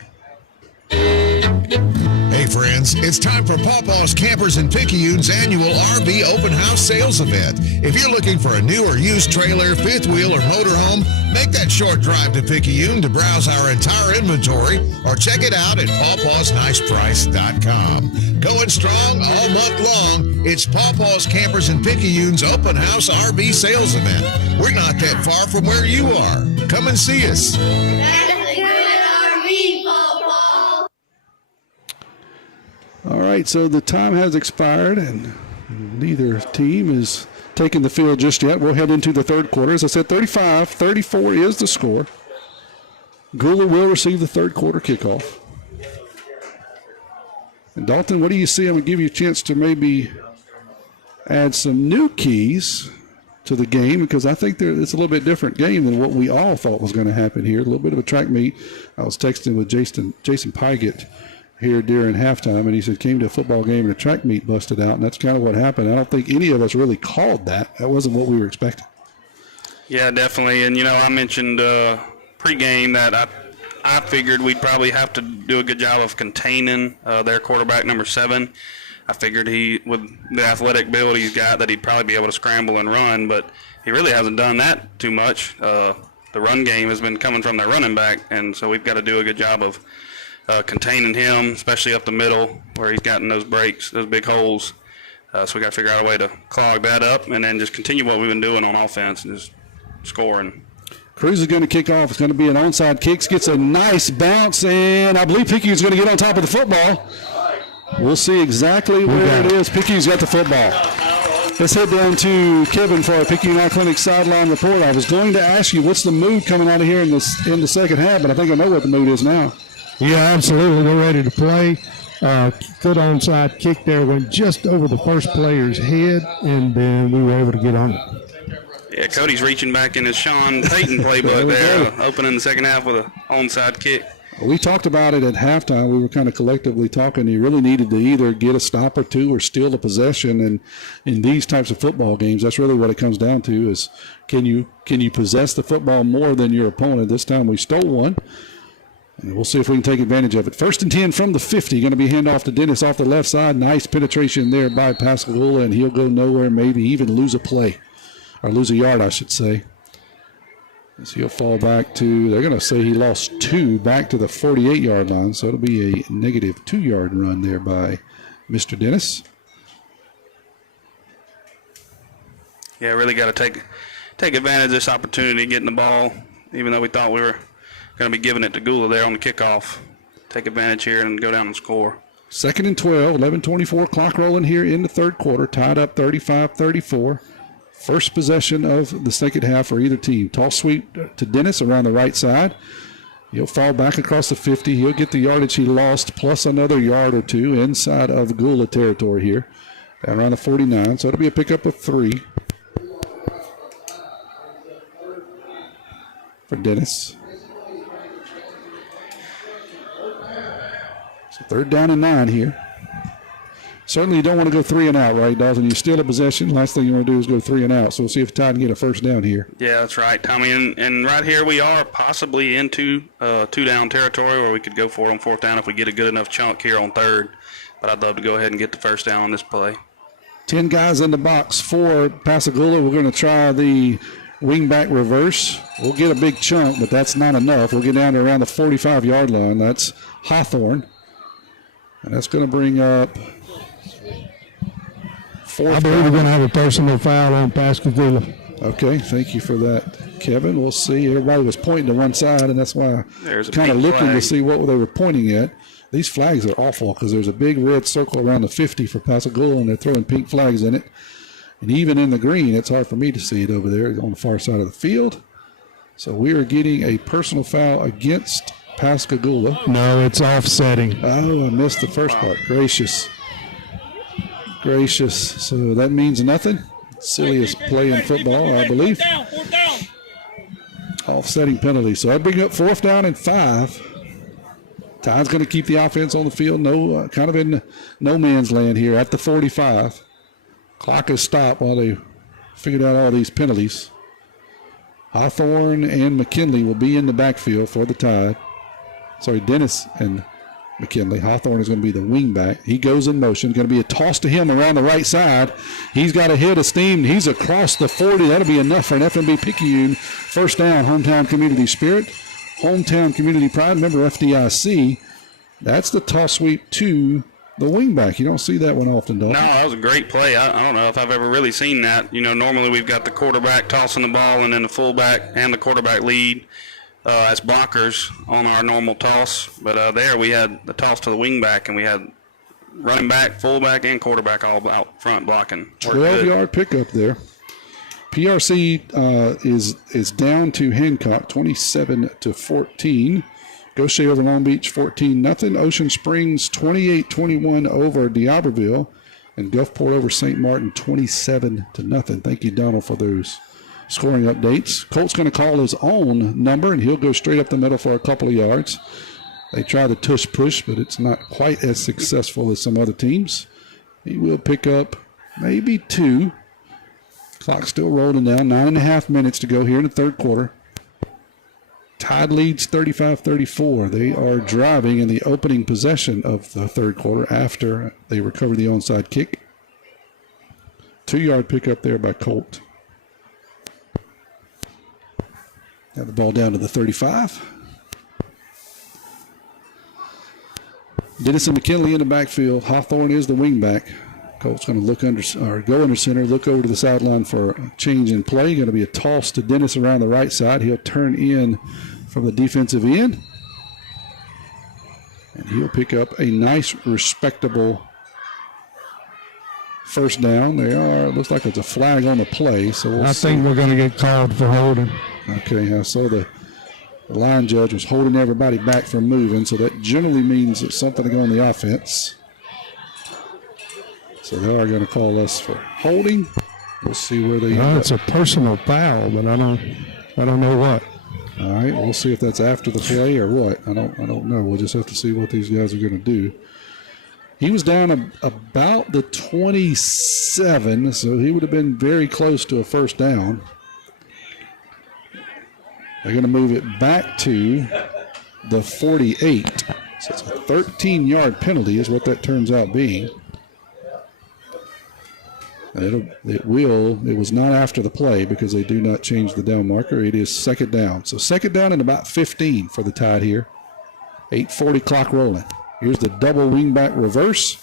Hey friends, it's time for Pawpaw's Campers and Picayune's annual RV open house sales event. If you're looking for a new or used trailer, fifth wheel, or motorhome, make that short drive to Picayune to browse our entire inventory or check it out at pawpawsniceprice.com. Going strong all month long, it's Pawpaw's Campers and Picayune's open house RV sales event. We're not that far from where you are. Come and see us. All right, so the time has expired, and neither team is taken the field just yet. We'll head into the third quarter. As I said, 35-34 is the score. Gula will receive the third quarter kickoff. And Dalton, what do you see? I'm going to give you a chance to maybe add some new keys to the game, because I think it's a little bit different game than what we all thought was going to happen here. A little bit of a track meet. I was texting with Jason Pygott here during halftime, and he said came to a football game and a track meet busted out, and that's kind of what happened. I don't think any of us really called that. That wasn't what we were expecting. Yeah, definitely. And, I mentioned pregame that I figured we'd probably have to do a good job of containing their quarterback, number 7. I figured with the athletic build he's got, that he'd probably be able to scramble and run, but he really hasn't done that too much. The run game has been coming from their running back, and so we've got to do a good job of containing him, especially up the middle where he's gotten those breaks, those big holes. So we got to figure out a way to clog that up and then just continue what we've been doing on offense and just scoring. Cruz is going to kick off. It's going to be an onside kick. Gets a nice bounce, and I believe Picayune's going to get on top of the football. We'll see exactly where it is. Picayune's got the football. Let's head down to Kevin for our Picayune Clinic sideline report. I was going to ask you what's the mood coming out of here in the second half, but I think I know what the mood is now. Yeah, absolutely. They're ready to play. Good onside kick there, went just over the first player's head, and then we were able to get on it. Yeah, Cody's reaching back in his Sean Payton playbook there, opening the second half with an onside kick. We talked about it at halftime. We were kind of collectively talking. You really needed to either get a stop or two or steal the possession. And in these types of football games, that's really what it comes down to is can you possess the football more than your opponent? This time we stole one. And we'll see if we can take advantage of it. 1st and 10 from the 50. Going to be handoff to Dennis off the left side. Nice penetration there by Pascagoula, and he'll go nowhere, maybe even lose a play. Or lose a yard, I should say. As he'll fall back to, they're going to say he lost 2 back to the 48-yard line. So it'll be a negative 2-yard run there by Mr. Dennis. Yeah, really got to take advantage of this opportunity, getting the ball, even though we thought we were going to be giving it to Gula there on the kickoff. Take advantage here and go down and score. 2nd and 12, 11:24 clock rolling here in the third quarter, tied up 35-34. First possession of the second half for either team. Toss sweep to Dennis around the right side. He'll fall back across the 50. He'll get the yardage he lost plus another yard or 2 inside of Gula territory here. Down around the 49. So it'll be a pickup of 3 for Dennis. So 3rd down and 9 here. Certainly you don't want to go 3 and out, right, Dawson? You steal a possession. Last thing you want to do is go 3 and out. So we'll see if Todd can get a first down here. Yeah, that's right, Tommy. And right here we are possibly into 2-down territory where we could go for it on 4th down if we get a good enough chunk here on 3rd. But I'd love to go ahead and get the first down on this play. 10 guys in the box for Pascagoula. We're going to try the wingback reverse. We'll get a big chunk, but that's not enough. We'll get down to around the 45-yard line. That's Hawthorne. And that's going to bring up... I believe we're going to have a personal foul on Pascagoula. Okay, thank you for that, Kevin. We'll see. Everybody was pointing to one side, and that's why I kind of looking to see what they were pointing at. These flags are awful because there's a big red circle around the 50 for Pascagoula, and they're throwing pink flags in it. And even in the green, it's hard for me to see it over there on the far side of the field. So we are getting a personal foul against Pascagoula. No, it's offsetting. Oh, I missed the first part. Gracious. So that means nothing. Silliest play in football, I believe. Fourth down. Offsetting penalty. So I bring up 4th down and 5. Todd's going to keep the offense on the field. No, kind of in no man's land here at the 45. Clock is stopped while they figured out all these penalties. Hawthorne and McKinley will be in the backfield for the Tide. Sorry, Dennis and McKinley. Hawthorne is going to be the wing back. He goes in motion. Going to be a toss to him around the right side. He's got a hit of steam. He's across the 40. That'll be enough for an FMB Picayune. First down, hometown community spirit. Hometown community pride. Remember FDIC. That's the toss sweep to the wing back. You don't see that one often, don't you? No, that was a great play. I don't know if I've ever really seen that. Normally we've got the quarterback tossing the ball and then the fullback and the quarterback lead as blockers on our normal toss. But there we had the toss to the wing back, and we had running back, fullback, and quarterback all out front blocking. 12-yard pickup there. PRC is down to Hancock, 27-14. Goshen over Long Beach, 14-0. Ocean Springs, 28-21 over D'Iberville. And Gulfport over St. Martin, 27-0. Thank you, Donald, for those scoring updates. Colt's going to call his own number, and he'll go straight up the middle for a couple of yards. They try the tush push, but it's not quite as successful as some other teams. He will pick up maybe 2. Clock still rolling down. 9.5 minutes to go here in the third quarter. Tide leads 35-34. They are driving in the opening possession of the third quarter after they recover the onside kick. 2-yard pickup there by Colt. Got the ball down to the 35. Dennis and McKinley in the backfield. Hawthorne is the wingback. Colt's going to look under or go under center, look over to the sideline for a change in play. Going to be a toss to Dennis around the right side. He'll turn in from the defensive end. And he'll pick up a nice, respectable first down. Looks like it's a flag on the play. So I think we're going to get called for holding. Okay, I saw the line judge was holding everybody back from moving, so that generally means it's something to go on the offense. So they are going to call us for holding. We'll see where they No, it's a personal foul, but I don't know what. All right, we'll see if that's after the play or what. I don't know. We'll just have to see what these guys are going to do. He was down about the 27, so he would have been very close to a first down. They're going to move it back to the 48. So it's a 13-yard penalty is what that turns out being. It was not after the play because they do not change the down marker. It is second down. So second down and about 15 for the Tide here. 8:40 clock rolling. Here's the double wingback reverse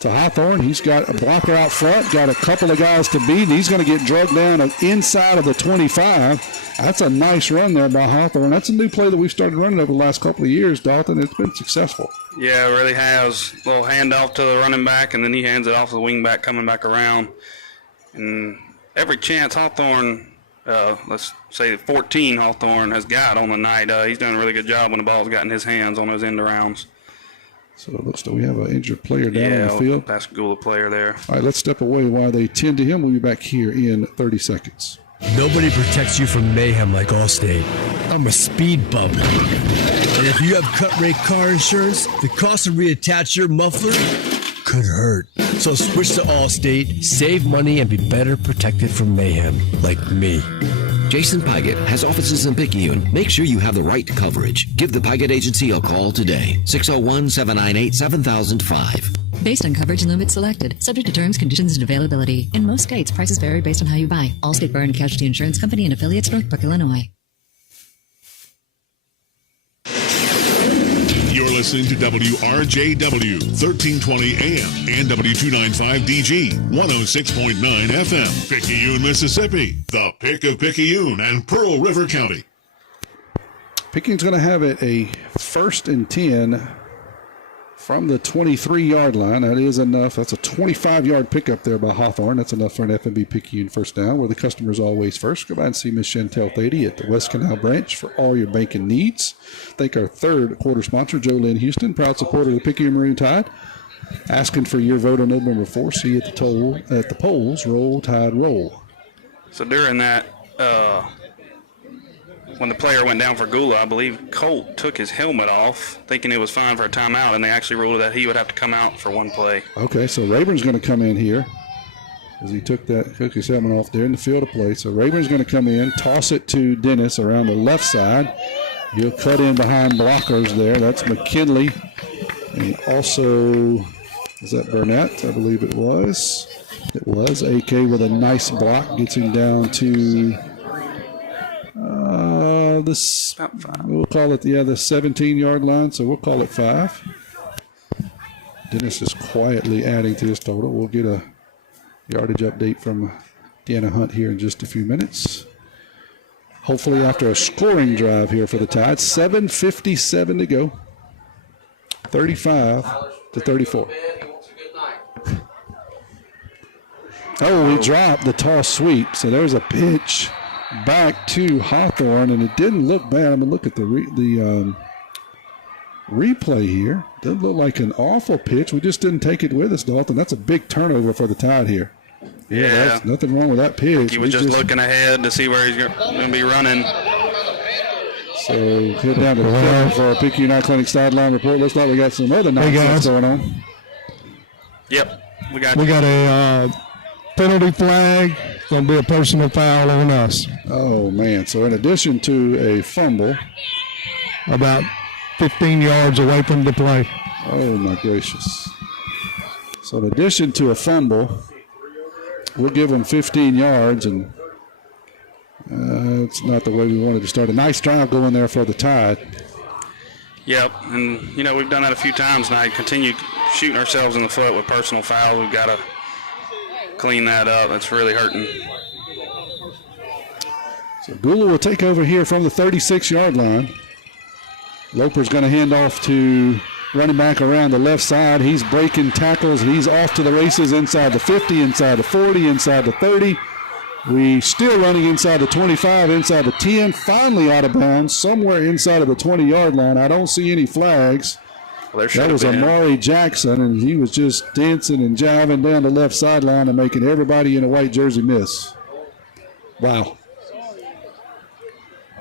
to Hawthorne. He's got a blocker out front, got a couple of guys to beat, and he's going to get drugged down inside of the 25. That's a nice run there by Hawthorne. That's a new play that we've started running over the last couple of years, Dalton. It's been successful. Yeah, it really has. A little handoff to the running back, and then he hands it off to the wing back coming back around. And every chance Hawthorne, let's say 14 Hawthorne has got on the night, he's done a really good job when the ball's got in his hands on those end arounds. So it looks like we have an injured player down on the field. Pascagoula player there. All right, let's step away while they tend to him. We'll be back here in 30 seconds. Nobody protects you from mayhem like Allstate. I'm a speed bump. And if you have cut rate car insurance, the cost to reattach your muffler could hurt. So switch to Allstate, save money, and be better protected from mayhem like me. Jason Pygott has offices in Picayune. Make sure you have the right coverage. Give the Pygott Agency a call today. 601-798-7005. Based on coverage and limits selected, subject to terms, conditions, and availability. In most states, prices vary based on how you buy. Allstate Bar and Casualty Insurance Company and affiliates, Northbrook, Illinois. You're listening to WRJW, 1320 AM and W295DG, 106.9 FM, Picayune, Mississippi, the pick of Picayune and Pearl River County. Picayune's going to have it a 1st and 10 from the 23-yard line. That is enough. That's a 25-yard pickup there by Hawthorne. That's enough for an F&B Picayune first down, where the customer's always first. Go by and see Miss Chantel Thady at the West Canal branch for all your banking needs. Thank our third quarter sponsor, Joe Lynn Houston, proud supporter of the Picayune Marine Tide. Asking for your vote on November 4th. See you at the polls. Roll Tide roll. So during that, when the player went down for Gula, I believe Colt took his helmet off, thinking it was fine for a timeout, and they actually ruled that he would have to come out for one play. Okay, so Rayburn's going to come in here as he took his helmet off there in the field of play. So Rayburn's going to come in, toss it to Dennis around the left side. He'll cut in behind blockers there. That's McKinley. And also, is that Burnett? I believe it was. It was. AK with a nice block gets him down to this. We'll call it, the 17-yard line, so we'll call it 5. Dennis is quietly adding to his total. We'll get a yardage update from Deanna Hunt here in just a few minutes. Hopefully after a scoring drive here for the Tide. 7:57 to go. 35-34. Oh, we dropped the toss sweep. So there's a pitch back to Hawthorne, and it didn't look bad. I'm going to look at the replay here. Doesn't look like an awful pitch. We just didn't take it with us, Dalton. That's a big turnover for the Tide here. Yeah, that's nothing wrong with that pitch. He was just looking ahead to see where he's going to be running. So head down to the field for our Picayune Clinic sideline report. Looks like we got some other nonsense going on. Yep, we got a penalty flag. It's going to be a personal foul on us. Oh, man. So in addition to a fumble, about 15 yards away from the play. Oh, my gracious. So in addition to a fumble, we'll give them 15 yards, and it's not the way we wanted to start. A nice drive going there for the Tide. Yep, and, we've done that a few times tonight. Continue shooting ourselves in the foot with personal fouls. We've got to clean that up. That's really hurting. So Gula will take over here from the 36-yard line. Loper's going to hand off to running back around the left side. He's breaking tackles. He's off to the races inside the 50, inside the 40, inside the 30. We still running inside the 25, inside the 10, finally out of bounds, somewhere inside of the 20-yard line. I don't see any flags. Well, that was Amari Jackson, and he was just dancing and jiving down the left sideline and making everybody in a white jersey miss. Wow.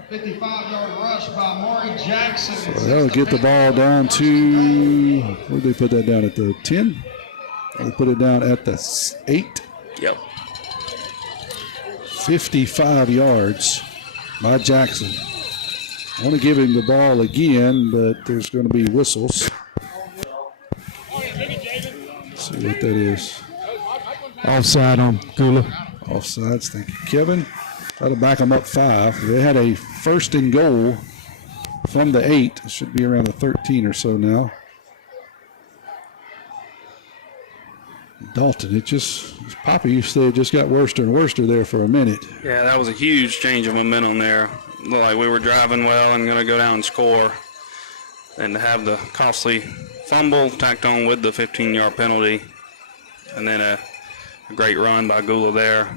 55-yard rush by Amari Jackson. So they'll get the ball down to, where did they put that down, at the 10? They put it down at the 8. Yep. 55 yards by Jackson. I want to give him the ball again, but there's going to be whistles. Let's see what that is. Offside on Gula. Offsides, thank you, Kevin. Try to back them up 5. They had a first and goal from the 8. It should be around the 13 or so now. Dalton, it just, as Poppy used to say, it just got worse and worse there for a minute. Yeah, that was a huge change of momentum there. Looked like we were driving well and going to go down and score. And to have the costly fumble tacked on with the 15-yard penalty. And then a great run by Gula there.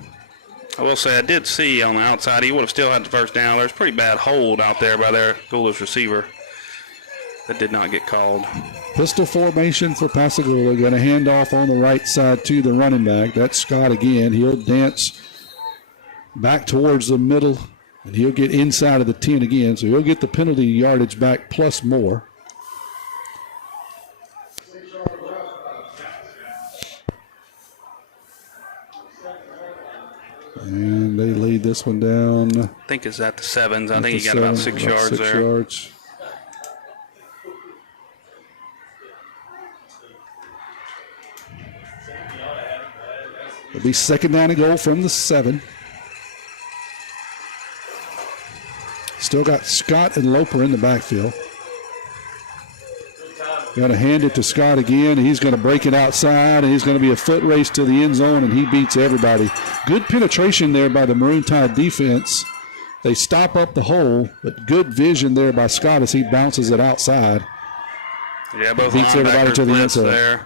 I will say I did see on the outside, he would have still had the first down. There's a pretty bad hold out there by their Gula's receiver. That did not get called. Pistol formation for Pascagoula. Going to hand off on the right side to the running back. That's Scott again. He'll dance back towards the middle, and he'll get inside of the 10 again. So he'll get the penalty yardage back plus more. And they laid this one down. I think it's at the 7s. I think he got about 6 yards there. 6 yards. It'll be second down and goal from the 7. Still got Scott and Loper in the backfield. Going to hand it to Scott again. He's going to break it outside, and he's going to be a foot race to the end zone, and he beats everybody. Good penetration there by the Maroon Tide defense. They stop up the hole, but good vision there by Scott as he bounces it outside. Yeah, both beats everybody to the end zone there.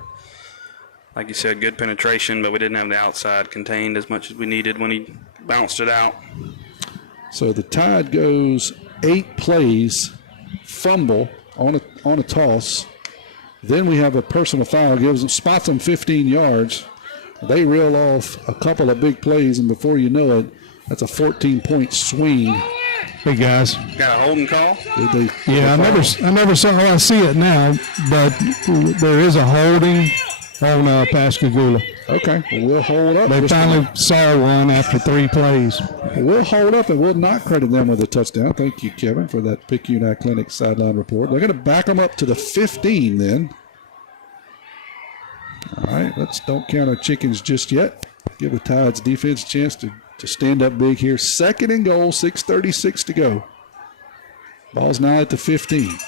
Like you said, good penetration, but we didn't have the outside contained as much as we needed when he bounced it out. So the Tide goes 8 plays, fumble on a toss. Then we have a personal foul, spots them 15 yards. They reel off a couple of big plays, and before you know it, that's a 14-point swing. Hey guys, got a holding call? Yeah, I never saw. I see it now, but there is a holding on Pascagoula. Okay, well, we'll hold up. They finally saw one after 3 plays. We'll hold up, and we'll not credit them with a touchdown. Thank you, Kevin, for that Picayune Clinic sideline report. They're going to back them up to the 15 then. All right, don't count our chickens just yet. Give the Tide's defense a chance to stand up big here. Second and goal, 6:36 to go. Ball's now at the 15.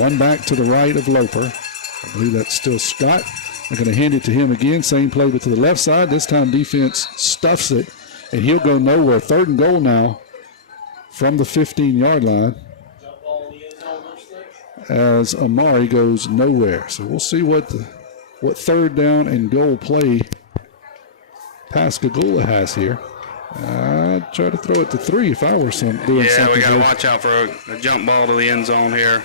One back to the right of Loper. I believe that's still Scott. They're going to hand it to him again. Same play, but to the left side. This time defense stuffs it, and he'll go nowhere. Third and goal now from the 15-yard line as Amari goes nowhere. So we'll see what third down and goal play Pascagoula has here. I'd try to throw it to 3 if I were doing something. Yeah, we got to watch out for a jump ball to the end zone here.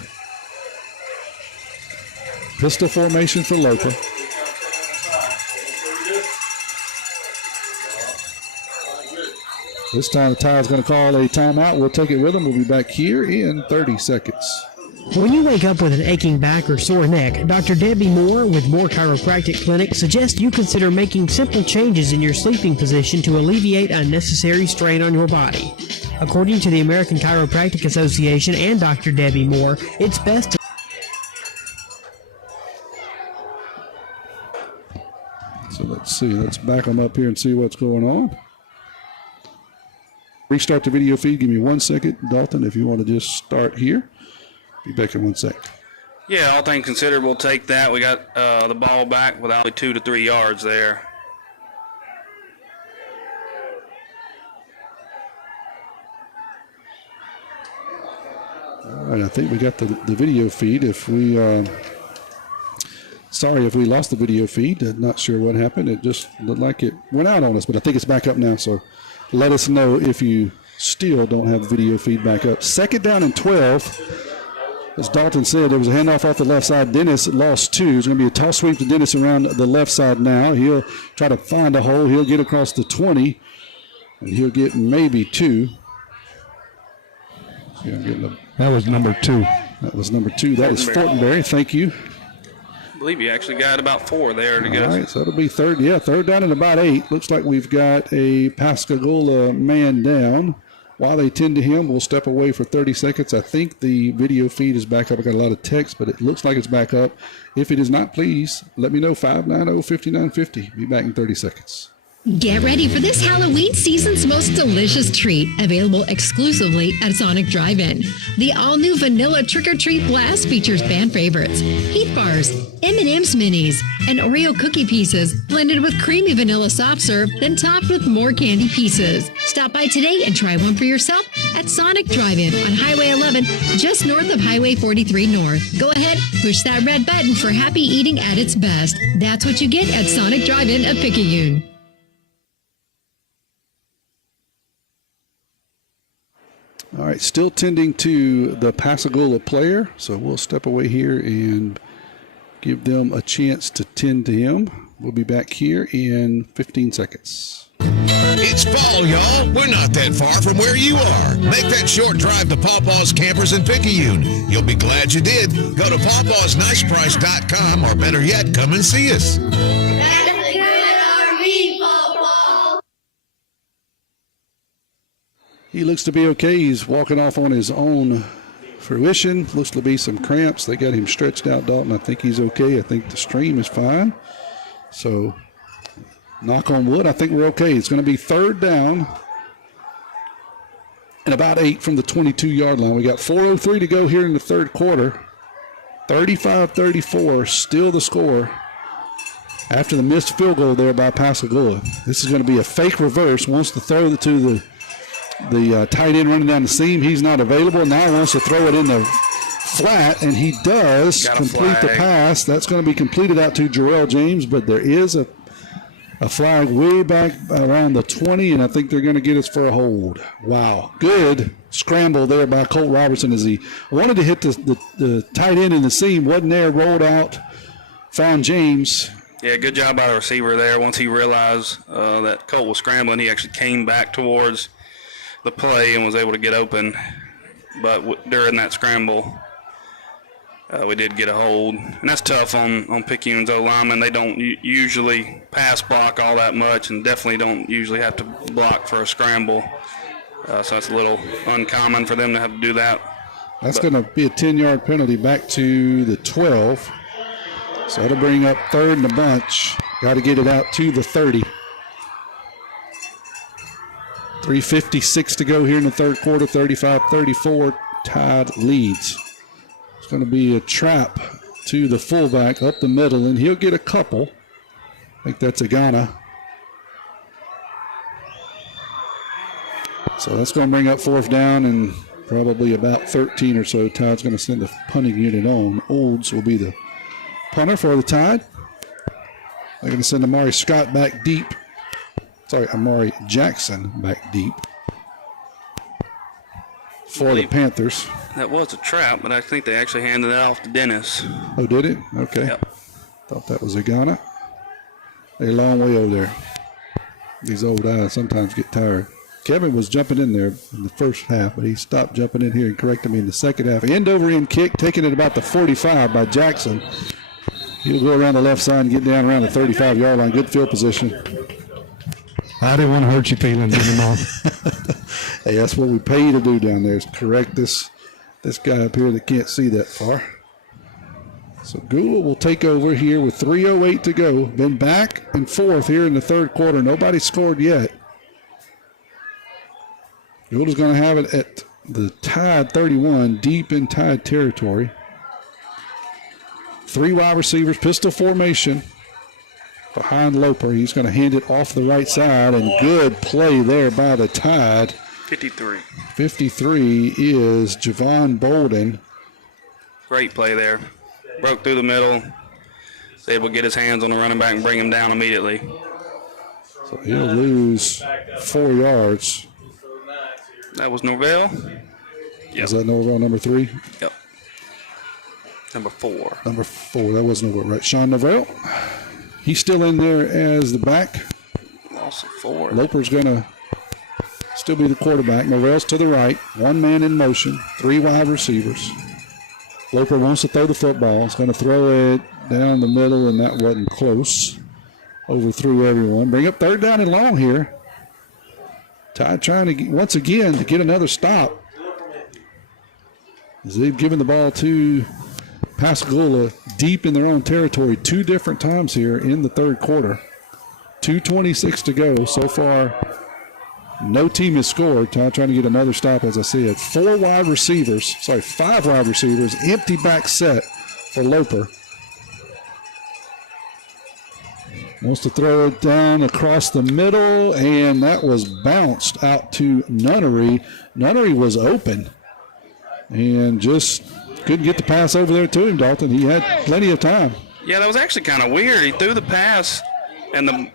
Pistol formation for local. This time the Tide's going to call a timeout. We'll take it with them. We'll be back here in 30 seconds. When you wake up with an aching back or sore neck, Dr. Debbie Moore with Moore Chiropractic Clinic suggests you consider making simple changes in your sleeping position to alleviate unnecessary strain on your body. According to the American Chiropractic Association and Dr. Debbie Moore, it's best to... So let's see. Let's back them up here and see what's going on. Restart the video feed. Give me 1 second, Dalton, if you want to just start here. Be back in 1 sec. Yeah, all things considered, we'll take that. We got the ball back with only 2 to 3 yards there. All right, I think we got the video feed. If we, sorry if we lost the video feed. Not sure what happened. It just looked like it went out on us, but I think it's back up now. So let us know if you still don't have the video feed back up. 2nd down and 12. As Dalton said, there was a handoff off the left side. Dennis lost 2. It's going to be a toss sweep to Dennis around the left side now. He'll try to find a hole. He'll get across the 20, and he'll get maybe 2. That was number 2. That was number 2. That is Hornberry. Thank you. I believe you actually got about 4 there to get us. All right, so that'll be third down and about 8. Looks like we've got a Pascagoula man down. While they tend to him, we'll step away for 30 seconds. I think the video feed is back up. I got a lot of text, but it looks like it's back up. If it is not, please let me know. 590-5950. Be back in 30 seconds. Get ready for this Halloween season's most delicious treat, available exclusively at Sonic Drive-In. The all-new Vanilla Trick-or-Treat Blast features band favorites, Heat Bars, M&M's Minis, and Oreo cookie pieces, blended with creamy vanilla soft serve, then topped with more candy pieces. Stop by today and try one for yourself at Sonic Drive-In on Highway 11, just north of Highway 43 North. Go ahead, push that red button for happy eating at its best. That's what you get at Sonic Drive-In of Picayune. All right, still tending to the Pascagoula player, so we'll step away here and give them a chance to tend to him. We'll be back here in 15 seconds. It's fall, y'all. We're not that far from where you are. Make that short drive to Pawpaw's Campers in Picayune. You'll be glad you did. Go to pawpawsniceprice.com, or better yet, come and see us. He looks to be okay. He's walking off on his own fruition. Looks to be some cramps. They got him stretched out, Dalton. I think he's okay. I think the stream is fine. So, knock on wood, I think we're okay. It's going to be 3rd down and about 8 from the 22-yard line. We got 4:03 to go here in the 3rd quarter. 35-34, still the score after the missed field goal there by Pascagoula. This is going to be a fake reverse. Wants to throw it to the tight end running down the seam. He's not available. Now he wants to throw it in the flat, and he does complete the pass. That's going to be completed out to Jarrell James, but there is a flag way back around the 20, and I think they're going to get us for a hold. Wow. Good scramble there by Colt Robertson as he wanted to hit the tight end in the seam. Wasn't there, rolled out, found James. Yeah, good job by the receiver there. Once he realized that Colt was scrambling, he actually came back towards the play and was able to get open, but during that scramble we did get a hold, and that's tough on Picayune's O-linemen. They don't usually pass block all that much, and definitely don't usually have to block for a scramble, so it's a little uncommon for them to have to do that. That's going to be a 10-yard penalty back to the 12, so that'll bring up 3rd and a bunch. Got to get it out to the 30. 3:56 to go here in the 3rd quarter, 35-34, Tide leads. It's going to be a trap to the fullback up the middle, and he'll get a couple. I think that's a Ghana. So that's going to bring up 4th down and probably about 13 or so. Tide's going to send the punting unit on. Olds will be the punter for the Tide. They're going to send Amari Scott back deep Amari Jackson back deep for the Panthers. That was a trap, but I think they actually handed it off to Dennis. Oh, did it? Okay. Yep. Thought that was a Ghana. They're a long way over there. These old eyes sometimes get tired. Kevin was jumping in there in the first half, but he stopped jumping in here and corrected me in the second half. End over end kick, taken at about the 45 by Jackson. He'll go around the left side and get down around the 35-yard line. Good field position. I didn't want to hurt your feelings anymore. Hey, that's what we pay you to do down there, is correct this guy up here that can't see that far. So Gula will take over here with 3:08 to go. Been back and forth here in the third quarter. Nobody scored yet. Gula's going to have it at the Tide 31, deep in Tide territory. 3 wide receivers, pistol formation behind Loper. He's going to hand it off the right side, and good play there by the Tide. 53. 53 is Javon Bolden. Great play there. Broke through the middle. Was able to get his hands on the running back and bring him down immediately. So he'll lose 4 yards. That was Norvell. Yep. Is that Norvell number 3? Yep. Number 4. Number 4. That was Norvell, right? Sean Norvell. He's still in there as the back. Loss of 4. Loper's going to still be the quarterback. Norvell's to the right. 1 man in motion. 3 wide receivers. Loper wants to throw the football. He's going to throw it down the middle, and that wasn't close. Overthrew everyone. Bring up 3rd down and long here. Tide trying to, once again, to get another stop. As they've given the ball to Pascagoula deep in their own territory 2 different times here in the third quarter. 2:26 to go. So far, no team has scored. Tide trying to get another stop, as I said. 5 wide receivers, empty back set for Loper. Wants to throw it down across the middle, and that was bounced out to Nunnery. Nunnery was open and just couldn't get the pass over there to him, Dalton. He had plenty of time. Yeah, that was actually kind of weird. He threw the pass, and the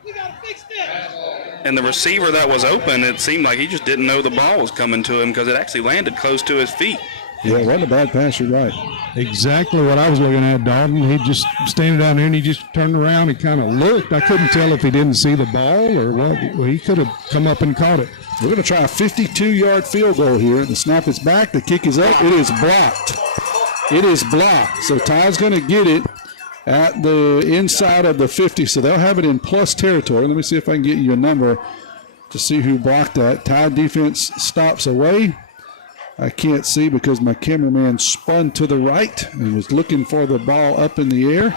receiver that was open, it seemed like he just didn't know the ball was coming to him because it actually landed close to his feet. Yeah, it wasn't a bad pass, you're right. Exactly what I was looking at, Dalton. He just standing down there and he just turned around and kind of looked. I couldn't tell if he didn't see the ball or what. Well, he could have come up and caught it. We're going to try a 52-yard field goal here. The snap is back. The kick is up. It is blocked. It is blocked. So Ty's going to get it at the inside of the 50. So they'll have it in plus territory. Let me see if I can get you a number to see who blocked that. Tide defense stops away. I can't see because my cameraman spun to the right and was looking for the ball up in the air.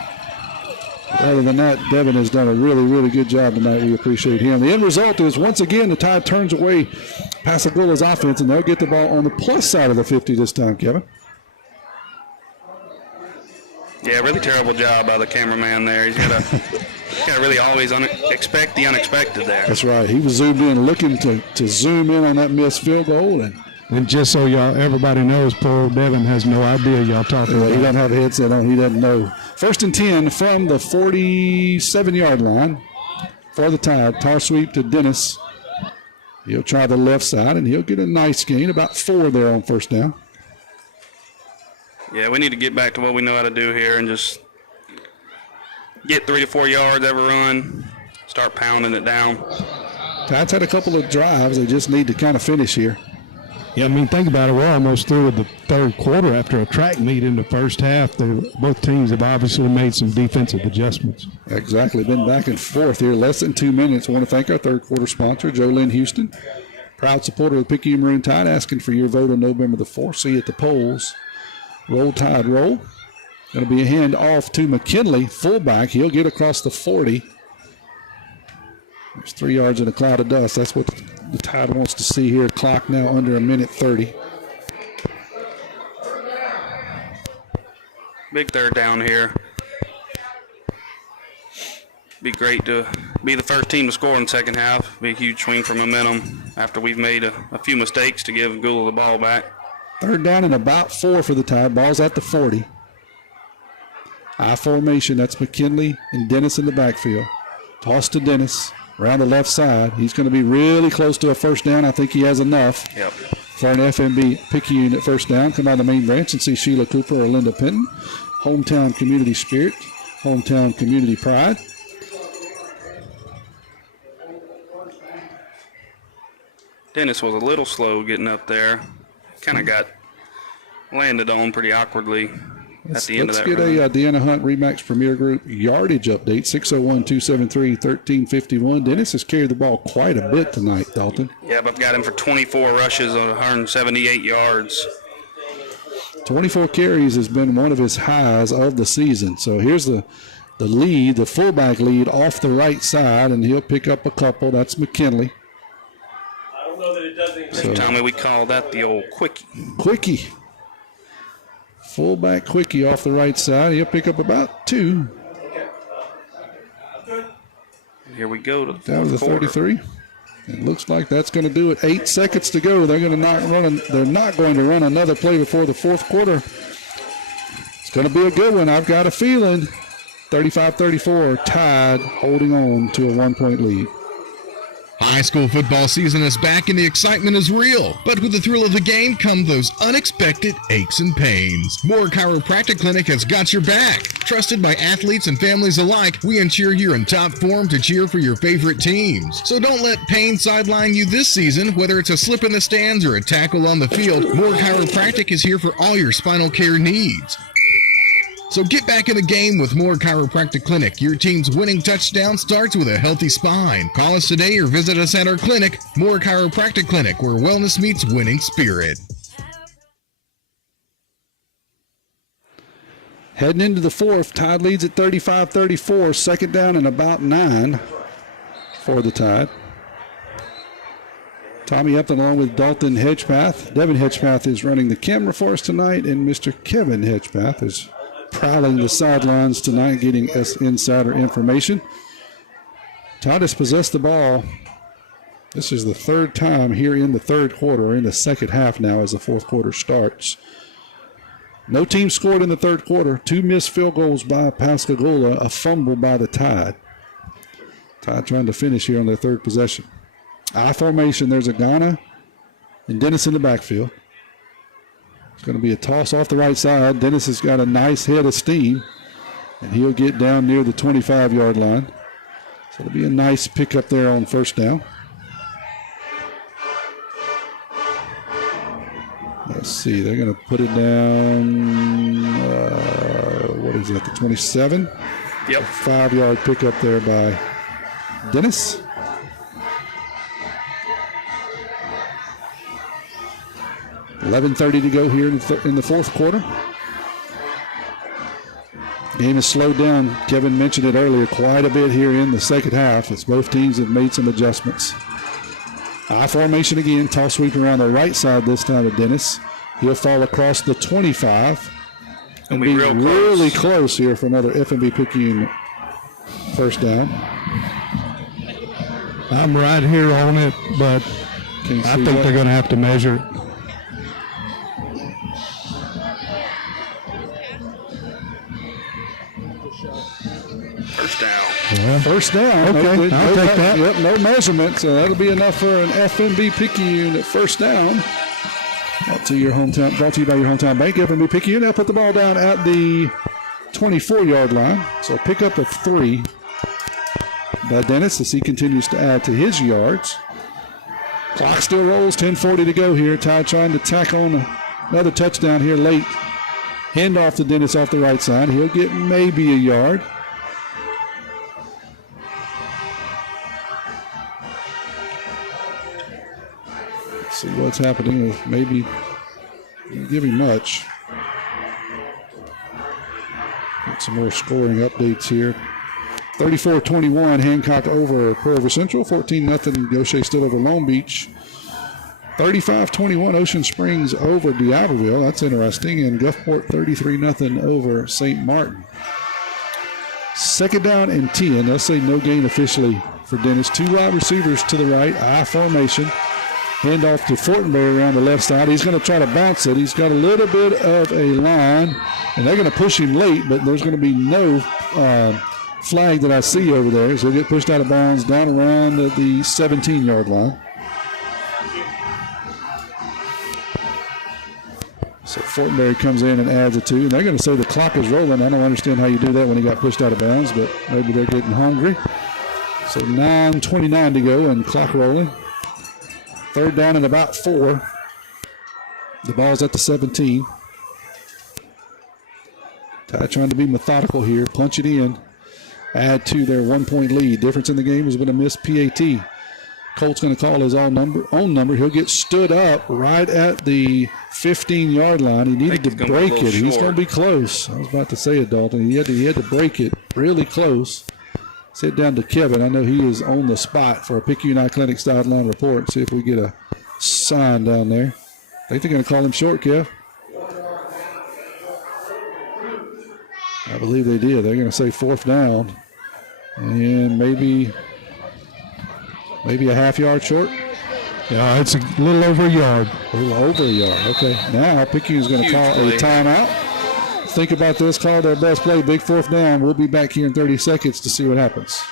Other than that, Devin has done a really, really good job tonight. We appreciate him. The end result is, once again, the Tide turns away Pascagoula's offense, and they'll get the ball on the plus side of the 50 this time, Kevin. Yeah, really terrible job by the cameraman there. He's got to really always expect the unexpected there. That's right. He was zoomed in, looking to zoom in on that missed field goal. And just so everybody knows, poor Devin has no idea y'all talking about. He doesn't have a headset on. He doesn't know. 1st and 10 from the 47-yard line for the Tide. Tar sweep to Dennis. He'll try the left side, and he'll get a nice gain, about 4 there on 1st down. Yeah, we need to get back to what we know how to do here and just get 3 to 4 yards every run, start pounding it down. Tide's had a couple of drives. They just need to kind of finish here. Yeah, I mean, think about it. We're almost through with the third quarter after a track meet in the first half. Both teams have obviously made some defensive adjustments. Exactly. Been back and forth here. Less than 2 minutes. I want to thank our third quarter sponsor, Joe Lynn Houston. Proud supporter of the Picayune Maroon Tide, asking for your vote on November the 4th. See you at the polls. Roll Tide roll. Going to be a hand off to McKinley, fullback. He'll get across the 40. There's 3 yards in a cloud of dust. That's what the Tide wants to see here. Clock now under 1:30. Big 3rd down here. Be great to be the first team to score in the second half. Be a huge swing for momentum after we've made a few mistakes to give Gula the ball back. 3rd down and about 4 for the Tide. Ball's at the 40. I formation. That's McKinley and Dennis in the backfield. Toss to Dennis. around the left side. He's going to be really close to a first down. I think he has enough for an FMB Picayune at first down. Come out of the main branch and see Sheila Cooper or Linda Penton. Hometown community spirit, hometown community pride. Dennis was a little slow getting up there. Kind of got landed on pretty awkwardly at the end of that Let's get a Deanna Hunt Remax Premier Group yardage update, 601-273-1351. Dennis has carried the ball quite a bit tonight, Dalton. Yeah, but I've got him for 24 rushes on 178 yards. 24 carries has been one of his highs of the season. So here's the lead, the fullback lead off the right side, and he'll pick up a couple. That's McKinley. I don't know that it does anything. So Tommy, we call that the old quickie. Quickie. Fullback quickie off the right side. He'll pick up about 2. Here we go to the down to the 33. It looks like that's going to do it. 8 seconds to go. They're not going to run another play before the fourth quarter. It's going to be a good one. I've got a feeling. 35-34, tied, holding on to a 1-point lead. High school football season is back and the excitement is real. But with the thrill of the game come those unexpected aches and pains. Moore Chiropractic Clinic has got your back. Trusted by athletes and families alike, we ensure you're in top form to cheer for your favorite teams. So don't let pain sideline you this season, whether it's a slip in the stands or a tackle on the field. Moore Chiropractic is here for all your spinal care needs. So get back in the game with Moore Chiropractic Clinic. Your team's winning touchdown starts with a healthy spine. Call us today or visit us at our clinic, Moore Chiropractic Clinic, where wellness meets winning spirit. Heading into the fourth, Tide leads at 35-34, second down and about 9 for the Tide. Tommy Upton along with Dalton Hedgepath. Devin Hedgepath is running the camera for us tonight, and Mr. Kevin Hedgepath is prowling the sidelines tonight, getting us insider information. Todd has possessed the ball. This is the third time here in the third quarter, or in the second half now as the fourth quarter starts. No team scored in the third quarter. 2 missed field goals by Pascagoula, a fumble by the Tide. Tide trying to finish here on their third possession. I formation, there's a Ghana and Dennis in the backfield. It's going to be a toss off the right side. Dennis has got a nice head of steam, and he'll get down near the 25-yard line. So it'll be a nice pickup there on first down. Let's see, they're going to put it down, what is that, the 27? Yep. A 5-yard pickup there by Dennis. $11:30 to go here in the fourth quarter. Game is slowed down. Kevin mentioned it earlier, quite a bit here in the second half as both teams have made some adjustments. I formation again, toss sweep around the right side this time of Dennis. He'll fall across the 25 and be really close here for another FMB Picayune first down. I'm right here on it, but I think they're going to have to measure it. First down. Yeah. First down. Okay, I'll take that. Yep, no measurement, so that'll be enough for an FMB Picayune at first down. Brought to you by your hometown bank, FMB Picayune. They'll put the ball down at the 24-yard line. So a pickup of 3 by Dennis as he continues to add to his yards. Clock still rolls, 10:40 to go here. Tide trying to tack on another touchdown here late. Hand off to Dennis off the right side. He'll get maybe a yard. See what's happening with maybe giving much. Get some more scoring updates here. 34-21, Hancock over Pearl River Central. 14-0, Gaucher still over Long Beach. 35-21, Ocean Springs over D'Iberville. That's interesting. And Gulfport 33-0 over St. Martin. Second down and 10. They'll say no gain officially for Dennis. 2 wide receivers to the right, I formation. Hand off to Hornberry around the left side. He's going to try to bounce it. He's got a little bit of a line, and they're going to push him late, but there's going to be no flag that I see over there. So he'll get pushed out of bounds down around the 17-yard line. So Hornberry comes in and adds a 2. And they're going to say the clock is rolling. I don't understand how you do that when he got pushed out of bounds, but maybe they're getting hungry. So 9:29 to go and clock rolling. 3rd down and about 4. The ball's at the 17. Tide trying to be methodical here. Punch it in. Add to their 1-point lead. Difference in the game has been a missed PAT. Colt's going to call his own number. He'll get stood up right at the 15-yard line. He needed to break it. He's going to be close. I was about to say it, Dalton. He had to break it really close. Sit down to Kevin. I know he is on the spot for a Picayune Clinic sideline report. See if we get a sign down there. I think they're going to call him short, Kev. I believe they did. They're going to say 4th down. And maybe a half-yard short. Yeah, it's a little over a yard. A little over a yard. Okay. Now Picayune's going to call a timeout. Think about this. Call their best play. Big 4th down. We'll be back here in 30 seconds to see what happens.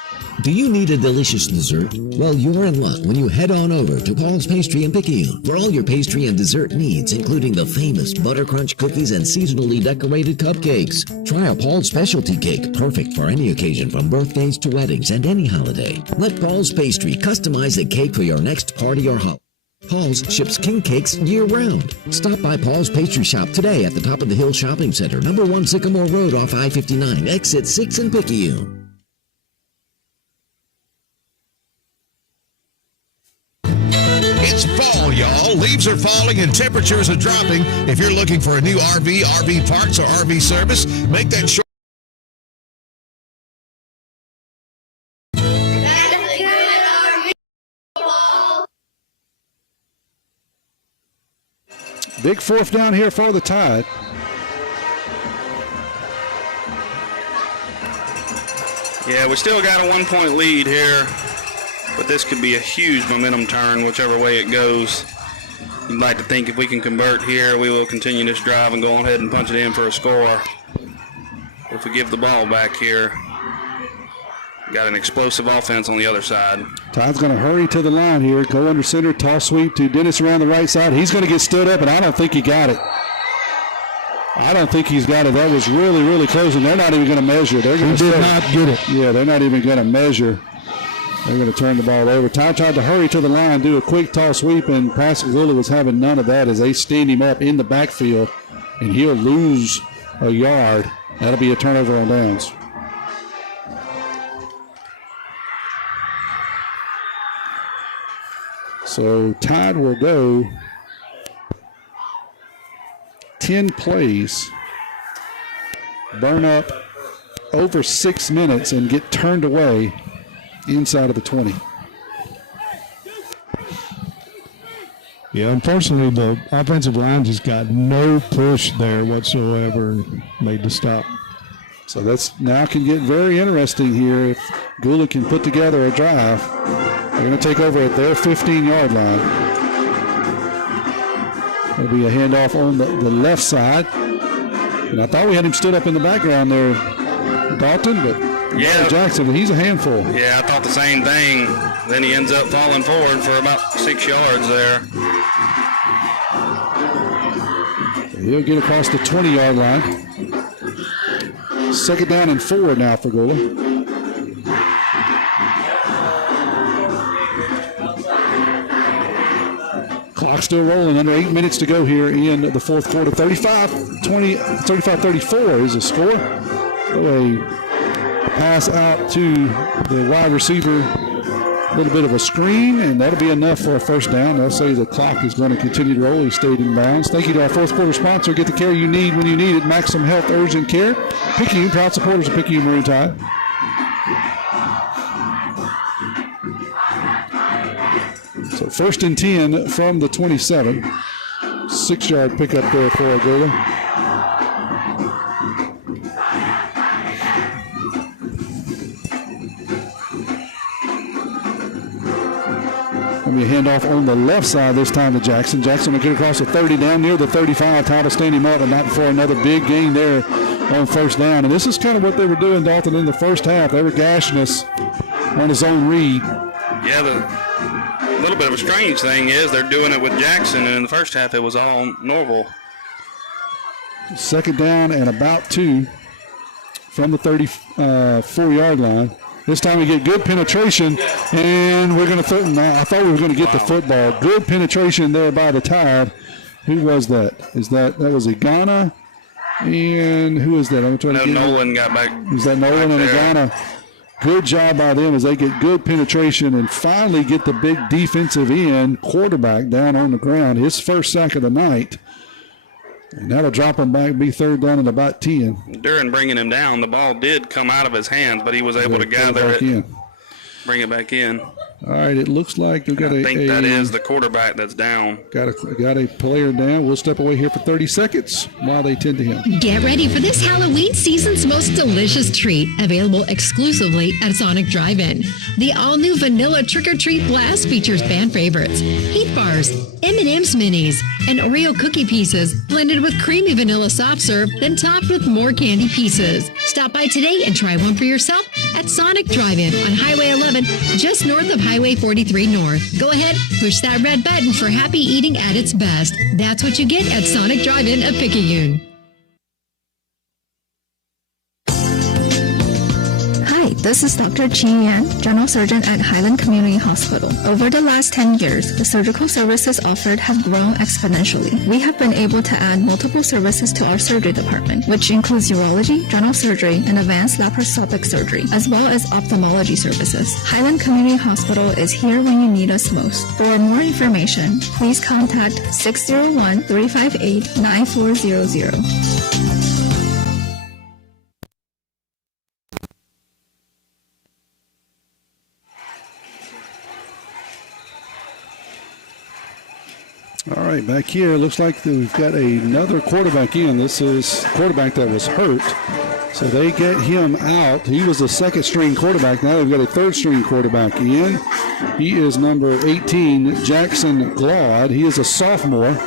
Do you need a delicious dessert? Well, you're in luck when you head on over to Paul's Pastry in Picayune for all your pastry and dessert needs, including the famous Butter Crunch cookies and seasonally decorated cupcakes. Try a Paul's specialty cake, perfect for any occasion from birthdays to weddings and any holiday. Let Paul's Pastry customize a cake for your next party or holiday. Paul's ships king cakes year-round. Stop by Paul's Pastry Shop today at the Top of the Hill Shopping Center, number 1 Sycamore Road off I-59, exit 6 in Picayune. It's fall, y'all. Leaves are falling and temperatures are dropping. If you're looking for a new RV parts, or RV service, make that short. Big 4th down here for the Tide. Yeah, we still got a 1-point lead here, but this could be a huge momentum turn whichever way it goes. You'd like to think if we can convert here, we will continue this drive and go ahead and punch it in for a score. If we give the ball back here, got an explosive offense on the other side. Tide's going to hurry to the line here. Go under center, toss sweep to Dennis around the right side. He's going to get stood up, and I don't think he got it. I don't think he's got it. That was really, really close, and they're not even going to measure. They're going to not get it. Yeah, they're not even going to measure. They're going to turn the ball over. Tide tried to hurry to the line, do a quick toss sweep, and Pascagoula was having none of that as they stand him up in the backfield, and he'll lose a yard. That'll be a turnover on downs. So Tide will go 10 plays, burn up over 6 minutes, and get turned away inside of the 20. Yeah, unfortunately, the offensive line just got no push there whatsoever and made the stop. So that's now can get very interesting here if Gula can put together a drive. They're going to take over at their 15-yard line. There'll be a handoff on the left side. And I thought we had him stood up in the background there, Dalton, but yeah, Jackson, he's a handful. Yeah, I thought the same thing. Then he ends up falling forward for about 6 yards there. He'll get across the 20-yard line. 2nd down and 4 now for Gula. Clock still rolling. Under 8 minutes to go here in the 4th quarter. 35-34 is the score. A pass out to the wide receiver. A little bit of a screen, and that'll be enough for a 1st down. They'll say the clock is going to continue to roll. He stayed in bounds. Thank you to our 4th quarter sponsor. Get the care you need when you need it. Maximum Health Urgent Care. Picayune, proud supporters of Picayune Marine Tide. So 1st and 10 from the 27. 6-yard pickup there for Agola. Going to be a handoff on the left side this time to Jackson. Jackson will get across the 30 down near the 35. Tide will stand him up, and not before another big gain there on first down. And this is kind of what they were doing, Dalton, in the first half. They were gashing us on his own read. Yeah, the little bit of a strange thing is they're doing it with Jackson, and in the first half it was all Norval. Second down and about 2 from the 34-yard line. This time we get good penetration, and we're going to throw. I thought we were going to get the football. Good penetration there by the Tide. Who was that? That was Igana, and who is that? I'm trying to get Nolan got back. Is that Nolan and Igana? Good job by them as they get good penetration and finally get the big defensive end quarterback down on the ground. His first sack of the night. And that'll drop him back, be third down at about 10. During bringing him down, the ball did come out of his hands, but he was able to gather it, bring it back in. All right, it looks like we've got I think that is the quarterback that's down. Got a player down. We'll step away here for 30 seconds while they tend to him. Get ready for this Halloween season's most delicious treat, available exclusively at Sonic Drive-In. The all-new Vanilla Trick-or-Treat Blast features fan favorites, Heat Bars, M&M's Minis, and Oreo cookie pieces blended with creamy vanilla soft serve, then topped with more candy pieces. Stop by today and try one for yourself at Sonic Drive-In on Highway 11, just north of Highway 43 North. Go ahead, push that red button for happy eating at its best. That's what you get at Sonic Drive-In of Picayune. Hi, this is Dr. Chi Yan, General Surgeon at Highland Community Hospital. Over the last 10 years, the surgical services offered have grown exponentially. We have been able to add multiple services to our surgery department, which includes urology, general surgery, and advanced laparoscopic surgery, as well as ophthalmology services. Highland Community Hospital is here when you need us most. For more information, please contact 601-358-9400. All right, back here, looks like we've got another quarterback in. This is quarterback that was hurt. So they get him out. He was a second-string quarterback. Now they've got a third-string quarterback in. He is number 18, Jackson Glaude. He is a sophomore.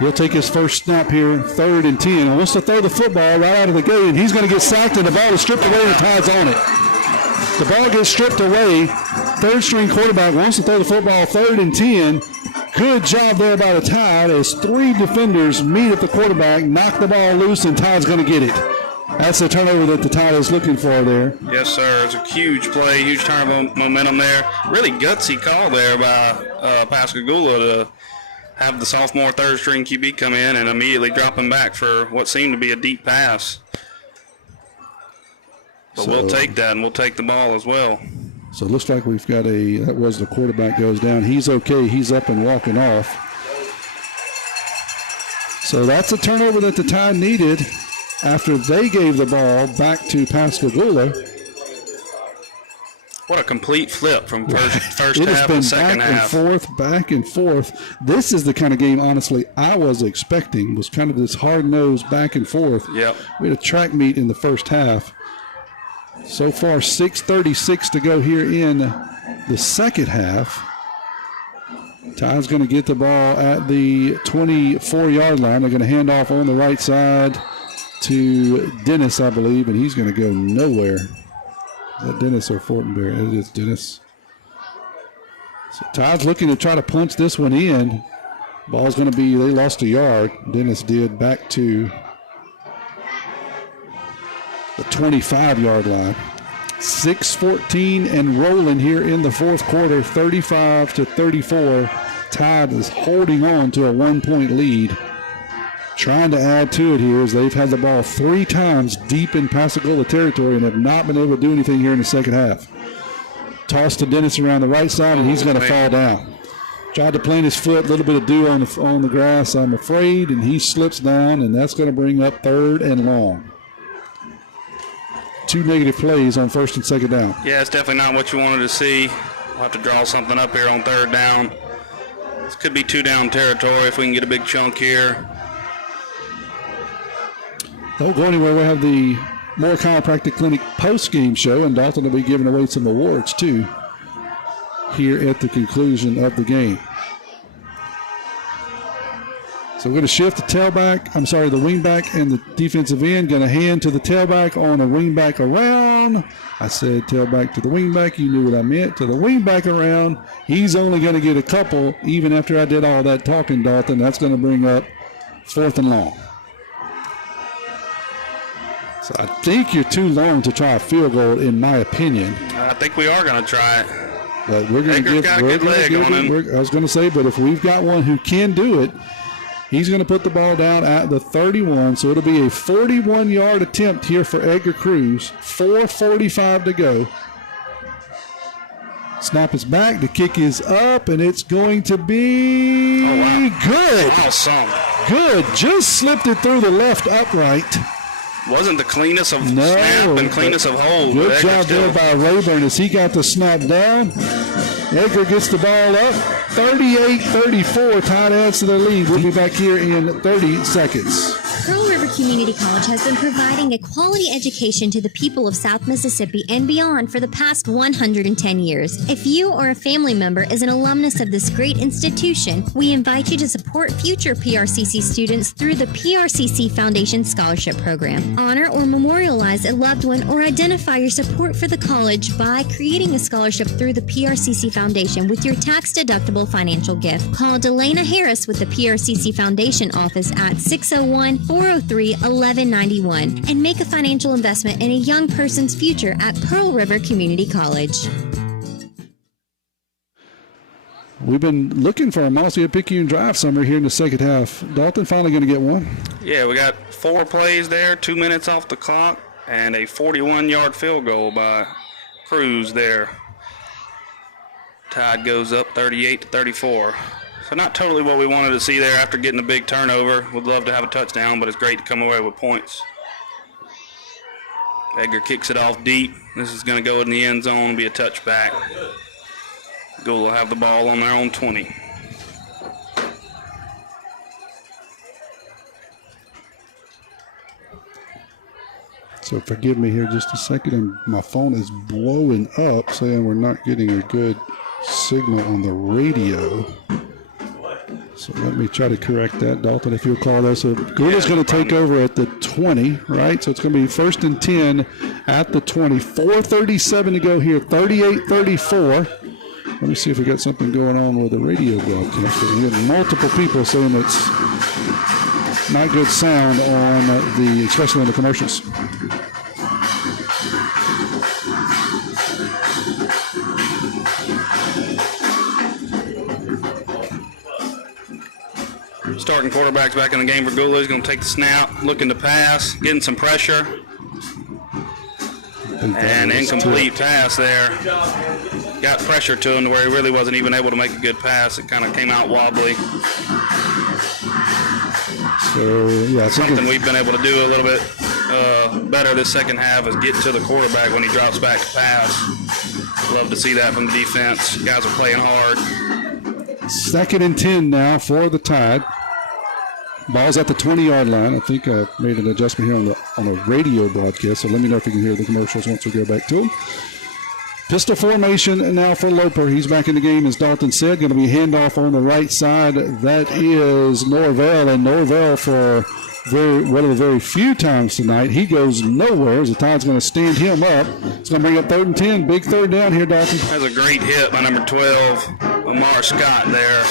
He'll take his first snap here, 3rd and 10. He wants to throw the football right out of the gate, and he's going to get sacked, and the ball is stripped away, and the Tide's on it. The ball gets stripped away. Third-string quarterback wants to throw the football, 3rd and 10. Good job there by the Tide as 3 defenders meet at the quarterback, knock the ball loose, and Tide's going to get it. That's the turnover that the Tide is looking for there. Yes, sir. It's a huge play, huge turn of momentum there. Really gutsy call there by Pascagoula to have the sophomore third-string QB come in and immediately drop him back for what seemed to be a deep pass. But we'll take that, and we'll take the ball as well. So it looks like we've got that was the quarterback goes down. He's okay. He's up and walking off. So that's a turnover that the Tide needed after they gave the ball back to Pascagoula. What a complete flip from first half to second half. Back and forth. This is the kind of game, honestly, I was expecting, was kind of this hard-nosed back and forth. Yep. We had a track meet in the first half. So far, 6:36 to go here in the second half. Tide's going to get the ball at the 24-yard line. They're going to hand off on the right side to Dennis, I believe, and he's going to go nowhere. Is that Dennis or Hornberry? It is Dennis. So Tide's looking to try to punch this one in. Ball's going to be, they lost a yard. Dennis did back to the 25-yard line. 6:14 and rolling here in the fourth quarter, 35-34. Tide is holding on to a 1-point lead. Trying to add to it here as they've had the ball 3 times deep in Pascagoula territory and have not been able to do anything here in the second half. Toss to Dennis around the right side, and he's going to fall down. Tried to plant his foot, a little bit of dew on the grass, I'm afraid, and he slips down, and that's going to bring up 3rd and long. 2 negative plays on 1st and 2nd down. Yeah, it's definitely not what you wanted to see. We'll have to draw something up here on 3rd down. This could be 2-down territory if we can get a big chunk here. Don't go anywhere. We'll have the Moore Chiropractic Clinic post-game show, and Dalton will be giving away some awards, too, here at the conclusion of the game. So we're going to shift the wingback and the defensive end. Going to hand to the tailback on a wingback around. I said tailback to the wingback. You knew what I meant. To the wingback around. He's only going to get a couple, even after I did all that talking, Dalton. That's going to bring up 4th and long. So I think you're too long to try a field goal, in my opinion. I think we are going to try it. But we're going to give him. I was going to say, but if we've got one who can do it, he's going to put the ball down at the 31. So it'll be a 41-yard attempt here for Edgar Cruz. 4:45 to go. Snap is back. The kick is up, and it's going to be good. Awesome. Good. Just slipped it through the left upright. Wasn't the cleanest of snap and cleanest of hold. Good job there by Rayburn as he got the snap down. Edgar gets the ball up. 38-34. Tide adds to the lead. We'll be back here in 30 seconds. Pearl River Community College has been providing a quality education to the people of South Mississippi and beyond for the past 110 years. If you or a family member is an alumnus of this great institution, we invite you to support future PRCC students through the PRCC Foundation Scholarship Program. Honor or memorialize a loved one or identify your support for the college by creating a scholarship through the PRCC Foundation with your tax-deductible financial gift. Call Delana Harris with the PRCC Foundation office at 601-403-1191 and make a financial investment in a young person's future at Pearl River Community College. We've been looking for a Mossy Picayune drive somewhere here in the second half. Dalton finally going to get one. Yeah, we got 4 plays there, 2 minutes off the clock, and a 41-yard field goal by Cruz there. Tide goes up 38-34. So not totally what we wanted to see there after getting a big turnover. Would love to have a touchdown, but it's great to come away with points. Edgar kicks it off deep. This is going to go in the end zone and be a touchback. Gould will have the ball on their own 20. So forgive me here just a second, and my phone is blowing up saying we're not getting a good signal on the radio. So let me try to correct that, Dalton, if you'll call that. So Goula's going to take over at the 20, right? So it's going to be 1st and 10 at the 20. 4:37 to go here, 38-34. Let me see if we got something going on with the radio broadcast. We got multiple people saying it's not good sound on especially on the commercials. Starting quarterback's back in the game for Goula. He's going to take the snap, looking to pass, getting some pressure. And incomplete pass there. Got pressure to him to where he really wasn't even able to make a good pass. It kind of came out wobbly. So, yeah, something we've been able to do a little bit better this second half is get to the quarterback when he drops back to pass. Love to see that from the defense. Guys are playing hard. 2nd and 10 now for the Tide. Ball's at the 20-yard line. I think I made an adjustment here on a radio broadcast, so let me know if you can hear the commercials once we go back to them. Pistol formation now for Loper. He's back in the game, as Dalton said. Going to be handoff on the right side. That is Norvell, and Norvell for one of the very few times tonight, he goes nowhere as the Tide's going to stand him up. It's going to bring up 3rd and 10. Big third down here, Dalton. That's a great hit by number 12, Omar Scott there.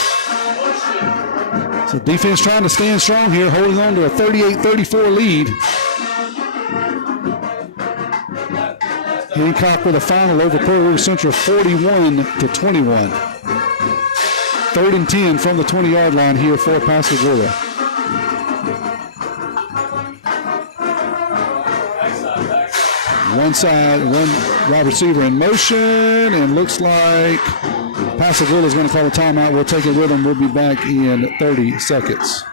So defense trying to stand strong here, holding on to a 38-34 lead. Hancock with a final over Pearl River Central, 41-21. 3rd and 10 from the 20-yard line here for Pascagoula. One side, one wide receiver in motion, and looks like Pascagoula is going to call a timeout. We'll take it with them. We'll be back in 30 seconds.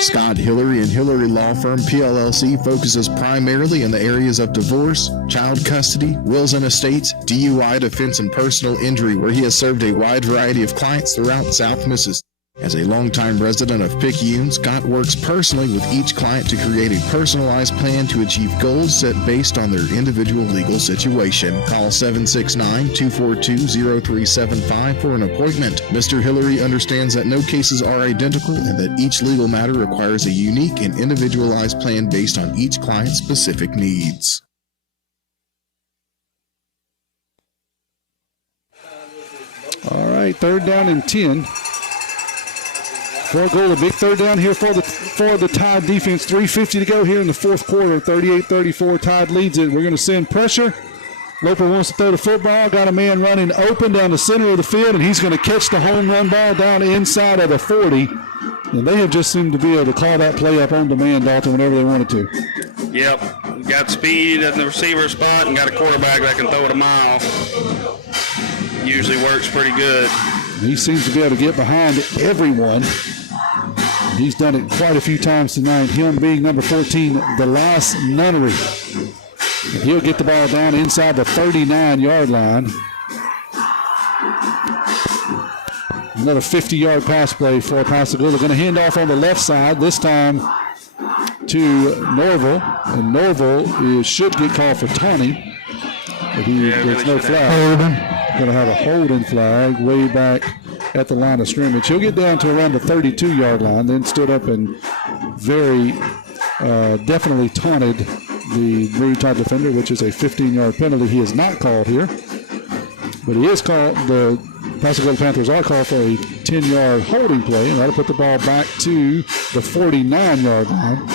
Scott Hillary and Hillary Law Firm, PLLC, focuses primarily in the areas of divorce, child custody, wills and estates, DUI, defense, and personal injury, where he has served a wide variety of clients throughout South Mississippi. As a longtime resident of Picayune, Scott works personally with each client to create a personalized plan to achieve goals set based on their individual legal situation. Call 769-242-0375 for an appointment. Mr. Hillary understands that no cases are identical and that each legal matter requires a unique and individualized plan based on each client's specific needs. All right, 3rd down and 10. For a goal, a big 3rd down here for the Tide defense. 3:50 to go here in the 4th quarter. 38-34, Tide leads it. We're going to send pressure. Loper wants to throw the football. Got a man running open down the center of the field, and he's going to catch the home run ball down inside of the 40. And they have just seemed to be able to call that play up on demand, Dalton, whenever they wanted to. Yep. Got speed at the receiver spot and got a quarterback that can throw it a mile. Usually works pretty good. He seems to be able to get behind everyone. He's done it quite a few times tonight. Him being number 14, the last nunnery. And he'll get the ball down inside the 39-yard line. Another 50-yard pass play for Pascagoula. Going to hand off on the left side, this time to Norville. And Norville should get called for taunting. But there's no flag. Going to have a holding flag way back at the line of scrimmage. He'll get down to around the 32-yard line, then stood up and very definitely taunted the Maroon Tide defender, which is a 15-yard penalty. He is not called here, but he is called. The Pascagoula Panthers are called for a 10-yard holding play, and that'll put the ball back to the 49-yard line.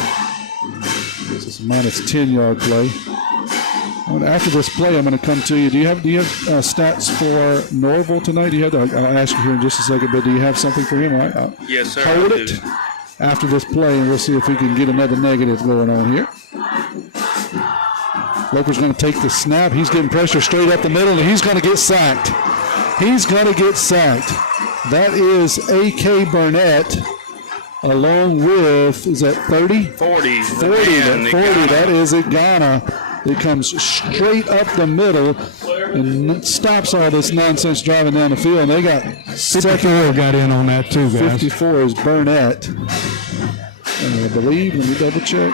This is a minus 10-yard play. After this play, I'm going to come to you. Do you have stats for Norville tonight? Do you have? I'll ask you here in just a second, but do you have something for him? Yes, sir. Hold it after this play, and we'll see if we can get another negative going on here. Loper's going to take the snap. He's getting pressure straight up the middle, and he's going to get sacked. He's going to get sacked. That is A.K. Burnett, along with, is that 30? 40. 40. That is Ghana. It comes straight up the middle and stops all this nonsense driving down the field. And they got 54 got in on that too, guys. 54 is Burnett. And I believe, let me double check.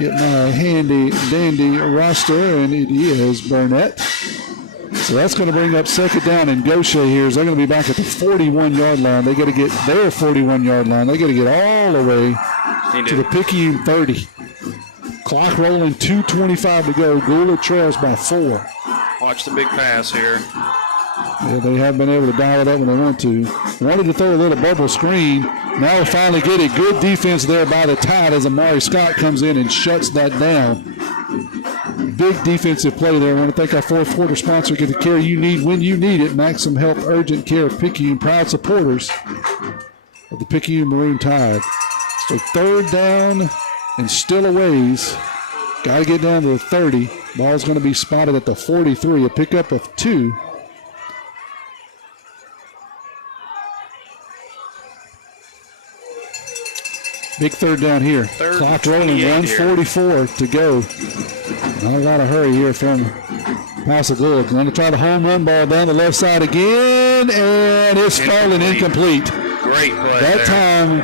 Get my handy dandy roster, and it is Burnett. So that's going to bring up 2nd down and Gaucher here. They're going to be back at the 41-yard line. They got to get their 41-yard line. They got to get all the way to the Picayune 30. Clock rolling, 2:25 to go. Gula trails by 4. Watch the big pass here. Yeah, they have been able to dial it up when they want to. Wanted to throw a little bubble screen. Now we'll finally get a good defense there by the Tide as Amari Scott comes in and shuts that down. Big defensive play there. I want to thank our 4th quarter sponsor. Get the care you need when you need it. Maximum Health Urgent Care of Picayune. Proud supporters of the Picayune Maroon Tide. So 3rd down and still a ways. Got to get down to the 30. Ball's going to be spotted at the 43. A pickup of 2. Big 3rd down here. Clock rolling, 1:44 to go. Not a lot of hurry here from Pascagoula. Going to try the home run ball down the left side again, and it's falling incomplete. Great play. That time,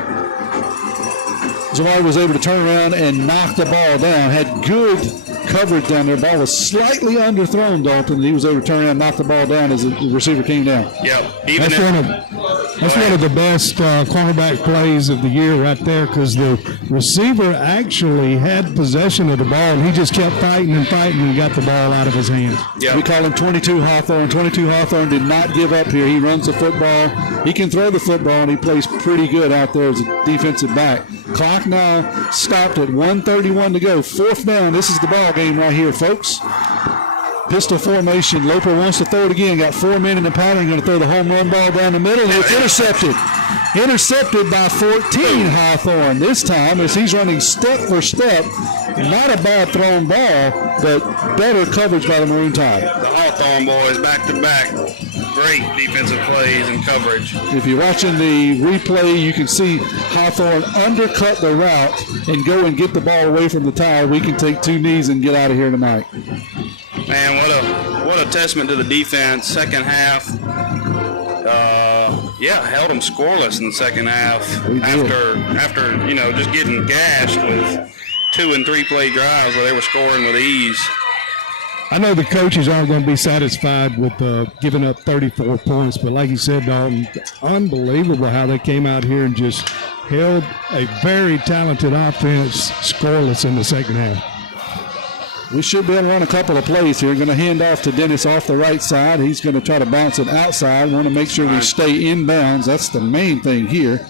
Zawadi was able to turn around and knock the ball down. Had good coverage down there. Ball was slightly underthrown, Dalton. He was able to turn around and knock the ball down as the receiver came down. Yep. That's one of the best cornerback plays of the year right there, because the receiver actually had possession of the ball, and he just kept fighting and got the ball out of his hands. Yep. We call him 22 Hawthorne. 22 Hawthorne did not give up here. He runs the football. He can throw the football, and he plays pretty good out there as a defensive back. Clock now stopped at 1:31 to go. 4th down. This is the ball game right here, folks. Pistol formation. Loper wants to throw it again. Got 4 men in the pattern. Going to throw the home run ball down the middle. It's intercepted. Intercepted by 14 Hawthorne this time as he's running step for step. Not a bad thrown ball, but better coverage by the Maroon Tide. The Hawthorne boys back to back. Great defensive plays and coverage. If you're watching the replay, you can see Hawthorne undercut the route and go and get the ball away from the Tide. We can take 2 knees and get out of here tonight. Man, what a testament to the defense. Second half, Yeah, held them scoreless in the second half after just getting gashed with 2 and 3 play drives where they were scoring with ease. I know the coaches aren't going to be satisfied with giving up 34 points, but like you said, Dalton, unbelievable how they came out here and just held a very talented offense scoreless in the second half. We should be able to run a couple of plays here. Going to hand off to Dennis off the right side. He's going to try to bounce it outside. Want to make sure we stay inbounds. That's the main thing here.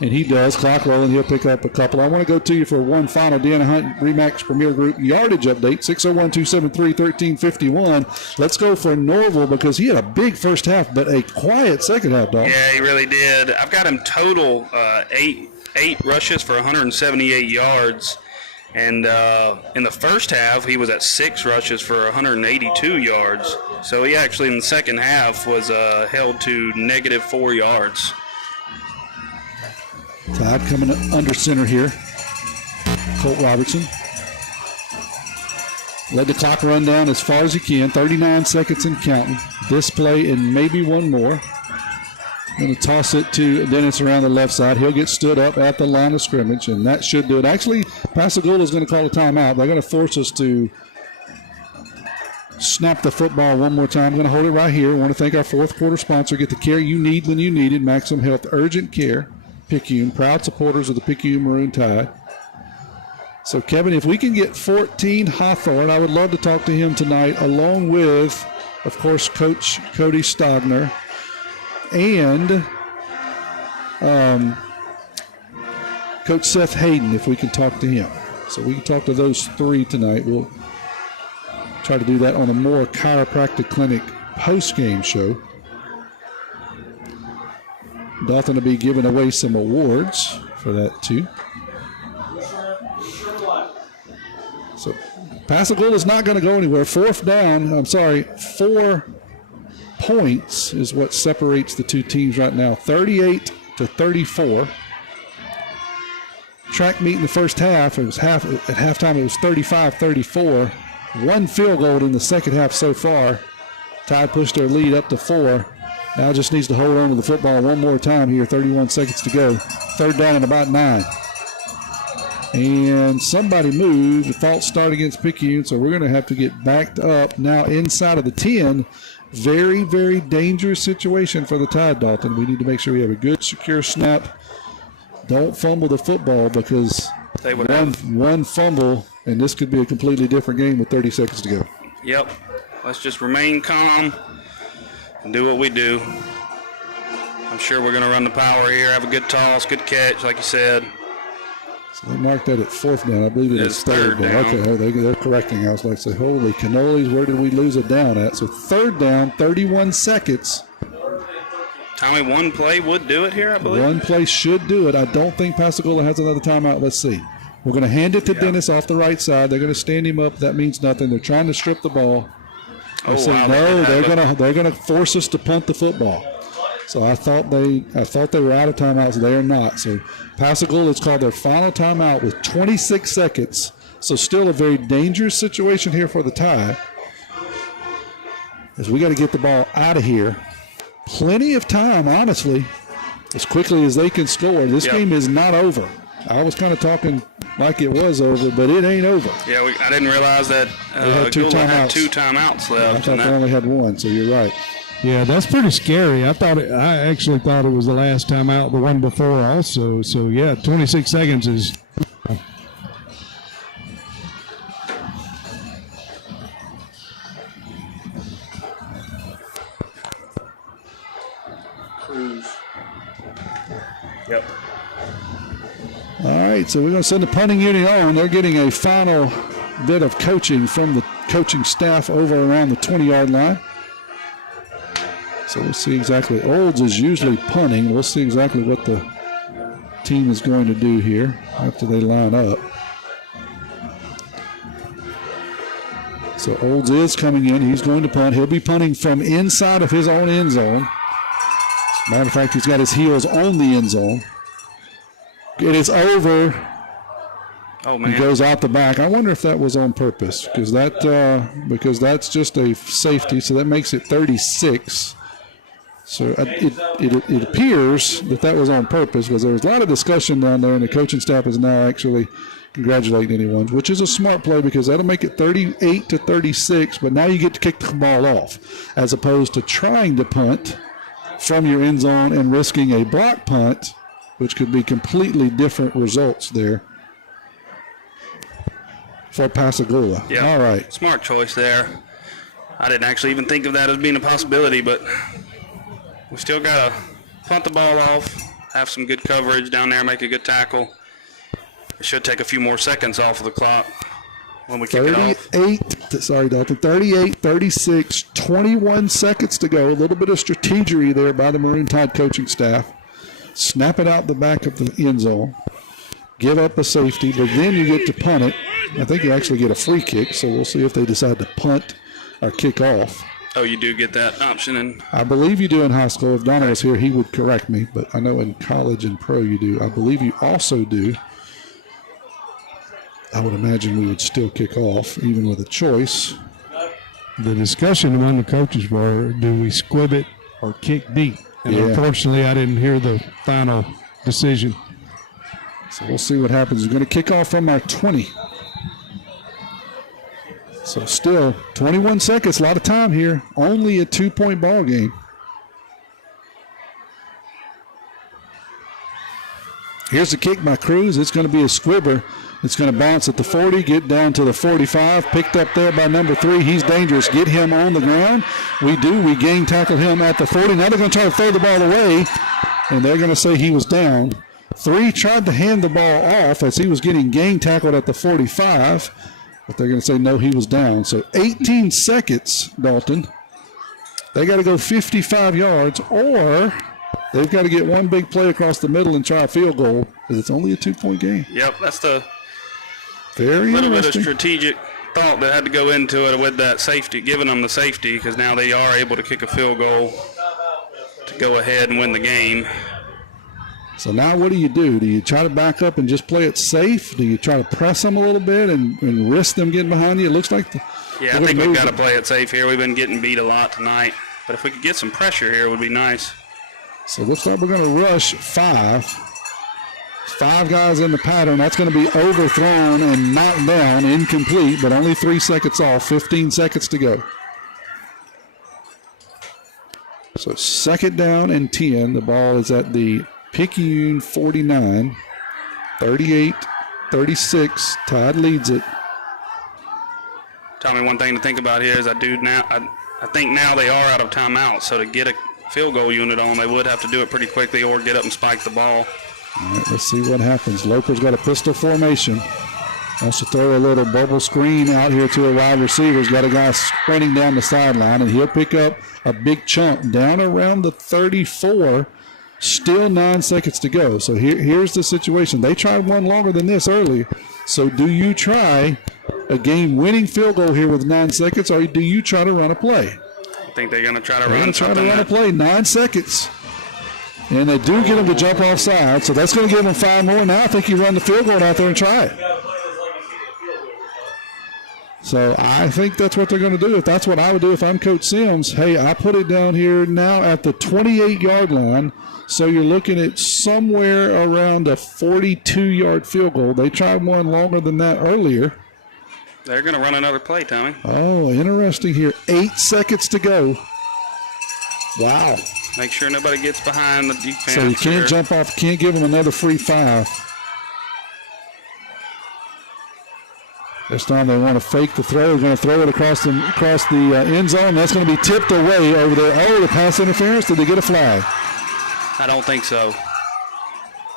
And he does. Clock rolling. He'll pick up a couple. I want to go to you for one final Deanna Hunt Remax Premier Group yardage update. 601-273-1351. Let's go for Norville because he had a big first half, but a quiet second half, dog. Yeah, he really did. I've got him total eight rushes for 178 yards. And in the first half, he was at 6 rushes for 182 yards. So he actually, in the second half, was held to -4 yards. Todd coming under center here. Colt Robertson. Let the clock run down as far as you can. 39 seconds and counting. This play and maybe one more. Going to toss it to Dennis around the left side. He'll get stood up at the line of scrimmage, and that should do it. Actually, Pascagoula is going to call a timeout. They're going to force us to snap the football one more time. I'm going to hold it right here. I want to thank our fourth quarter sponsor. Get the care you need when you need it. Maximum Health Urgent Care. Picayune, proud supporters of the Picayune Maroon Tide. So, Kevin, if we can get 14 Hawthorne, I would love to talk to him tonight, along with, of course, Coach Cody Stogner and Coach Seth Hayden, if we can talk to him. So we can talk to those 3 tonight. We'll try to do that on a more chiropractic clinic post-game show. Dalton will be giving away some awards for that too. So Pascagoula is not going to go anywhere. 4 points is what separates the two teams right now. 38-34. Track meet in the first half. At halftime it was 35-34. 1 field goal in the second half so far. Tide pushed their lead up to 4. Now just needs to hold on to the football one more time here. 31 seconds to go. 3rd down and about 9. And somebody moved. The false start against Picayune, so we're going to have to get backed up now inside of the 10. Very, very dangerous situation for the Tide, Dalton. We need to make sure we have a good, secure snap. Don't fumble the football because one fumble, and this could be a completely different game with 30 seconds to go. Yep. Let's just remain calm and do what we do. I'm sure we're going to run the power here, have a good toss, good catch, like you said. So they marked that at 4th down. I believe it is 3rd down. Okay, they're correcting. I was like, say, holy cannolis, where did we lose it down at? So 3rd down, 31 seconds. Tommy, one play would do it here, I believe. One play should do it. I don't think Pascagoula has another timeout. Let's see. We're going to hand it to Dennis off the right side. They're going to stand him up. That means nothing. They're trying to strip the ball. They're going to force us to punt the football. So I thought they were out of timeouts. They are not. So Pascagoula has called their final timeout with 26 seconds. So still a very dangerous situation here for the Tide. As we got to get the ball out of here. Plenty of time, honestly, as quickly as they can score. This game is not over. I was kind of talking like it was over, but it ain't over. Yeah, I didn't realize that they had 2 timeouts. Had 2 timeouts left. I thought they only had 1, so you're right. Yeah, that's pretty scary. I actually thought it was the last time out, the one before also. So, yeah, 26 seconds is... Yep. All right, so we're going to send the punting unit on. They're getting a final bit of coaching from the coaching staff over around the 20-yard line. So we'll see exactly. Olds is usually punting. We'll see exactly what the team is going to do here after they line up. So Olds is coming in. He's going to punt. He'll be punting from inside of his own end zone. Matter of fact, he's got his heels on the end zone. It is over. Oh, man. He goes out the back. I wonder if that was on purpose because that's just a safety, so that makes it 36. So it appears that was on purpose, because there was a lot of discussion down there, and the coaching staff is now actually congratulating anyone, which is a smart play because that'll make it 38-36, but now you get to kick the ball off as opposed to trying to punt from your end zone and risking a block punt, which could be completely different results there for Pascagoula. Yeah. All right. Smart choice there. I didn't actually even think of that as being a possibility, but we still got to punt the ball off, have some good coverage down there, make a good tackle. It should take a few more seconds off of the clock when we kick it off. 38-36, 21 seconds to go. A little bit of strategery there by the Maroon Tide coaching staff. Snap it out the back of the end zone. Give up a safety, but then you get to punt it. I think you actually get a free kick, so we'll see if they decide to punt or kick off. Oh, you do get that option? And I believe you do in high school. If Donna was here, he would correct me, but I know in college and pro you do. I believe you also do. I would imagine we would still kick off, even with a choice. The discussion among the coaches were, do we squib it or kick deep? And unfortunately, I didn't hear the final decision. So we'll see what happens. We're going to kick off from our 20. So still 21 seconds, a lot of time here. Only a 2-point ball game. Here's the kick by Cruz. It's going to be a squibber. It's going to bounce at the 40, get down to the 45. Picked up there by number 3. He's dangerous. Get him on the ground. We do. We gang tackle him at the 40. Now they're going to try to throw the ball away, and they're going to say he was down. 3 tried to hand the ball off as he was getting gang tackled at the 45, but they're going to say no, he was down. So 18 seconds, Dalton. They got to go 55 yards, or they've got to get one big play across the middle and try a field goal, because it's only a 2-point game. Yep, that's the very little bit of interesting strategic thought that had to go into it with that safety, giving them the safety, because now they are able to kick a field goal to go ahead and win the game. So now what do? Do you try to back up and just play it safe? Do you try to press them a little bit and risk them getting behind you? It looks like I think we've got to play it safe here. We've been getting beat a lot tonight, but if we could get some pressure here, it would be nice. So it looks like we're going to rush 5. 5 guys in the pattern. That's going to be overthrown and knocked down, incomplete, but only 3 seconds off, 15 seconds to go. So 2nd down and 10. The ball is at the Picayune 49, 38-36. Tide leads it. Tommy, one thing to think about here is I think now they are out of timeout, so to get a field goal unit on, they would have to do it pretty quickly or get up and spike the ball. All right, let's see what happens. Loper's got a pistol formation. Wants to throw a little bubble screen out here to a wide receiver. He's got a guy sprinting down the sideline, and he'll pick up a big chunk down around the 34. Still 9 seconds to go. So here's the situation. They tried one longer than this earlier. So do you try a game-winning field goal here with 9 seconds, or do you try to run a play? I think they're going to try to run something. Run a play, 9 seconds. And they do get them to jump offside, so that's going to give them 5 more. Now I think you run the field goal out there and try it. So I think that's what they're going to do. If that's what I would do if I'm Coach Sims, hey, I put it down here now at the 28-yard line. So you're looking at somewhere around a 42-yard field goal. They tried one longer than that earlier. They're going to run another play, Tommy. Oh, interesting here. 8 seconds to go. Wow. Make sure nobody gets behind the defense. So you can't jump off, can't give them another free 5. This time they want to fake the throw. They're going to throw it across the end zone. That's going to be tipped away over there. Oh, the pass interference. Did they get a flag? I don't think so.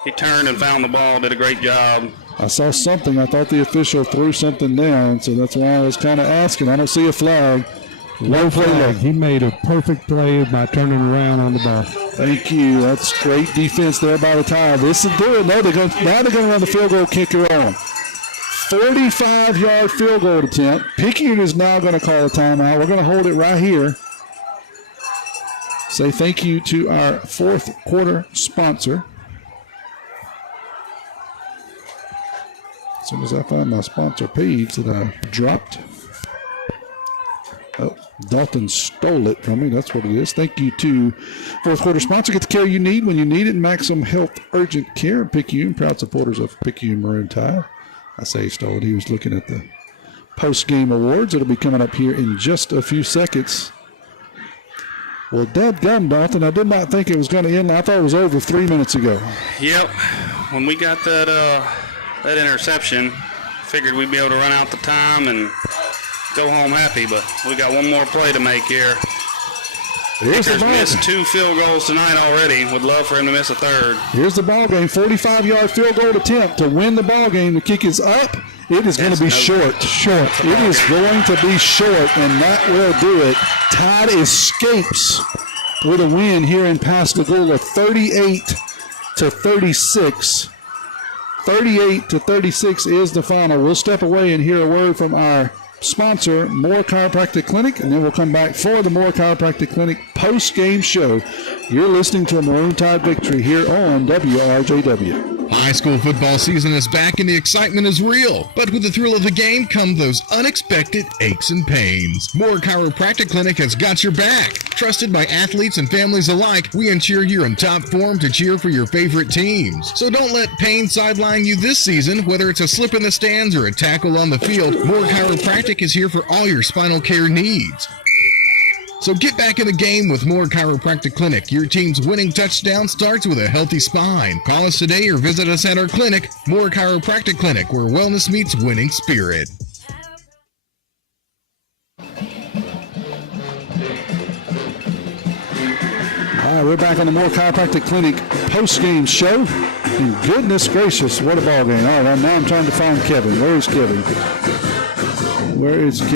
He turned and found the ball, did a great job. I saw something. I thought the official threw something down, so that's why I was kind of asking. I don't see a flag. No flag. He made a perfect play by turning around on the ball. Thank you. That's great defense there by the Tide. This is doing. Now they're going to run the field goal kicker on. 45-yard field goal attempt. Picayune is now going to call a timeout. We're going to hold it right here. Say thank you to our 4th quarter sponsor. As soon as I find my sponsor page that I dropped. Oh, Dalton stole it from me. That's what it is. Thank you to fourth quarter sponsor. Get the care you need when you need it. Maximum Health Urgent Care. Picayune, proud supporters of Picayune Maroon Tide. I say he stole it. He was looking at the post-game awards. It'll be coming up here in just a few seconds. Well, dadgum, Dalton, I did not think it was going to end. I thought it was over 3 minutes ago. Yep. When we got that interception, figured we'd be able to run out the time and go home happy, but we got one more play to make here. Kickers missed 2 field goals tonight already. Would love for him to miss a third. Here's the ball game. 45-yard field goal attempt to win the ball game. The kick is up. It is going to be short. It is going to be short, and that will do it. Tide escapes with a win here in Pascagoula, 38-36. 38-36 is the final. We'll step away and hear a word from our sponsor, Moore Chiropractic Clinic, and then we'll come back for the Moore Chiropractic Clinic post-game show. You're listening to a Maroon Tide victory here on WRJW. High school football season is back and the excitement is real. But with the thrill of the game come those unexpected aches and pains. Moore Chiropractic Clinic has got your back. Trusted by athletes and families alike, we ensure you're in top form to cheer for your favorite teams. So don't let pain sideline you this season, whether it's a slip in the stands or a tackle on the field. Moore Chiropractic is here for all your spinal care needs. So get back in the game with Moore Chiropractic Clinic. Your team's winning touchdown starts with a healthy spine. Call us today or visit us at our clinic, Moore Chiropractic Clinic, where wellness meets winning spirit. All right, we're back on the Moore Chiropractic Clinic post-game show. And goodness gracious, what a ball game. All right, now I'm trying to find Kevin. Where is Kevin? Where is Kevin?